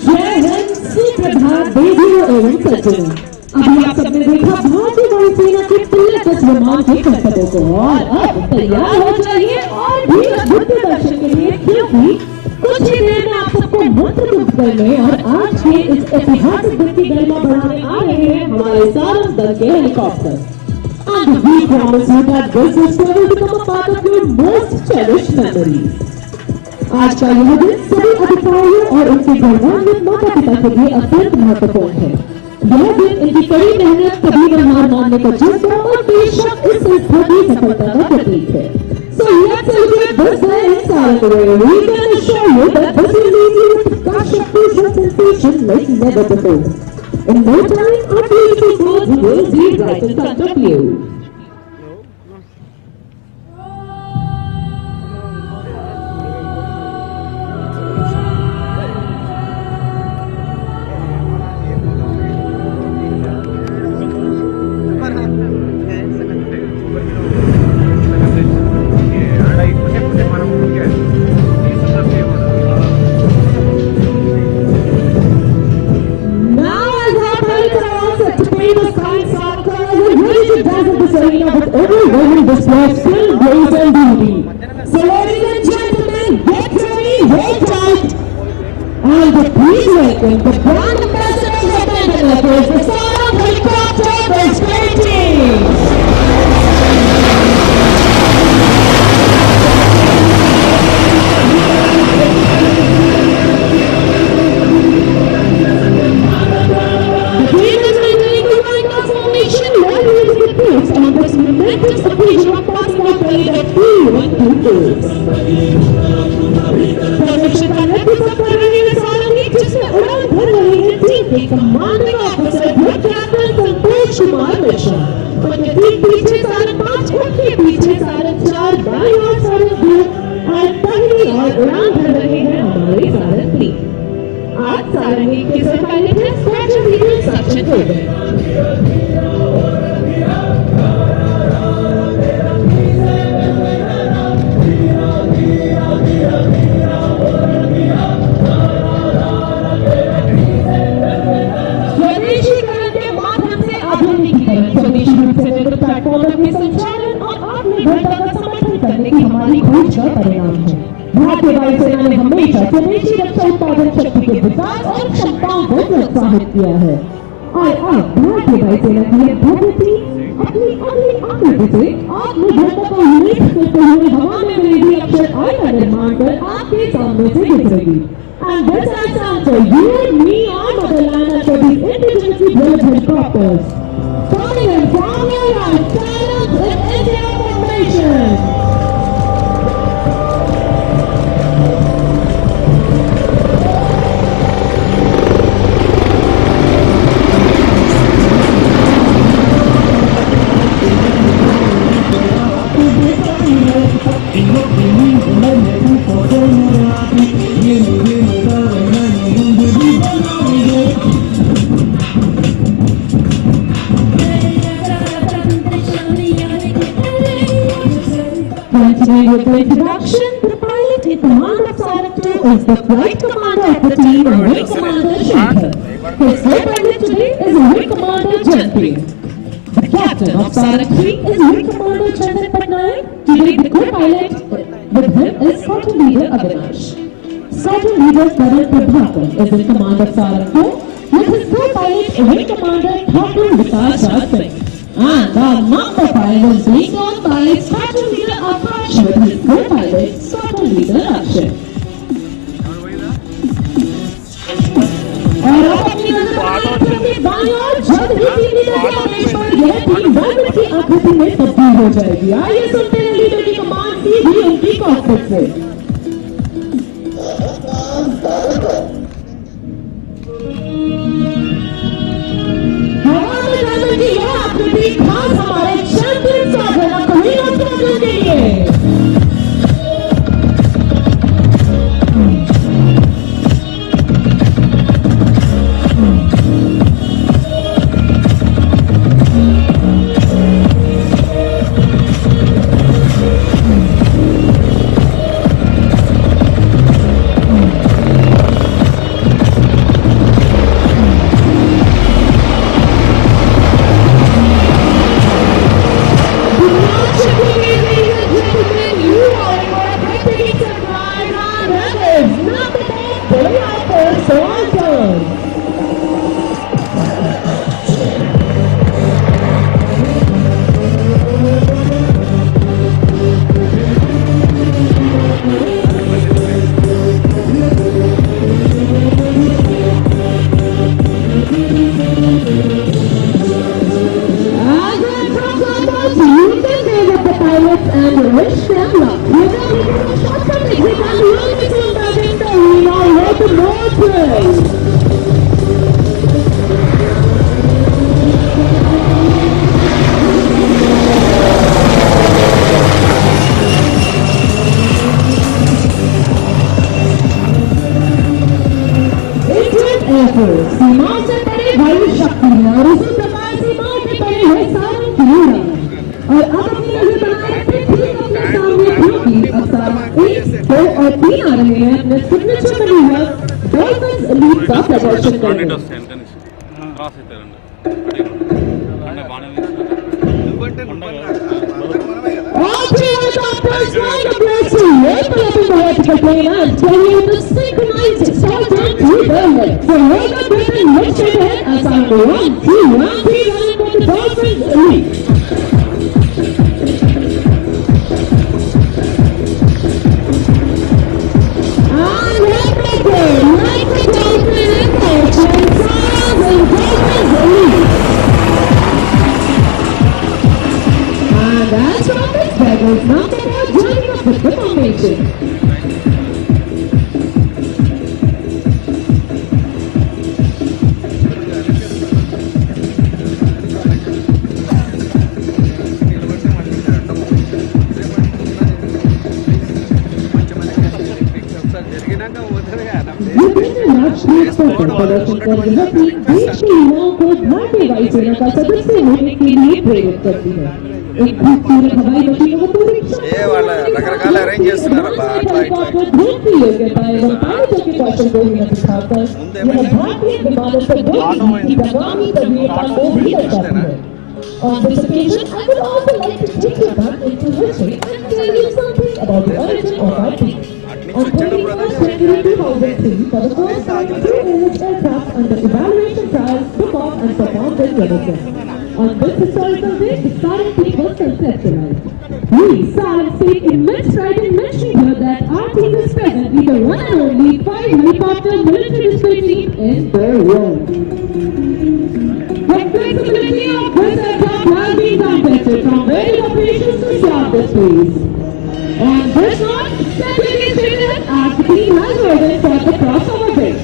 जय हिंद सुप्रभात देवियों एवं सज्जनों। अभी आप सबने देखा भारतीय वायुसेना के तिलक विमान के करतबों को और अब तैयार हो जाइए और भी अद्भुत प्रदर्शन के लिए, क्योंकि कुछ ही देर में आप सबको मंत्रमुग्ध करने और आज के इस ऐतिहासिक दिन की गरिमा बढ़ाने आ रहे हैं हमारे सारंग दल के helicopter. And we promise you that this is going to become a part of your most cherished memories. आज का यह दिन सभी अधिकारियों और उनके गौरवान्वित माता पिता के लिए अत्यंत महत्वपूर्ण है। यह दिन इनकी कड़ी मेहनत, कभी न हार मानने का जज्बा और बेशक इस संस्था की सफलता का प्रतीक है। So let's celebrate this day in Sarang. We can assure you that this is easy with Gosh Shakti's representation like never before. In no time, our beautiful goals will be right in front of you. This was still grace and beauty. So ladies and gentlemen, get ready, hold tight, and please welcome the brand ambassadors of Telangana, the Sarang Helicopter Rescue Team. On this momentous occasion of passing our parade at 3-1-2. प्रदर्शन का नेतृत्व कर रहे हैं सारंगी, जिसमें उड़ान भर रहे हैं टीम के commanding officer group captain Santosh Kumar Mishra. उनके ठीक पीछे सारंग 5, उनके पीछे सारंग 4, दाईं ओर सारंग 2 और पहली ओर उड़ान भर रहे हैं हमारे सारंग 3। आज सारंगी के सर पायलट है स्क्वाड्रन लीडर सचिन गोविंद। परिणाम है। भारतीय वायुसेना ने हमेशा स्वदेशी रक्षा उत्पादन शक्ति के विकास और क्षमताओं को प्रोत्साहित किया है और अब भारतीय वायुसेना की यह भव्य टीम अपनी अगली आकृति से आत्मनिर्भरता का उल्लेख करते हुए हवा में मिलेगी अक्षर आई का निर्माण कर आपके सामने से गुजरेगी। And this is answer you and me on motherland for these indigenously built helicopters. Coming in from your right, silence in India formation. Continuing with the introduction, the pilot in command of Sarang 2 is the flight commander of the team, Wing Commander Shankar. His co-pilot today is Wing Commander Jantri. The captain of Sarang 3 is Wing Commander Chandan Patnaik. Today the co-pilot with him is Sergeant Leader Avinash. Sergeant Leader Karan Prabhakar is in command of Sarang 4 with his co-pilot Wing Commander Thakur Vikas Raj Singh. And our number 5 is being on by Sergeant Leader Akash with his co-pilot Sergeant Leader Akshay. और अब अपनी नजर के बाईं ओर जल्द ही team leader के आदेश पर यह टीम डायमंड की आकृति में तब्दील हो जाएगी। आइए सुनते हैं लीडर की कमांड सीधी उनकी कॉकपिट से। हवा में डायमंड की यह आकृति खास हमारे चैंपियन साधना कोहिनूर के लिए। सीमाओं से परे वायु शक्ति है और उसी प्रकार सीमाओं के परे है सारे क्रीड़ा और अब अपनी नजर बनाए रखते ठीक अपने सामने क्योंकि अक्सर 1, 2 और 3 आ रहे हैं अपने सिग्नेचर मैन्यूवर डॉल्फिन्स लीग का प्रदर्शन करेंगे। All three helicopters flying abreast to label up in the vertical plane and carrying the synchronized starter through the leg. So hold up Britain, look straight ahead as I go 1, 2, 1, 3, running for the Dolphins lead. And let me go, like the Dolphin and coach, and Sarah's and Dolphins lead. And as Robert's Beggars number 4 joining up with the formation. राष्ट्रीय स्तर पर प्रदर्शन कर यह team देश के युवाओं को भारतीय वायुसेना का सदस्य होने के लिए प्रेरित करती है। एक खूबसूरत हवाई मशीनों को पूरी योग्यता एवं पायलटों के कौशल को दिखाकर यह भारतीय विमानों पर आगामी तस्वीरों को भी दर्शाती है। On this occasion, I would also like to take you back into history and tell you something about the origin of our team. On 31st January 2003, for the first time, 2 English aircraft under evaluation trials took off and performed in Yellowstone. On this historical day, the Silent Peak was conceptualized. We, Silent Peak, in mixed writing mentioned here that our team is presently the one and only 5-helicopter military display team in the world. The flexibility of this aircraft has been contested from varied operations to sharp displays. On this note, Secretary stated as the team has voted for the crossover bid.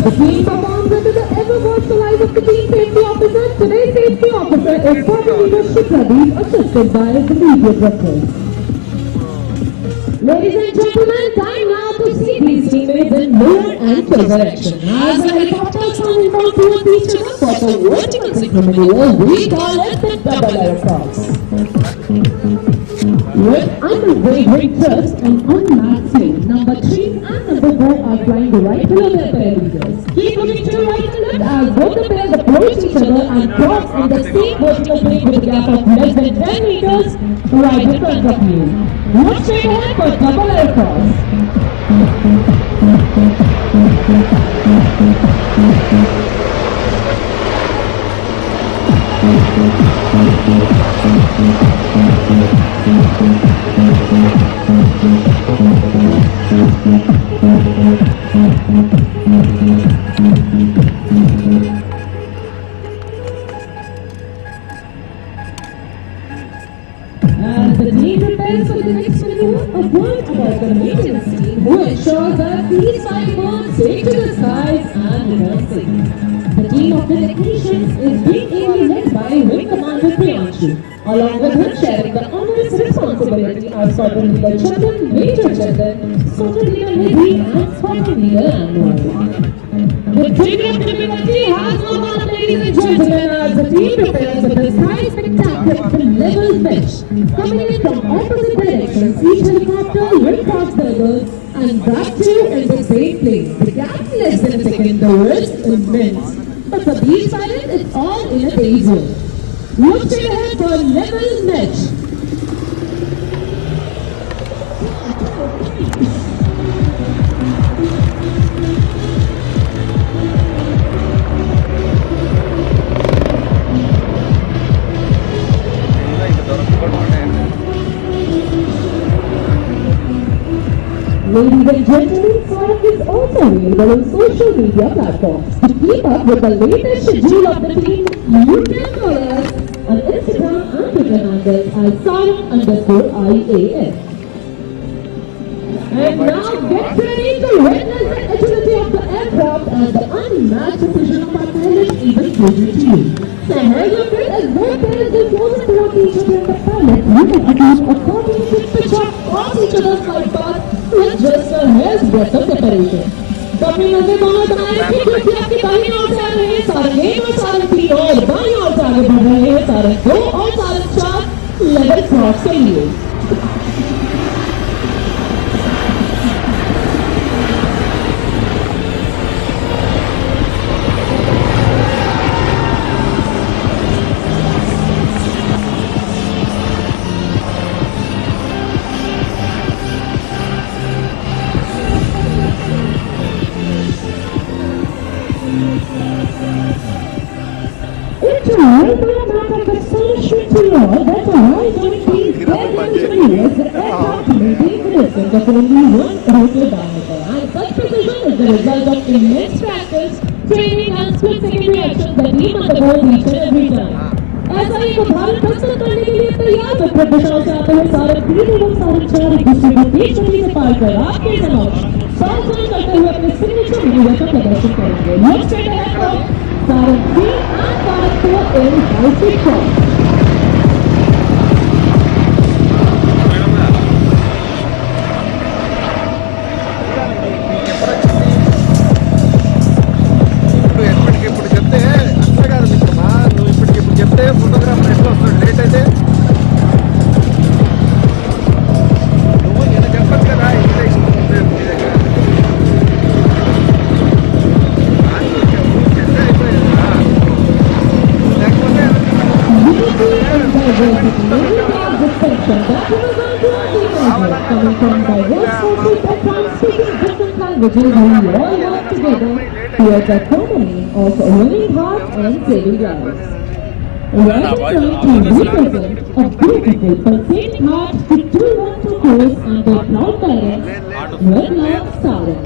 The team performs under the ever-watchful eyes of the team safety officer. Today's safety officer is former leadership Pradeep, assisted by the media director. Ladies and gentlemen, time now to see these teammates in more and closer action. As the helicopters come in from towards each other for the vertical synchronous, we call it the double aircrafts. With unwavering thrust and unmatched speed, number 3 and number 4 are flying right below their pair leaders. Keep looking to the right and left as both the pairs approach each other and cross on the same vertical plane with a gap of less than 10 meters right in front of you. Look straight ahead for double aircrafts. As the team prepares for the next maneuver, a word about the maintenance team who ensures that these firebirds take to the skies and return safe. The team of the technicians is being ably led by Wing Commander Priyanshu. Along with him sharing the onerous responsibility are Squadron Leader Chandan, Major Chandan, Squadron Leader Nidhi and Squadron Leader Anwar. The trigger of the military has come on, ladies and gentlemen, as the team prepares for the sky spectacular level pitch. Coming in from opposite directions, each helicopter will cross the level and back to in the same place. The gap less than a second, the risk immense. But for these pilots, it's all in a day zone. Look straight ahead for a level match. Ladies and gentlemen, Sonic is also available on social media platforms. To keep up with the latest schedule of the team, you can follow us on Instagram and Twitter handle themselves as Sarang_IAS. And now get ready to witness the agility of the aircraft and the unmatched precision of our pilots even closer to you. So as you feel as both pairs get closer towards each other in the pilot, you will produce a coordinated picture across each other's flight path with just a hair's breadth of separation. तो अपनी नजर दोनों बनाए रखिए क्योंकि आपकी दाहिनी ओर से आ रहे हैं सारंग 1 और सारंग 3 और बाईं ओर से आगे बढ़ रहे हैं सारंग 2 और सारंग 4 लेवल क्रॉस के लिए. Of only one total diameter, and such precision is the result of immense practice, training and split-second reactions that team undergoes each and every time. ऐसा ही एक उदाहरण प्रस्तुत करने के लिए तैयार है दिशाओं से आते हुए सारे 3 एवं सारे 4 एक दूसरे को तेज गति से पार कर आपके समक्ष सावधान करते हुए अपने सिग्नेचर मैनूवर का प्रदर्शन करेंगे. Look straight ahead for Sarang 3 and Sarang 4 in high speed shot. Coming from diverse sources and from speaking different languages, we all work together towards a harmony of winning hearts and saving lives. We are trying to represent a beautiful, pulsating heart to 212 crores and their proud parents with love, Sarang.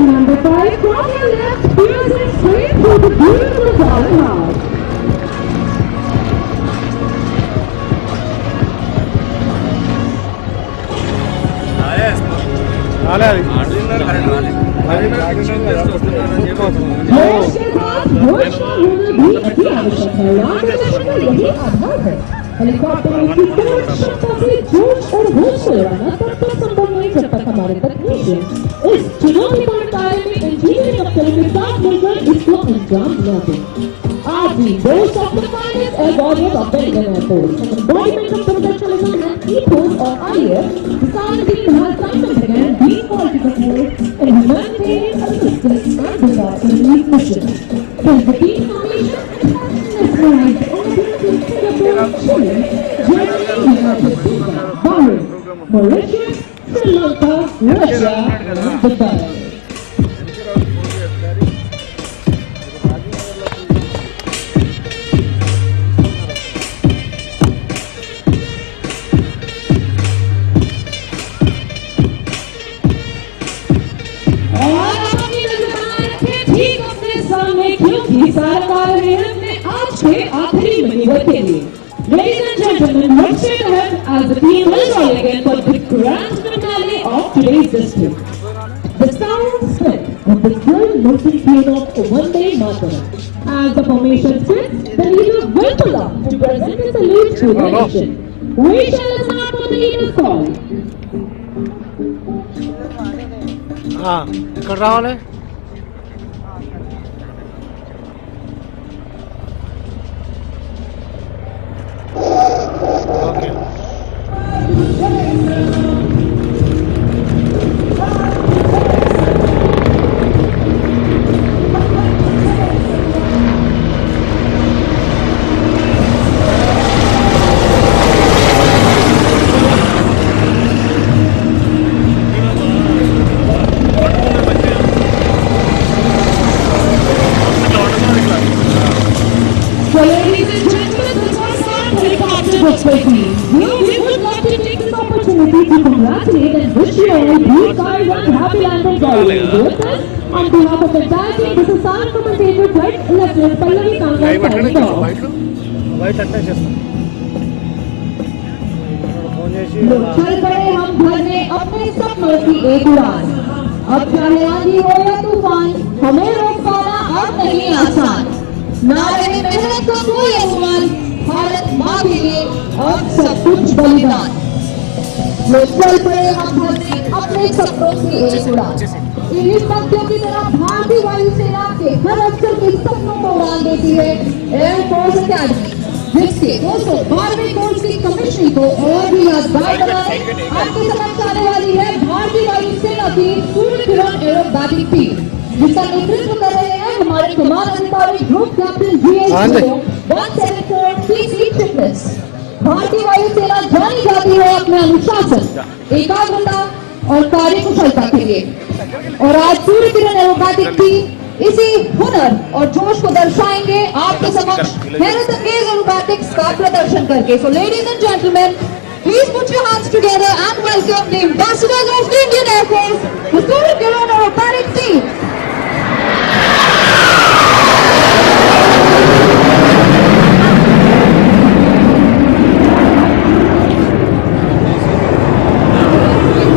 Number 5, from your left, piercing straight through the beautiful Sarang heart. Helicopter की पूर्ण क्षमता से जोश और होश से उड़ाना तब तक संभव नहीं जब तक हमारे तकनीशियन इस चुनौतीपूर्ण कार्य में इंजीनियरिंग अफसरों के साथ मिलकर इसको अंजाम न दें. आज भी boast of the finest air warriors of the Indian Air Force, an embodiment of professionalism and ethos of IAF, the Sarang team has time and again been called to the fore in humanitarian assistance and disaster relief missions. Since the team formation, it has been recognized in Singapore, Chile, Germany, United Kingdom, Bahrain, Mauritius, Sri Lanka, Russia, and Dubai. Ladies and gentlemen, look straight ahead as the team will join again for the grand finale of today's display. The sound split of the drill motion tune of Vande Mataram. As the formation splits, the leader will pull up to present his salute to the nation. We shall listen out for the leader's call. ఇక్కడ రావాలి. On behalf of the entire team, this is sound commentator Flight Lieutenant Pallavi Kangal signing off. चल पड़े हम भरने अपने सपनों की एक उड़ान। अब चाहे आंधी हो या तूफान, हमें रोक पाना अब नहीं आसान। ना रहे मेहनत का कोई अनुमान, भारत माँ के लिए अब सब कुछ बलिदान। लो चल पड़े हम भरने अपने सपनों की एक उड़ान। इन्हीं पंक्तियों की तरह भारतीय वायुसेना के हर अफसर के सपनों को उड़ान देती है एयरफोर्स अकेडमी, जिसके 212वें कोर्स की कमिश्निंग को और भी यादगार बनाए आपके समक्ष आने वाली है भारतीय वायुसेना की सूर्य किरण एरोबैटिक टीम, जिसका नेतृत्व कर रहे हैं हमारे कमान अधिकारी group captain GH 174 PC fitness. भारतीय वायुसेना जानी जाती है अपने अनुशासन, एकाग्रता और कार्यकुशलता के लिए, और आज सूर्य किरण एरोबैटिक टीम इसी हुनर और जोश को दर्शाएंगे आपके समक्ष हैरत अंगेज एरोबैटिक्स का प्रदर्शन करके। So ladies and gentlemen, please put your hands together and welcome the ambassadors of the Indian Air Force, the Surya Kiran Aerobatic team.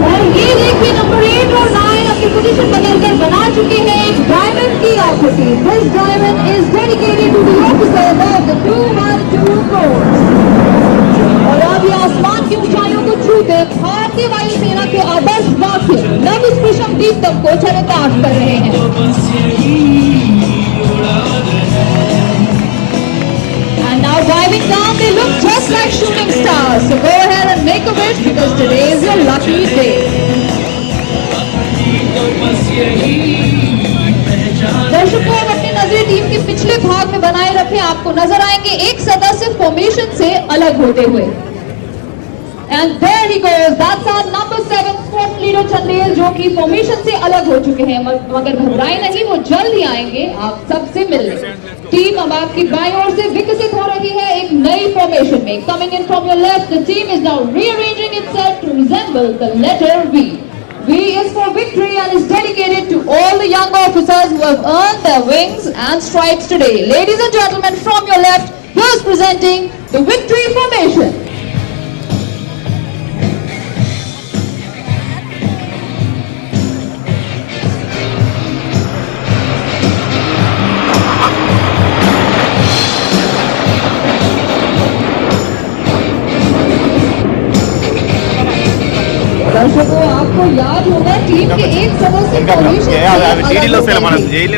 और ये देखिए नंबर 8 और 9 अपनी पोजीशन बदलकर बना चुके हैं डायमंड की आकृति। This diamond is dedicated to the officers of the 212 Corps। और अब ये आसमान की ऊंचाइयों को छूते भारतीय वायुसेना के आदर्श वाक्य नव स्पृशम दीप्तम को चरितार्थ कर रहे हैं। And now diving down, they look just like shooting stars. So go ahead and make a wish because today is your lucky day. दर्शकों, अपनी नजरें टीम के पिछले भाग में बनाए रखें, आपको नजर आएंगे एक सदस्य फॉर्मेशन से अलग होते हुए। And there he goes, that's our number 7 squad leader Chandel, जो कि फॉर्मेशन से अलग हो चुके हैं, मगर घबराए नहीं, वो जल्द ही आएंगे आप सबसे मिलने। टीम अब आपकी बाईं ओर से विकसित हो रही है एक नई फॉर्मेशन में। Coming in from your left, the team is now rearranging itself to resemble the letter V. V is for victory and is dedicated to all the young officers who have earned their wings and stripes today. Ladies and gentlemen, from your left, here's presenting the victory formation. दर्शकों, आपको याद होगा team के एक सदस्य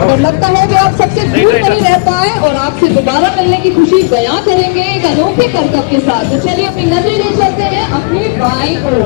और लगता है कि आप सबसे दूर नहीं रह पाए और आपसे दोबारा मिलने की खुशी बयां करेंगे एक अनोखे करतब के साथ। तो चलिए अपनी नजरें ले चलते हैं अपनी बाईं ओर।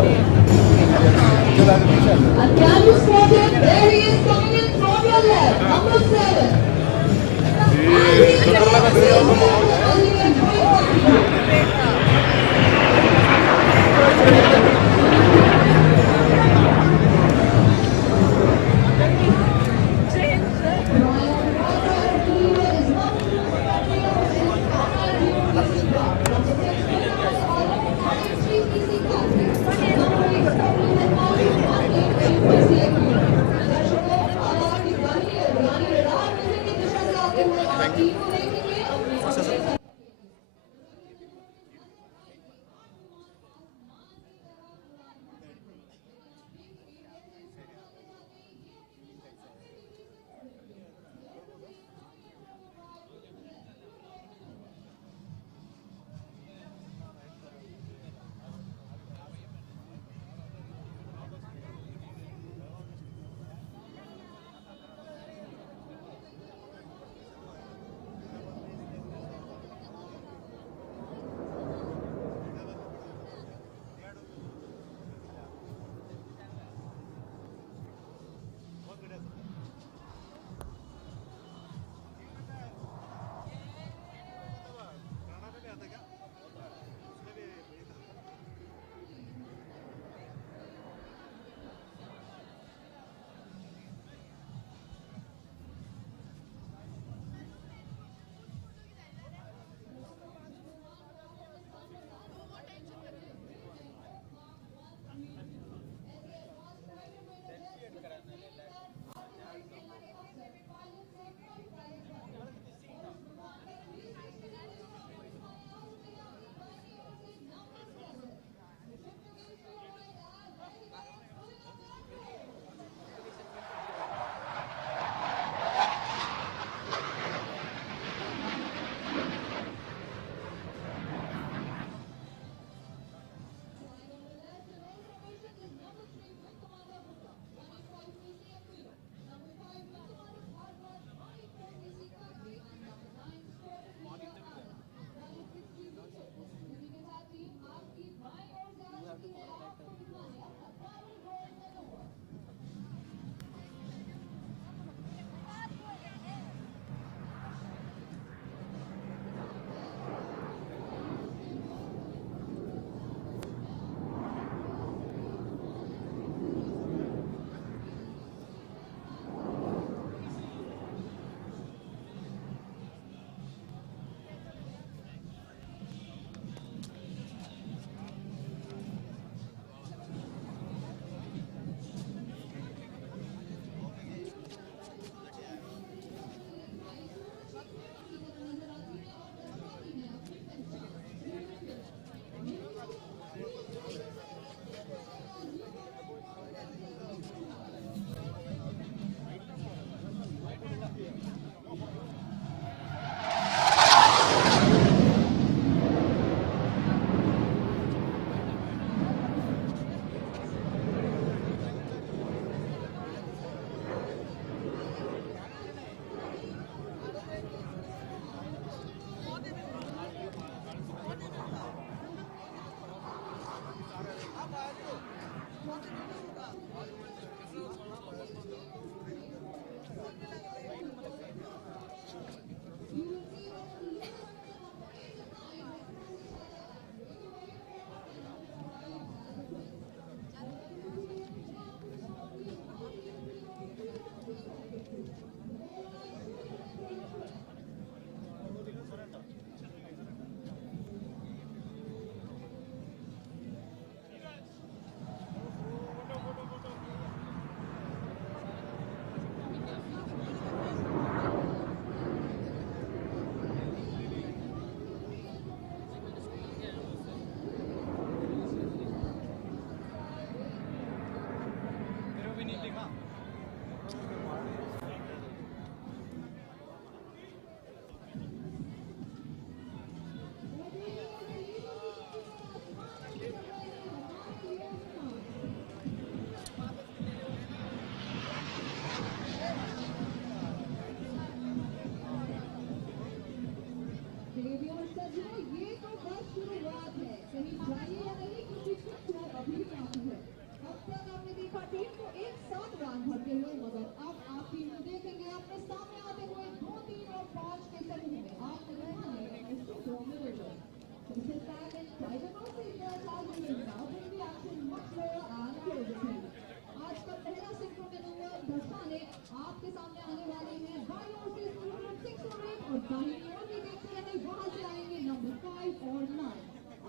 दाहिनी ओर भी देखते रहे, वहां से आएंगे नंबर 5 और 9।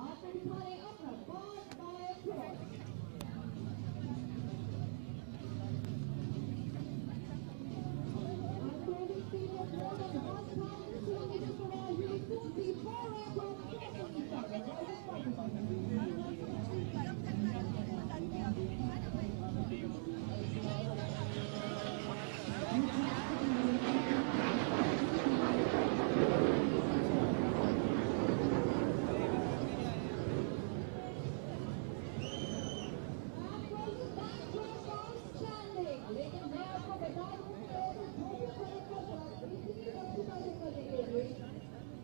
आपको दिखाएं अपना बॉल बाय क्रॉस। लेकिन मैं आपको बता दूं कि जो भी फर्क होगा इतनी अच्छी करेंगे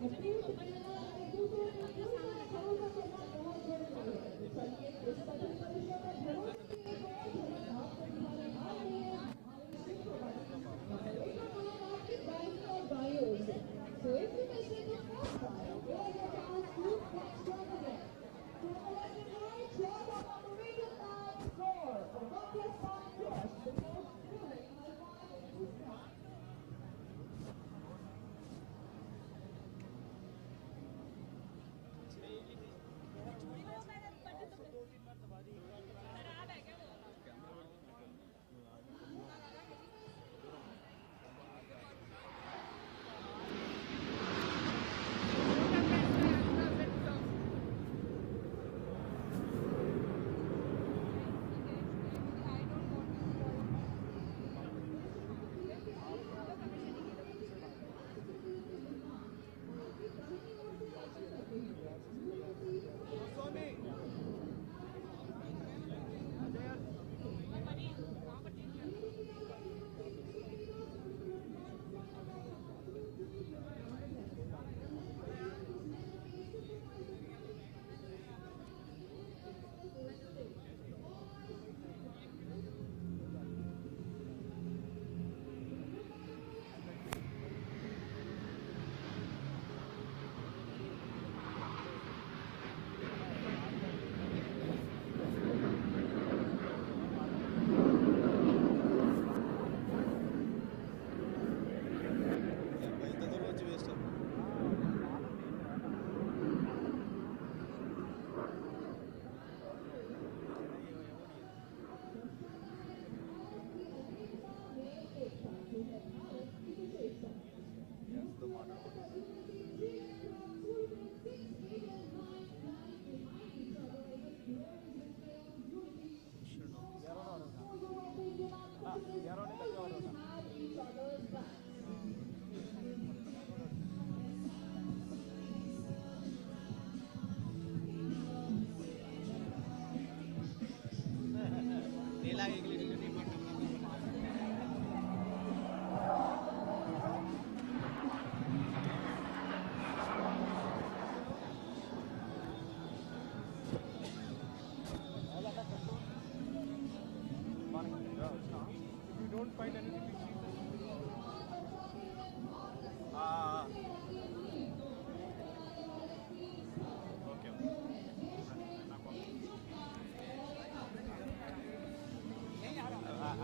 एटलीस्ट एक दूसरे को भरोसा करना बहुत जरूरी है। चलिए इस कठिन परीक्षा में भरोसे की एक और झलक आपको दिखाने आ रही है आपकी दाहिनी और बाईं ओर से। So if you can see the first time, here is a chance to catch one again. To the left and right, short up on the medium line, score. A bucket by cross. The most thrilling high five to start.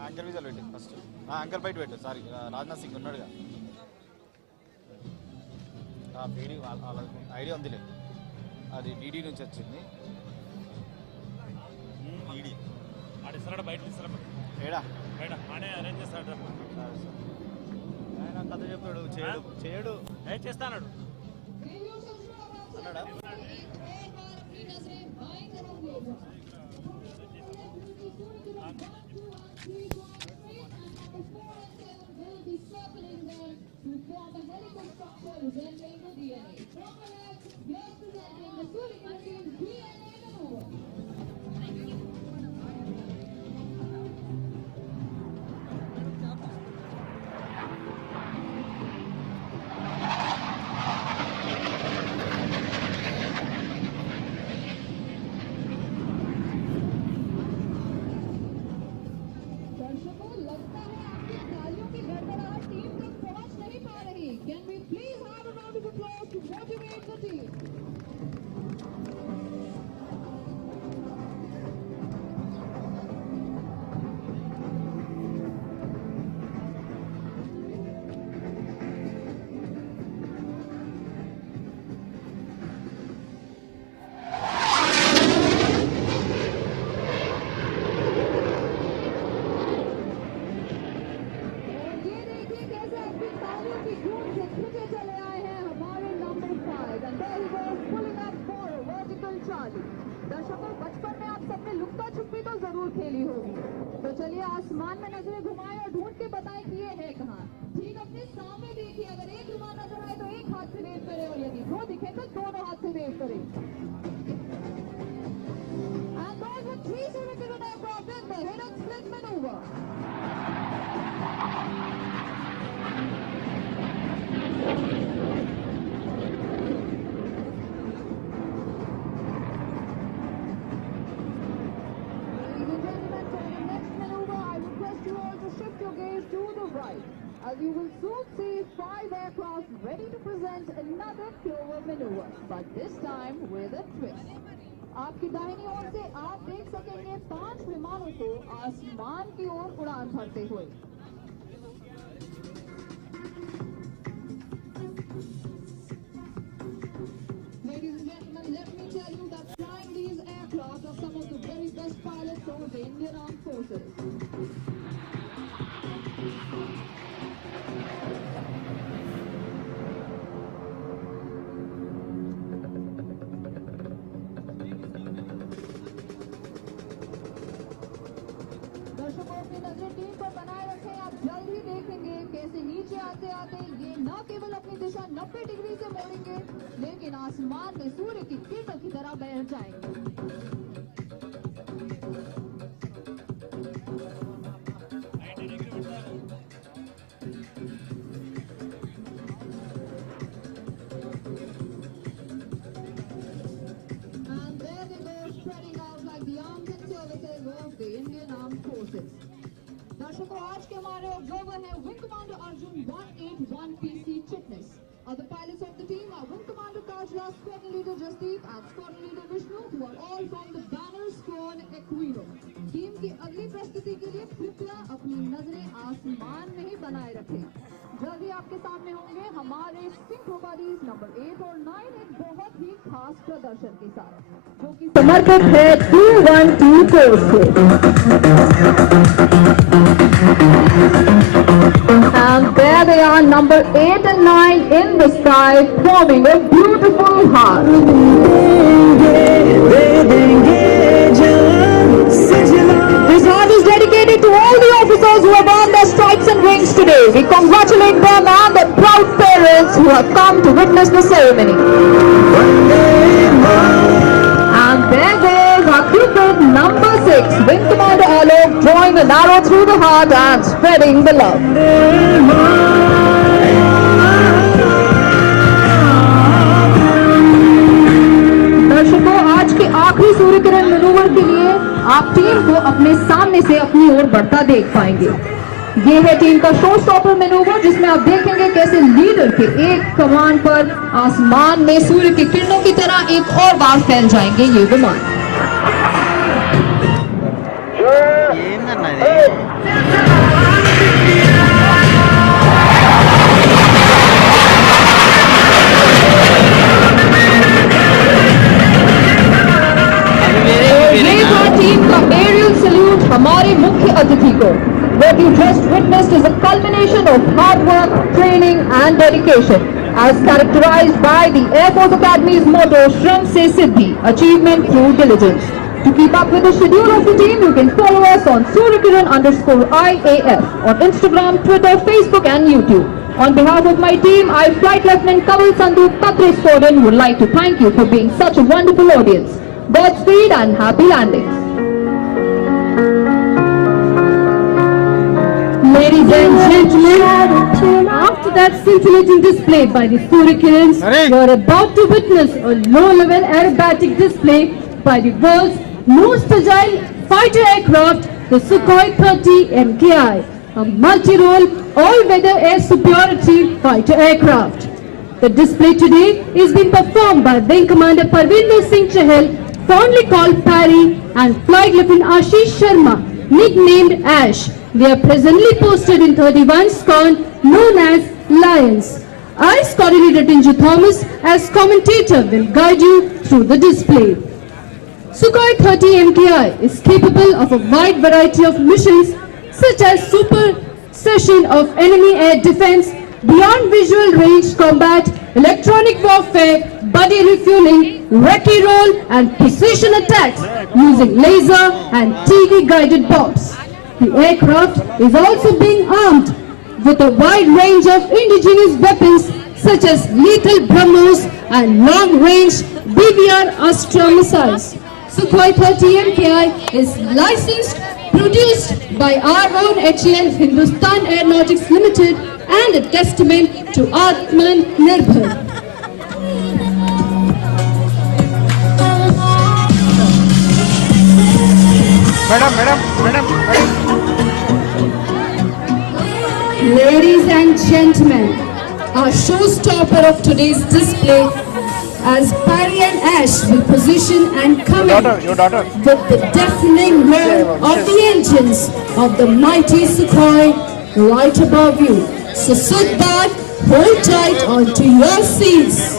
Anchor వీజాలు పెట్టి first anchor బయట పెట్టు sorry Rajnath Singh ఉన్నాడుగా PD వాళ్ళ idea ఉందిలే అది DD నుంచి వచ్చింది డీడీ ఆడిస్తాడు బయట ఇస్తాడు ఏడా బయట ఆనే అరేంజ్ చేస్తాడు సరే సార్ ఆయన కథ చెప్పాడు చేయడు చేయడు ఏం చేస్తాడు అన్నాడా to form a helical structure resembling the DNA. From the left, here's presenting the Surya team DNA maneuver. दर्शकों लगता है आपकी तालियों की गड़गड़ाहट टीम तक पहुंच नहीं activate करें. And those were 3 Surikiran aircraft in the hidden split maneuver. As you will soon see 5 aircraft ready to present another clover maneuver, but this time with a twist. आपकी दाहिनी ओर से आप देख सकेंगे 5 विमानों को आसमान की ओर उड़ान भरते हुए. Ladies and gentlemen, let me tell you that flying these aircraft are some of the very best pilots of the Indian Armed Forces. दर्शकों अपनी नजरें टीम पर बनाए रखें. आप जल्द ही देखेंगे कैसे नीचे आते आते ये न केवल अपनी दिशा 90 डिग्री से मोड़ेंगे, लेकिन आसमान में सूर्य की किरणों की तरह बैठ जाएंगे. And there they go, spreading out like the arms and services of the Indian Armed Forces. दर्शकों, आज के हमारे ऑब्जर्वर हैं wing commander Arjun 181 PC Chitnis. Other pilots of the team are Wing Commander Kajla, Squadron Leader Jasdeep and Squadron Leader Vishnu, who are all from the Banner Squad Equino. Team की अगली प्रस्तुति के लिए कृपया अपनी नजरें आसमान में ही बनाए रखें. जल्दी आपके सामने होंगे हमारे सिंक्रो बडीज नंबर 8 और 9 एक बहुत ही खास प्रदर्शन के साथ, जो कि समर्पित है 2-1-2 से. And there they are, number 8 and 9 in the sky, forming a beautiful heart. This heart is dedicated to all the officers who have earned their stripes and rings today. We congratulate them and their proud parents who have come to witness the ceremony. And there goes our Cupid number 6, Wing Commander Alok, drawing an arrow through the heart and spreading the love. दर्शकों, आज के आखिरी Surya Kiran manoeuvre के लिए आप team को अपने सामने से अपनी ओर बढ़ता देख पाएंगे. ये है टीम का शो स्टॉपर मैनूवर, जिसमें आप देखेंगे कैसे लीडर के एक कमान पर आसमान में सूर्य की किरणों की तरह एक और बार फैल जाएंगे ये विमान. टीम का एरियल सल्यूट हमारे मुख्य अतिथि को. What you just witnessed is a culmination of hard work, training and dedication, as characterized by the Air Force Academy's motto, Shram Se Siddhi, achievement through diligence. To keep up with the schedule of the team, you can follow us on Suryakiran_IAF on Instagram, Twitter, Facebook and YouTube. On behalf of my team, I, Flight Lieutenant Kawal Sandhu Katre Spoden, would like to thank you for being such a wonderful audience. Godspeed and happy landings. Ladies and gentlemen, after that scintillating display by the Surikirans, you are about to witness a low-level aerobatic display by the world's most agile fighter aircraft, the Sukhoi 30 MKI, a multi-role, all-weather air superiority fighter aircraft. The display today is being performed by Wing Commander Parvinder Singh Chahal, fondly called Parry, and Flight Lieutenant Ashish Sharma, nicknamed Ash. They are presently posted in 31 squadron known as Lions. I, Squadron Leader Tinju Thomas, as commentator, will guide you through the display. Sukhoi 30 MKI is capable of a wide variety of missions such as supersession of enemy air defense, beyond visual range combat, electronic warfare, buddy refueling, recce roll and precision attacks using laser and TV guided bombs. The aircraft is also being armed with a wide range of indigenous weapons such as lethal BrahMos and long-range BBR Astra missiles. Sukhoi 30 MKI is licensed, produced by our own HAL Hindustan Aeronautics Limited and a testament to Atman Nirbhar. Ladies and gentlemen, our showstopper of today's display as Parry and Ash will position and come in with the deafening roar of the engines of the mighty Sukhoi right above you. So sit back, hold tight onto your seats.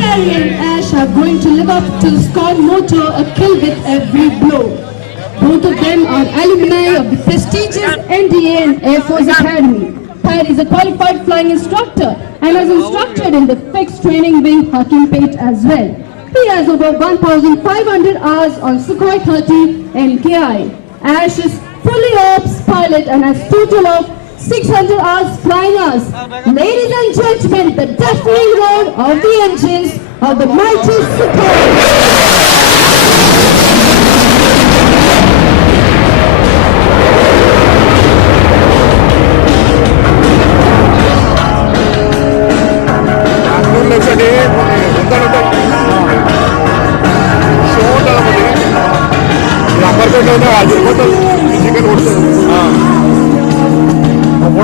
Parry and Ash are going to live up to the scorn motto, a kill with every blow. Both of them are alumni of the prestigious NDA and Air Force Academy. Parry is a qualified flying instructor and has instructed in the fixed training wing Hakimpet as well. He has over 1,500 hours on Sukhoi 30 MKI. Ash is fully ops pilot and has total of 600 hours flying us. Ladies and gentlemen, the deafening roar of the engines of the mighty Sukhoi.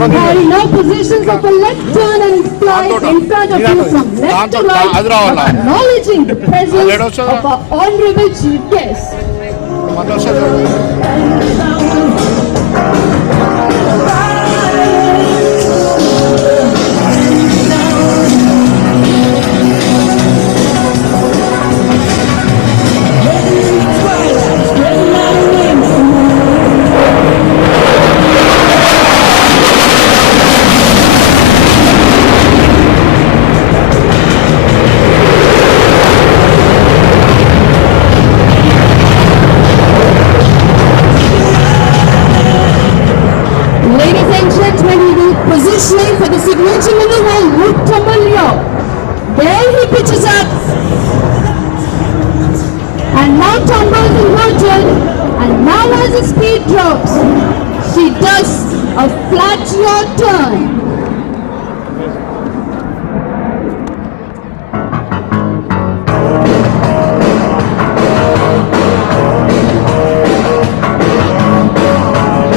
Parry now positions of a left turn and fly in front of you from left to right, acknowledging the presence of our honorable chief guest. Positioning for the signature maneuver, Muttamallya. There he pitches up and now tumbles inverted, and now as the speed drops, she does a flat yaw turn.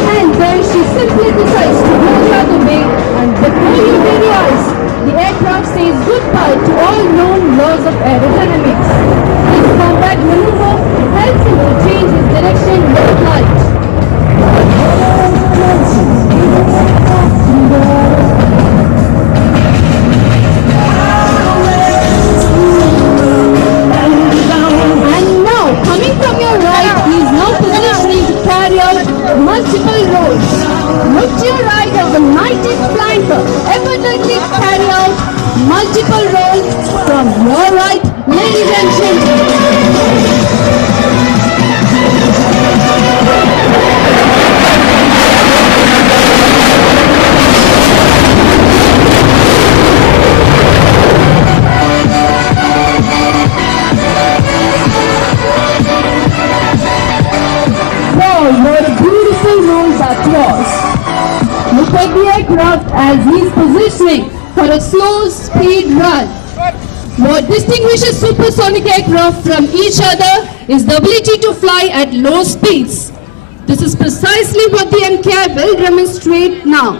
And then she simply decides to go the other way, and before you realize, the aircraft says goodbye to all known laws of aerodynamics. This combat maneuver helps him to change his direction mid-flight. And now, coming from your right, he is now positioning to carry out multiple roles. Look to your right as the mighty flanker evidently carry out multiple roles from your right, ladies and gentlemen. Wow, what a beautiful roll that was. Look at the aircraft as he's positioning for a slow speed run. What distinguishes supersonic aircraft from each other is the ability to fly at low speeds. This is precisely what the MKI will demonstrate now.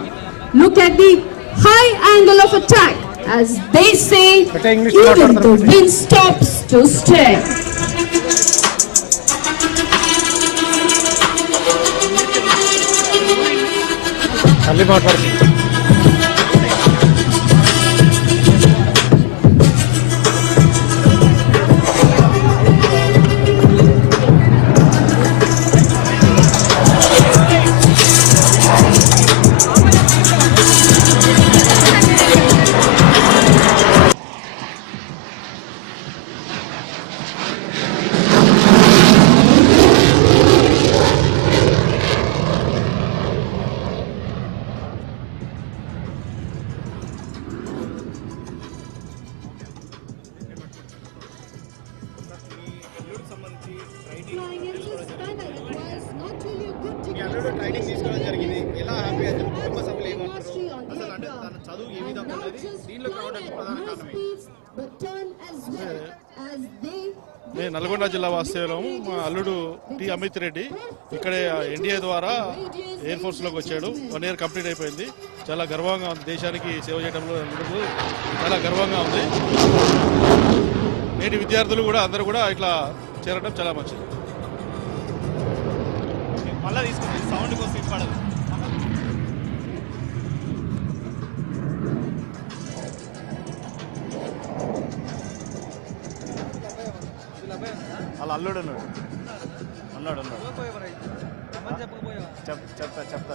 Look at the high angle of attack. As they say, even the wind stops to stare. దీనిలోకి రావడానికి ప్రధాన కారణం but turn as well as they నేను నల్గొండ జిల్లా వాస్తవ్యం. మా అల్లుడు T Amit Reddy ఇక్కడే NDA ద్వారా ఎయిర్ ఫోర్స్లోకి వచ్చాడు. 1 year కంప్లీట్ అయిపోయింది. చాలా గర్వంగా ఉంది. దేశానికి సేవ చేయడంలో చాలా గర్వంగా ఉంది. నేటి విద్యార్థులు కూడా అందరూ కూడా ఇట్లా చేరడం చాలా మంచిది. మళ్ళీ తీసుకుంది సౌండ్ కోసం ఇవ్వడదు. వాళ్ళ అల్లుడు ఉన్నాడు. చెప్తా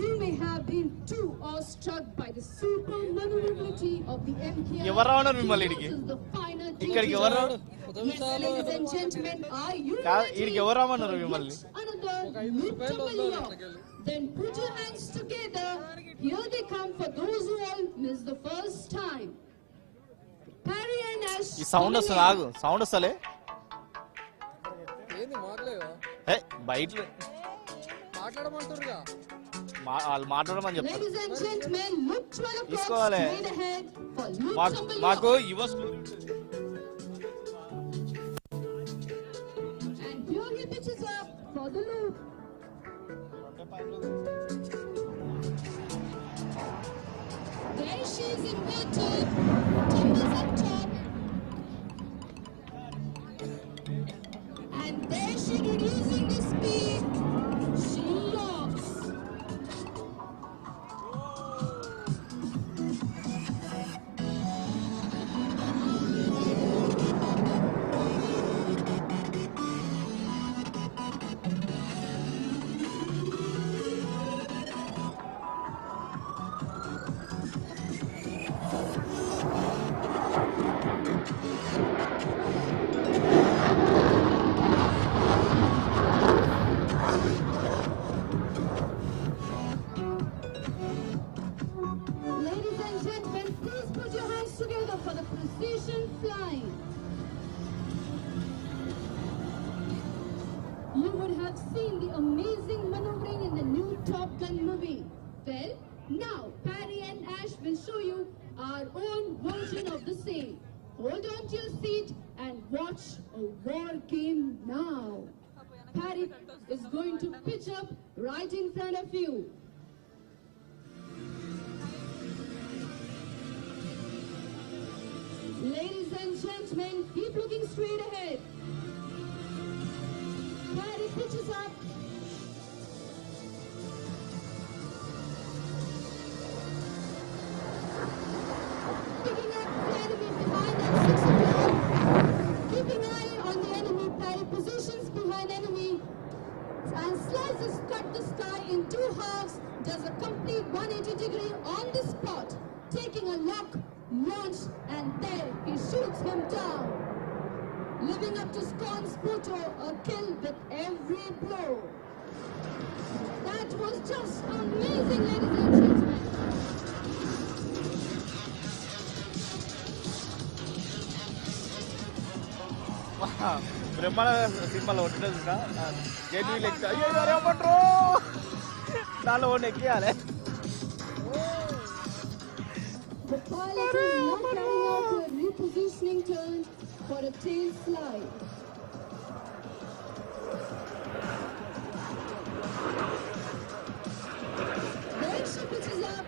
You may have been too awestruck by the super maneuverability of the MK. ఎవరు రావడం మిమ్మల్ని ఇడికి? ఇక్కడికి ఎవరు రావడం? Ladies and gentlemen, are you ఇడికి ఎవరు రామన్నారు మిమ్మల్ని? Then put your hands together. Here they come for those who all missed the first time. Parry and Ash. ఈ సౌండ్ వస్తుంది. ఆగు, సౌండ్ వస్తలే. బయట వాళ్ళు మాట్లాడమని చెప్పారు. తీసుకోవాలి. మాకు యువ There she is inverted, tumbles up top, and there she reducing the speed. She locks. Ladies and gentlemen, please put your hands together for the precision flying. You would have seen the amazing maneuvering in the new Top Gun movie. Well, now Parry and Ash will show you our own version of the same. Hold on to your seat and watch a war game now. Parry is going to pitch up right in front of you. Ladies and gentlemen, keep looking straight ahead. Parry pitches up. Picking up the enemy behind at 6 o'clock. Keeping eye on the enemy. Parry positions behind enemy. And slices cut the sky in 2 halves. Does a complete 180-degree on the spot. Taking a lock, launch, and there he shoots him down. Living up to Scon's photo, a kill with every blow. That was just amazing, ladies and gentlemen. బ్రహ్మాండ సినిమాలో ఒట్టిన genuine లెక్క. అయ్యో రేపట్రో దానిలో ఒకటి ఎక్కియాలి. The pilot is now carrying out a repositioning turn for a tail slide. There she pitches up.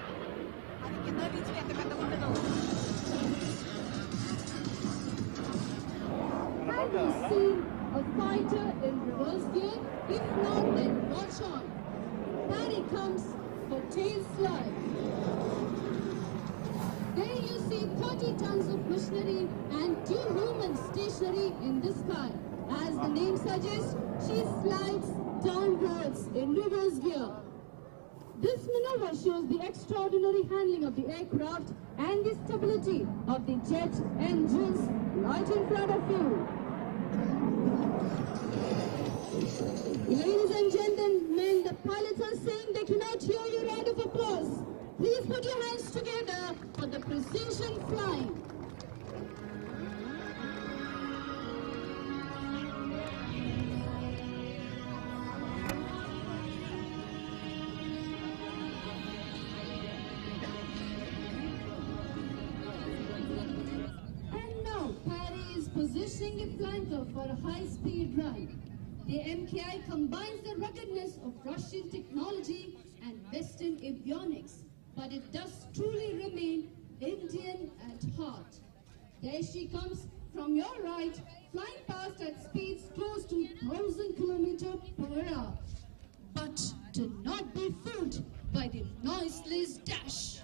Have you seen a fighter in reverse gear? If not, then watch on. Parry comes for tail slide. There you see 30 tons of machinery and 2 humans stationary in the sky. As the name suggests, she slides downwards in reverse gear. This maneuver shows the extraordinary handling of the aircraft and the stability of the jet engines right in front of you. Ladies and gentlemen, pilots are saying they cannot hear your round of applause. Please put your hands together for the precision flying. And now, Paddy is positioning a flanker for a high-speed run. The MKI combines the ruggedness of Russian technology and Western avionics, but it does truly remain Indian at heart. There she comes from your right, flying past at speeds close to 1,000 km per hour. But do not be fooled by the noiseless dash.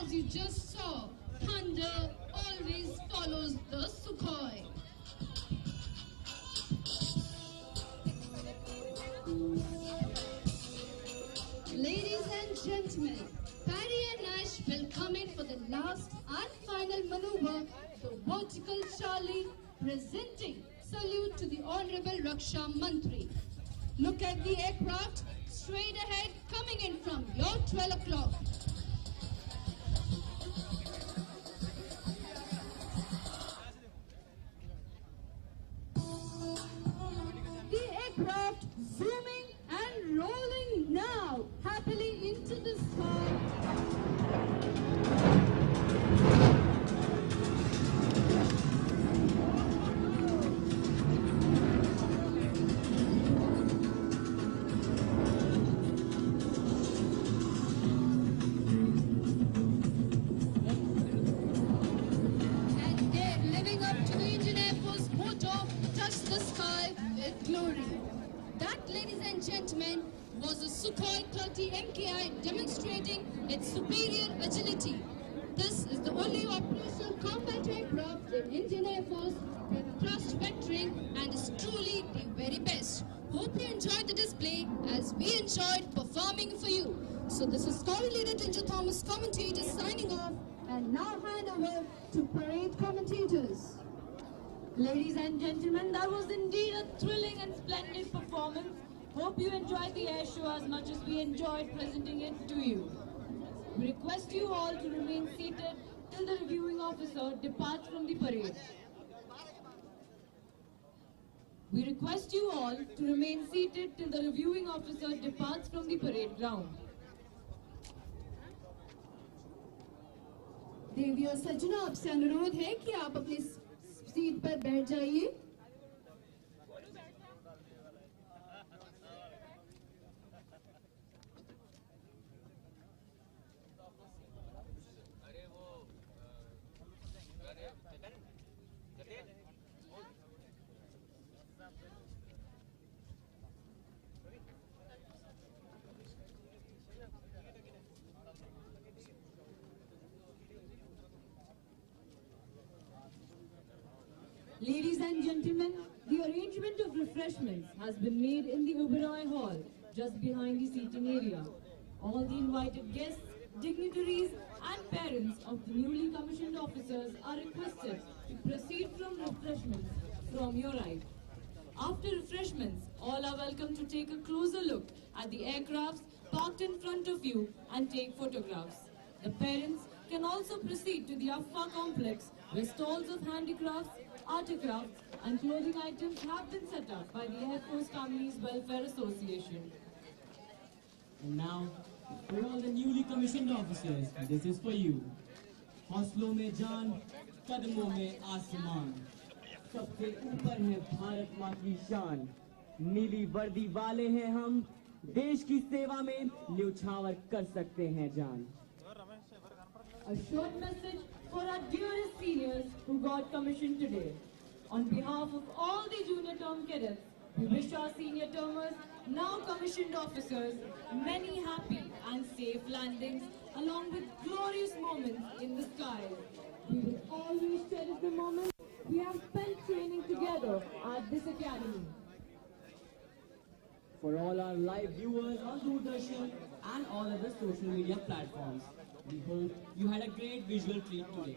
As you just saw, thunder always follows the Sukhoi. Ladies and gentlemen, Paddy and Nash will come in for the last and final maneuver, the vertical Charlie, presenting salute to the Honorable Raksha Mantri. Look at the aircraft straight ahead coming in from your 12 o'clock. The aircraft zooming and rolling now happily into the sky. And they're living up to the Indian Air Force motto, touch the sky with glory. That, ladies and gentlemen, was a Sukhoi 30 MKI demonstrating its superior agility. This is the only operational combat aircraft in Indian Air Force with thrust vectoring and is truly the very best. Hope you enjoyed the display as we enjoyed performing for you. So this is Story Leader Ginger Thomas, commentator, signing off, and now hand over to parade commentators. Ladies and gentlemen, that was indeed a thrilling and splendid performance. Hope you enjoyed the air show as much as we enjoyed presenting it to you. We request you all to remain seated till the reviewing officer departs from the parade. We request you all to remain seated till the reviewing officer departs from the parade ground. देवी और सज्जनों, आपसे अनुरोध है कि आप अपनी seat पर बैठ जाइए। Ladies and gentlemen, the arrangement of refreshments has been made in the Uberoi Hall, just behind the seating area. All the invited guests, dignitaries and parents of the newly commissioned officers are requested to proceed from refreshments from your right. After refreshments, all are welcome to take a closer look at the aircrafts parked in front of you and take photographs. The parents can also proceed to the Affa complex where stalls of handicrafts, artifacts and clothing items have been set up by the Air Force Families Welfare Association. And now, for all the newly commissioned officers, this is for you. हौसलों में जान, कदमों में आसमान, सबसे ऊपर है भारत माँ की शान, नीली वर्दी वाले हैं हम, देश की सेवा में न्यौछावर कर सकते हैं जान. A short message for our dearest seniors who got commissioned today. On behalf of all the junior term cadets, we wish our senior termers, now commissioned officers, many happy and safe landings along with glorious moments in the skies. We will always cherish the moments we have spent training together at this academy. for all our live viewers on Doordarshan and all other social media platforms. We hope you had a great visual treat today.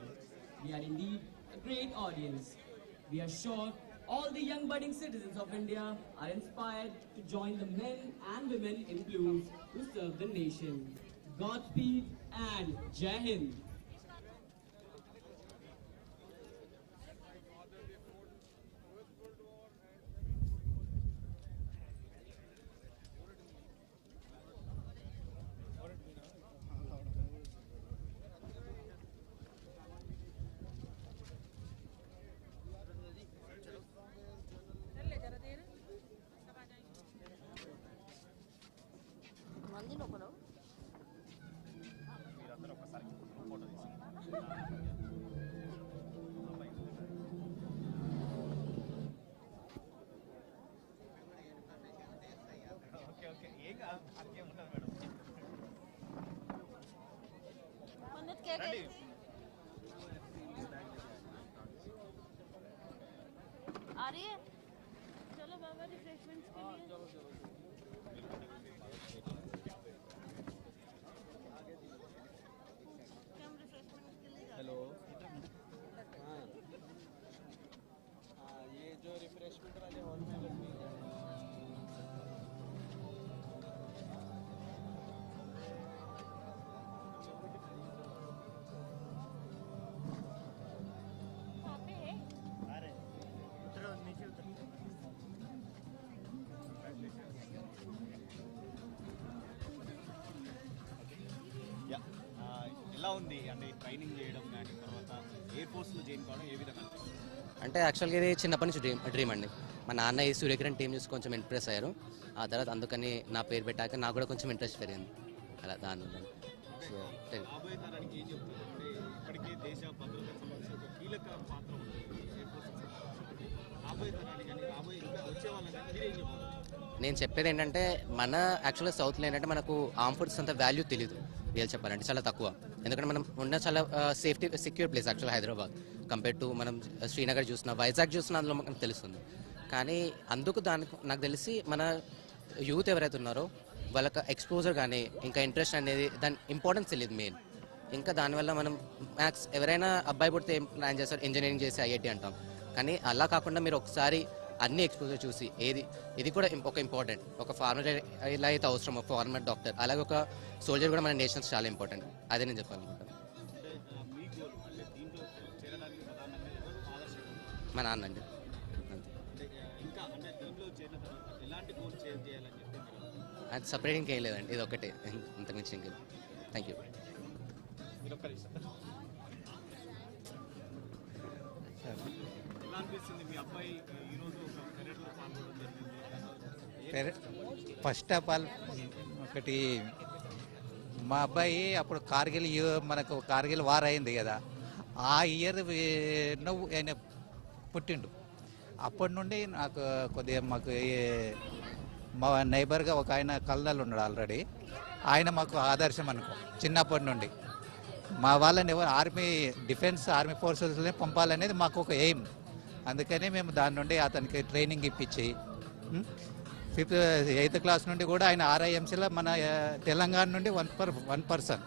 We are indeed a great audience. We are sure all the young budding citizens of India are inspired to join the men and women in blues to serve the nation. Godspeed and Jai Hind. మీరందరూ ఒకసారి photo తీసి okay okay ఏం కాదు అట్లే ఉంటుంది madam రండి आ रही है चलो बाबा रिफ्रेशमेंट्स के लिए हम रिफ्रेशमेंट्स के लिए हेलो हाँ ये जो रिफ्रेशमेंट वाले हॉल में अगर मिल जाए वहाँ पे है अरे उतरो नीचे उतरो యా ఎలా ఉంది అంటే ట్రైనింగ్ చేయడం కానీ తర్వాత ఎయిర్ ఫోర్స్లో జాయిన్ కావడం ఏ విధంగా అంటే యాక్చువల్గా ఇది చిన్నప్పటి నుంచి డ్రీమ్ అండి. మా నాన్న ఈ సూర్యకిరణ్ టీం చూసి కొంచెం ఇంప్రెస్ అయ్యారు. ఆ తర్వాత అందుకని నా పేరు పెట్టాక నాకు కూడా కొంచెం ఇంట్రెస్ట్ పెరిగింది అలా దాని సో రాబోయే తరానికి ఏం చెప్తారు అంటే ఇప్పటికే దేశ భద్రతకు సంబంధించి ఒక కీలక పాత్ర ఉంది ఎయిర్ ఫోర్స్ రాబోయే తరానికి కానీ రాబోయే ఇంకా వచ్చే వాళ్ళకి మీరేం చెప్తారు? నేను చెప్పేది ఏంటంటే మన యాక్చువల్గా సౌత్లో ఏంటంటే మనకు ఆర్మ్ ఫోర్సెస్ అంత వాల్యూ తెలియదు రియల్ చెప్పాలంటే చాలా తక్కువ. ఎందుకంటే మనం ఉన్న చాలా safety secure place actual Hyderabad compare to మనం శ్రీనగర్ చూసినా వైజాగ్ చూసినా అందులో మనకు తెలుస్తుంది. కానీ అందుకు దానికి నాకు తెలిసి మన యూత్ ఎవరైతే ఉన్నారో వాళ్ళకి ఎక్స్పోజర్ కానీ ఇంకా ఇంట్రెస్ట్ అనేది దాని ఇంపార్టెన్స్ తెలియదు మెయిన్. ఇంకా దానివల్ల మనం మ్యాథ్స్ ఎవరైనా అబ్బాయి పుడితే ఏం ప్లాన్ చేస్తారు ఇంజనీరింగ్ చేసి ఐఐటి అంటాం. కానీ అలా కాకుండా మీరు ఒకసారి అన్ని ఎక్స్పోజర్ చూసి ఇది కూడా ఒక ఇంపార్టెంట్ ఒక ఫార్మర్ ఎలా అయితే అవసరం ఒక ఫార్మర్ డాక్టర్ అలాగే ఒక సోల్జర్ కూడా మన నేషన్స్ చాలా ఇంపార్టెంట్. అదే నేను చెప్పాలనుకుంటాను. మా నాన్న అండి. అది సపరేట్ ఇంకేం లేదండి ఇది ఒకటే ఇంతకుమించి ఇంకేం. Thank you. ఎలా అనిపిస్తుంది మీ అబ్బాయి ఈరోజు ఒక పెరేడ్లో పాల్గొనడం జరిగింది? ఫస్ట్ ఆఫ్ ఆల్ ఒకటి మా అబ్బాయి అప్పుడు మనకు కార్గిల్ వార్ అయింది కదా ఆ ఇయర్ నువ్వు ఆయన పుట్టిండు. అప్పటి నుండి నాకు కొద్దిగా మాకు మా నైబర్గా ఒక ఆయన కల్నల్ ఉన్నాడు ఆల్రెడీ. ఆయన మాకు ఆదర్శం అనుకో చిన్నప్పటి నుండి. మా వాళ్ళని ఎవరు ఆర్మీ ఫోర్సెస్లో పంపాలనేది మాకు ఒక ఎయిమ్. అందుకని మేము దాని నుండి అతనికి ట్రైనింగ్ ఇప్పించి 8th క్లాస్ నుండి కూడా ఆయన RIMCలో మన తెలంగాణ నుండి one person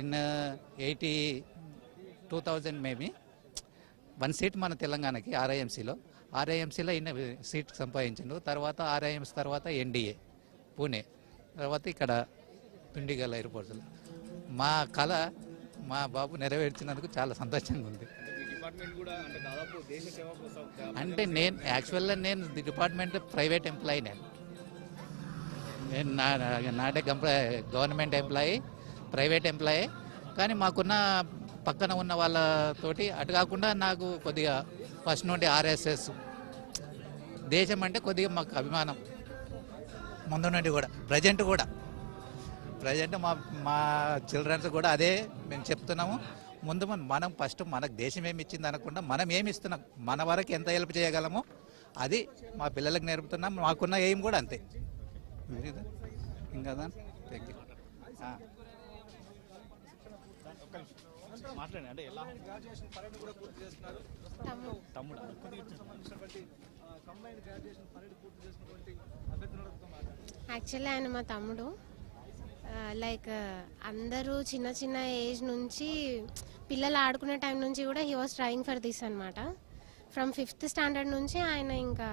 in 2000 maybe 1 seat మన తెలంగాణకి RIMCలో ఈయన సీట్ సంపాదించిండు. తర్వాత RIMC తర్వాత NDA పూణే తర్వాత ఇక్కడ పిండిగల్ ఎయిర్పోర్ట్స్లో మా కళ మా బాబు నెరవేర్చినందుకు చాలా సంతోషంగా ఉంది. అంటే నేను యాక్చువల్గా డిపార్ట్మెంట్ ప్రైవేట్ ఎంప్లాయీ. నేను నాటే గవర్నమెంట్ ఎంప్లాయీ ప్రైవేట్ ఎంప్లాయీ. కానీ మాకున్న పక్కన ఉన్న వాళ్ళతోటి అటు కాకుండా నాకు కొద్దిగా ఫస్ట్ నుండి RSS దేశం అంటే కొద్దిగా మాకు అభిమానం ముందు నుండి కూడా ప్రజెంట్ మా చిల్డ్రన్స్ కూడా అదే మేము చెప్తున్నాము. ముందు మనం ఫస్ట్ మనకు దేశం ఏమి ఇచ్చింది అనకుండా మనం ఏమి ఇస్తున్నాం మన వరకు ఎంత హెల్ప్ చేయగలమో అది మా పిల్లలకు నేర్పుతున్నాం. మాకున్న ఎయిమ్ కూడా అంతే. ఇంకా థ్యాంక్ యూ. మాట్లాడండి అంటే ఎలా గ్రాడ్యుయేషన్ పరేడ్ కూడా పూర్తి చేస్తున్నారు తమ్ముడు కంబైన్ గ్రాడ్యుయేషన్ పరేడ్ పూర్తి చేసినటువంటి అభ్యర్థులతో యాక్చువల్లీ ఆయన మా తమ్ముడు. లైక్ అందరూ చిన్న చిన్న ఏజ్ నుంచి పిల్లలు ఆడుకునే టైం నుంచి కూడా he was trying for this అనమాట. ఫ్రమ్ 5th స్టాండర్డ్ నుంచి ఆయన ఇంకా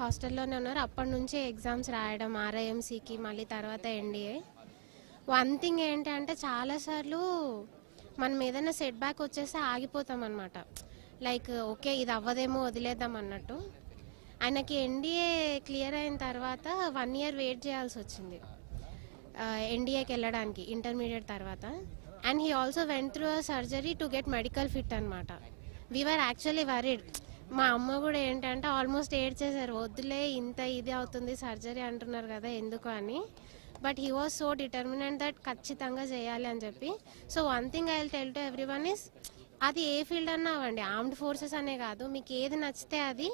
హాస్టల్లోనే ఉన్నారు. అప్పటి నుంచి ఎగ్జామ్స్ రాయడం ఆర్ఐఎంసీకి, మళ్ళీ తర్వాత ఎన్డీఏ. వన్ థింగ్ ఏంటంటే చాలాసార్లు మనం ఏదైనా సెట్ బ్యాక్ వచ్చేస్తే ఆగిపోతాం అనమాట. లైక్ ఓకే ఇది అవ్వదేమో వదిలేద్దాం అన్నట్టు. ఆయనకి ఎన్డీఏ క్లియర్ అయిన తర్వాత 1 year వెయిట్ చేయాల్సి వచ్చింది ఎన్డీఏకి వెళ్ళడానికి ఇంటర్మీడియట్ తర్వాత. And he also went through a surgery to get medical fit అనమాట. We're actually worried. మా అమ్మ కూడా ఏంటంటే ఆల్మోస్ట్ ఏడ్చేశారు, వద్దులే ఇంత ఇది అవుతుంది సర్జరీ అంటున్నారు కదా ఎందుకు అని. But he was so determinant that ఖచ్చితంగా చేయాలి అని చెప్పి. So one thing I will tell to everyone is, అది ఏ ఫీల్డ్ అన్నా అవ్వండి, ఆర్మ్డ్ ఫోర్సెస్ అనే కాదు, మీకు ఏది నచ్చితే అది.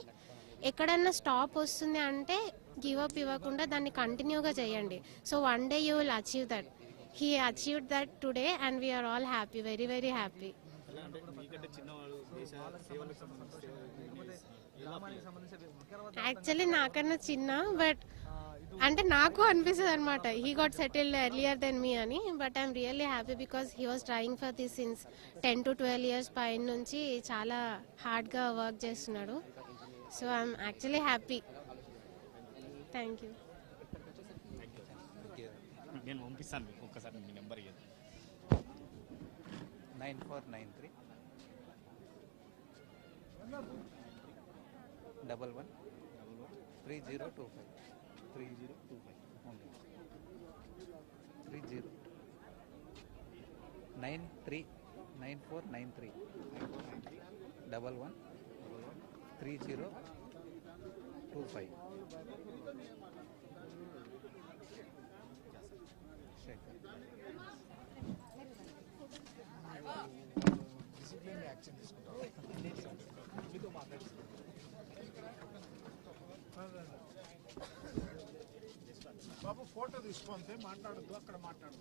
ఎక్కడన్నా స్టాప్ వస్తుంది అంటే గివ్ అప్ ఇవ్వకుండా దాన్ని కంటిన్యూగా చేయండి. So one day you will achieve that. He achieved that today and we're all happy, very very happy. Actually నాకన్నా చిన్న, బట్ అంటే నాకు అనిపిస్తుంది అనమాట he got settled earlier then me అని. But I'm really happy because he was trying for this since 10 to 12 years పైన నుంచి చాలా హార్డ్గా వర్క్ చేస్తున్నాడు. So I'm actually happy. Thank you. నేను పంపిస్తాను మీకు ఒక్కసారి మీ నెంబర్ ఇవ్వండి. 9493 11 3025 9493 11 3025. డిసిప్లిన్ యాక్షన్ తీసుకుంటాం. మీతో మాట్లాడుతున్నాం. బాబు ఫోటో తీసుకుంటే మాట్లాడద్దు, అక్కడ మాట్లాడదు.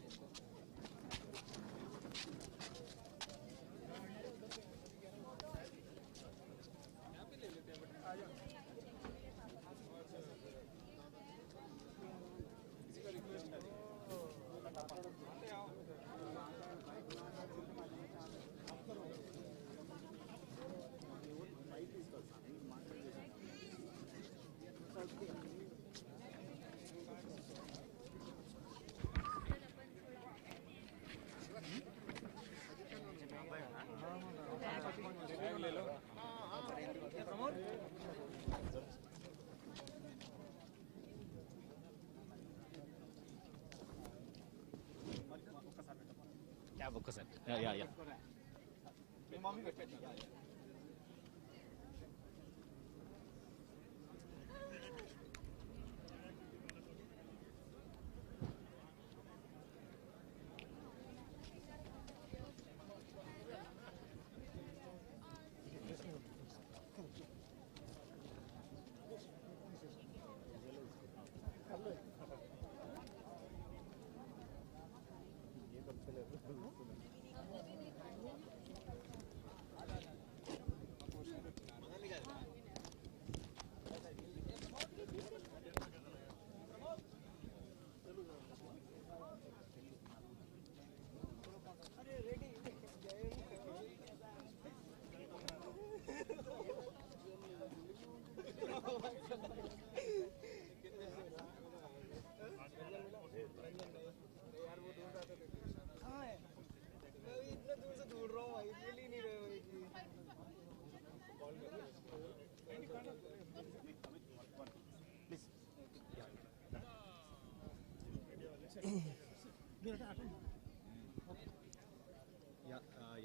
క్యాబ్ ఒక్కసారి. యా యా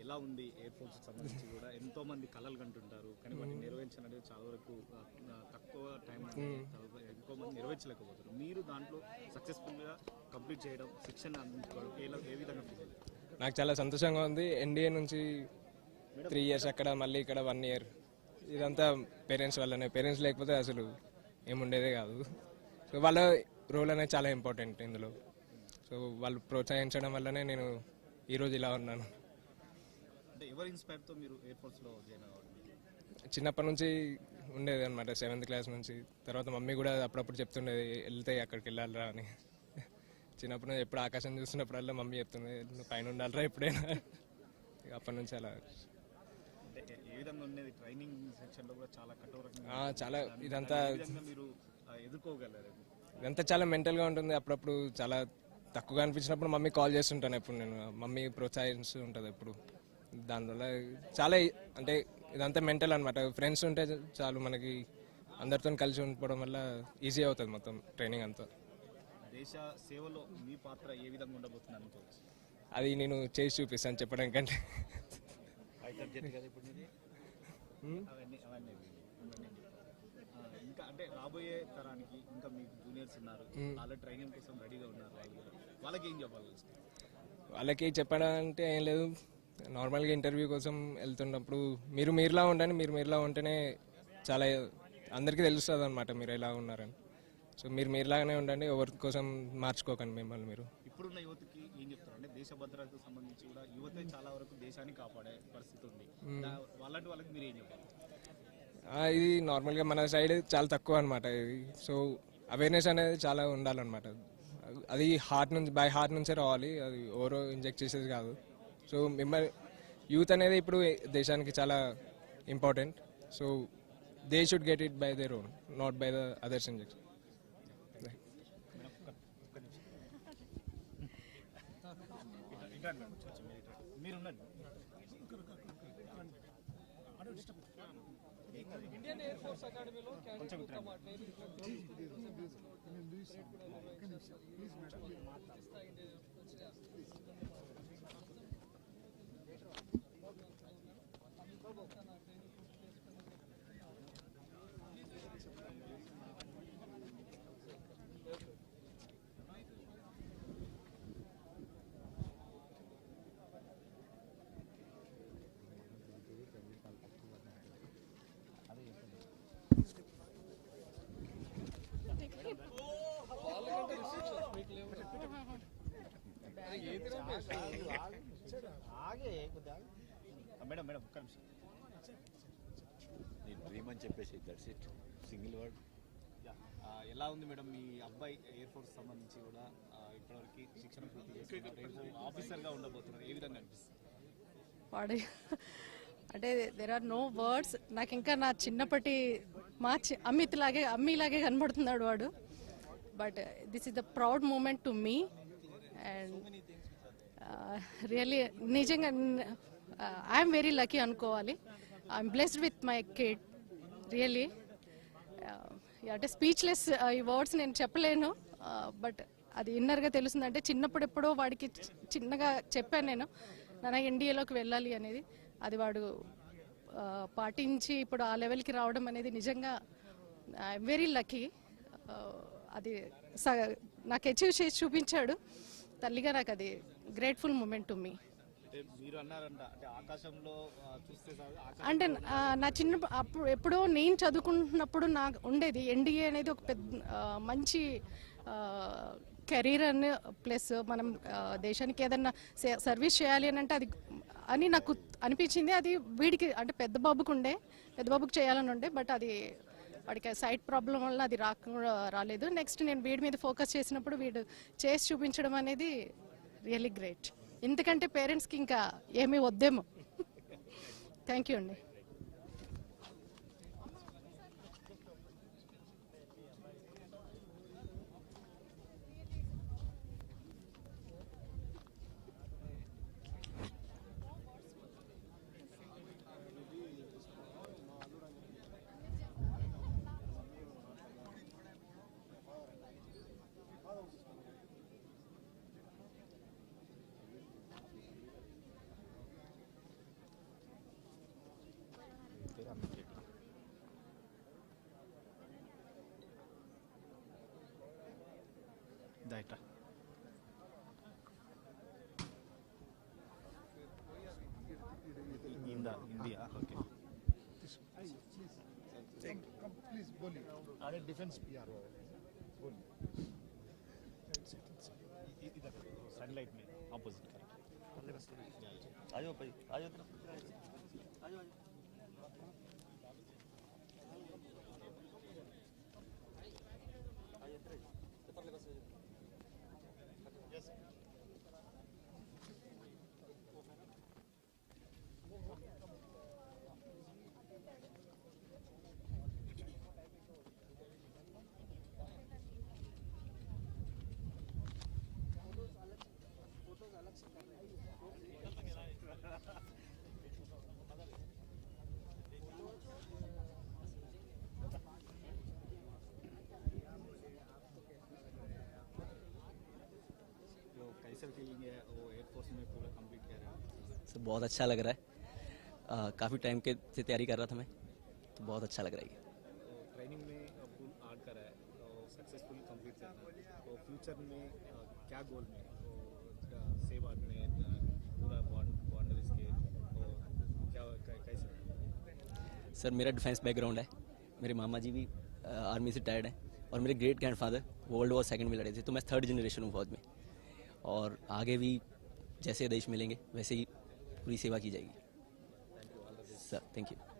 ఎలా ఉంది ఎయిర్ ఫోర్స్ సంబంధించి కూడా ఎంతో మంది కళలు కంటుంటారు, కానీ వాటిని నెరవేర్చడం అనేది చాలా వరకు తక్కువ టైం ఎక్కువ మంది నెరవేర్చలేకపోతారు. మీరు దాంట్లో సక్సెస్ఫుల్గా కంప్లీట్ చేయడం, శిక్షణ అందించుకోవడం ఏ విధంగా ఫీల్ అయ్యారు? నాకు చాలా సంతోషంగా ఉంది. ఎన్డీఏ నుంచి 3 years అక్కడ, మళ్ళీ ఇక్కడ 1 year. ఇదంతా పేరెంట్స్ వల్లనే. పేరెంట్స్ లేకపోతే అసలు ఏముండేదే కాదు. సో వాళ్ళ రోల్ అనేది చాలా ఇంపార్టెంట్ ఇందులో. సో వాళ్ళు ప్రోత్సహించడం వల్లనే నేను ఈరోజు ఇలా ఉన్నాను. అంటే ఎవరి ఇన్స్పైర్తో మీరు ఎయిర్ ఫోర్స్లో జాయిన్ అవ్వాలి? చిన్నప్పటి నుంచి ఉండేది అనమాట 7th క్లాస్ నుంచి. తర్వాత మమ్మీ కూడా అప్పుడప్పుడు చెప్తుండేది వెళ్తే అక్కడికి వెళ్ళాలిరా అని. చిన్నప్పుడు నేను ఎప్పుడు ఆకాశం చూస్తున్నప్పుడల్లా మమ్మీ చెప్తుండే నువ్వు పైన ఉండాలిరా ఎప్పుడైనా. అప్పటి నుంచి అలా ఏ విధంగా ఉండేది ట్రైనింగ్ సెక్షన్లో కూడా చాలా కఠోరంగా చాలా ఇదంతా మీరు ఎదుర్కోగలరు? ఇదంతా చాలా మెంటల్గా ఉంటుంది. అప్పుడప్పుడు చాలా తక్కువగా అనిపించినప్పుడు మమ్మీ కాల్ చేస్తుంటాను ఎప్పుడు, నేను మమ్మీ ప్రోత్సహిస్తూ ఉంటుంది ఎప్పుడు. దానివల్ల చాలా అంటే ఇదంతా మెంటల్ అనమాట. ఫ్రెండ్స్ ఉంటే చాలు మనకి, అందరితో కలిసి ఉండిపోవడం వల్ల ఈజీ అవుతుంది మొత్తం ట్రైనింగ్ అంతా. దేశ సేవలో మీ పాత్ర ఏ విధంగా ఉండబోతుంది అనుకోవచ్చు? అది నేను చేసి చూపిస్తాను చెప్పడం కంటే. ఇంకా అంటే రాబోయే తరానికి ఇంకా మీకు జూనియర్స్ ఉన్నారు, వాళ్ళ ట్రైనింగ్ కోసం రెడీగా ఉన్నారు, వాళ్ళకి ఏం చెప్పాలి? వాళ్ళకి చెప్పడం అంటే ఏం లేదు, నార్మల్గా ఇంటర్వ్యూ కోసం వెళ్తున్నప్పుడు మీరులా ఉండండి, మీరులా ఉంటేనే చాలా అందరికీ తెలుస్తుంది అనమాట మీరు ఎలా ఉన్నారని. సో మీరులాగానే ఉండండి, ఎవరి కోసం మార్చుకోకండి మిమ్మల్ని మీరు. ఇప్పుడున్న యువతకి ఏం చెప్తారు అంటే దేశ భద్రతకు సంబంధించి కూడా యువతే చాలా వరకు దేశాన్ని కాపాడే పరిస్థితి ఉంది, వాళ్ళంటి వాళ్ళకి మీరు ఏం చెప్పాలి? ఇది నార్మల్గా మన సైడ్ చాలా తక్కువ అనమాట ఇది. సో అవేర్నెస్ అనేది చాలా ఉండాలన్నమాట. అది బై హార్ట్ నుంచే రావాలి, అది ఎవరో ఇంజెక్ట్ చేసేది కాదు. సో మిమ్మల్ని యూత్ అనేది ఇప్పుడు దేశానికి చాలా important. So they should get it by their own, not by the others injection. Indian air force అకాడమీలో మేడం మేడం ఒక్క నిమిషం డ్రీమ్ అని చెప్పేసి దట్స్ ఇట్, సింగిల్ వర్డ్. ఎలా ఉంది మేడం మీ అబ్బాయి ఎయిర్ ఫోర్స్ సంబంధించి కూడా ఇప్పటివరకు శిక్షణ పూర్తి చేస్తున్నారు, రేపు ఆఫీసర్గా ఉండబోతున్నారు, ఏ విధంగా అనిపిస్తుంది? వాడు అంటే దెర్ ఆర్ నో వర్డ్స్. నాకు ఇంకా నా చిన్నప్పటి అమ్మిలాగే కనబడుతున్నాడు వాడు. But this is the proud moment to me and really నిజంగా ఐఎమ్ వెరీ లక్కీ అనుకోవాలి. I'm blessed with my kid really. అంటే స్పీచ్లెస్ ఈ వర్డ్స్ నేను చెప్పలేను, బట్ అది ఇన్నర్గా తెలుస్తుంది. అంటే చిన్నప్పుడు ఎప్పుడో వాడికి చిన్నగా చెప్పాను నేను, నాన్న ఎన్డీఏలోకి వెళ్ళాలి అనేది. అది వాడు పాటించి ఇప్పుడు ఆ లెవెల్కి రావడం అనేది నిజంగా ఐఎమ్ వెరీ లక్కీ. అది నాకు అచీవ్ చేసి చూపించాడు. తల్లిగా నాకు అది గ్రేట్ఫుల్ మూమెంట్ టు మీ. మీరు అన్నారంట అంటే ఆకాశంలో చూస్తే అంటే నా అప్పుడు ఎప్పుడో నేను చదువుకుంటున్నప్పుడు నాకు ఉండేది ఎన్డీఏ అనేది ఒక పెద్ద మంచి కెరీర్ అని, ప్లస్ మనం దేశానికి ఏదన్నా సర్వీస్ చేయాలి అని అంటే అది అని నాకు అనిపించింది. అది వీడికి అంటే పెద్ద బాబుకు చేయాలని ఉండే, బట్ అది వాడికి సైట్ ప్రాబ్లం వల్ల అది రాలేదు. నెక్స్ట్ నేను వీడి మీద ఫోకస్ చేసినప్పుడు వీడు చేసి చూపించడం అనేది రియల్లీ గ్రేట్. ఎందుకంటే పేరెంట్స్కి ఇంకా ఏమీ వద్దేమో. థ్యాంక్ యూ అండి. Daita. India. Okay. Please, Boli. Our defense PR. Boli. Sunlight में opposite correct. आयो भाई, आयो। तो कैसा फीलिंग है वो एयरफोर्स में पूरा कंप्लीट कर रहे हो? सर बहुत अच्छा लग रहा है, काफ़ी टाइम के से तैयारी कर रहा था मैं, तो बहुत अच्छा लग रहा है ये। तो ट्रेनिंग में फुल आर्ट करा है तो सक्सेसफुल कंप्लीट करना है तो फ्यूचर में क्या गोल में तो सेवा में पूरा बाउंड्रीज के तो क्या कैसे? सर मेरा डिफेंस बैकग्राउंड है, मेरे मामा जी भी आर्मी से रिटायर्ड हैं और मेरे great grandfather world war second में लड़े थे, तो मैं थर्ड जनरेशन हूँ फौज में, और आगे भी जैसे देश मिलेंगे वैसे ही पूरी सेवा की जाएगी। Sir thank you.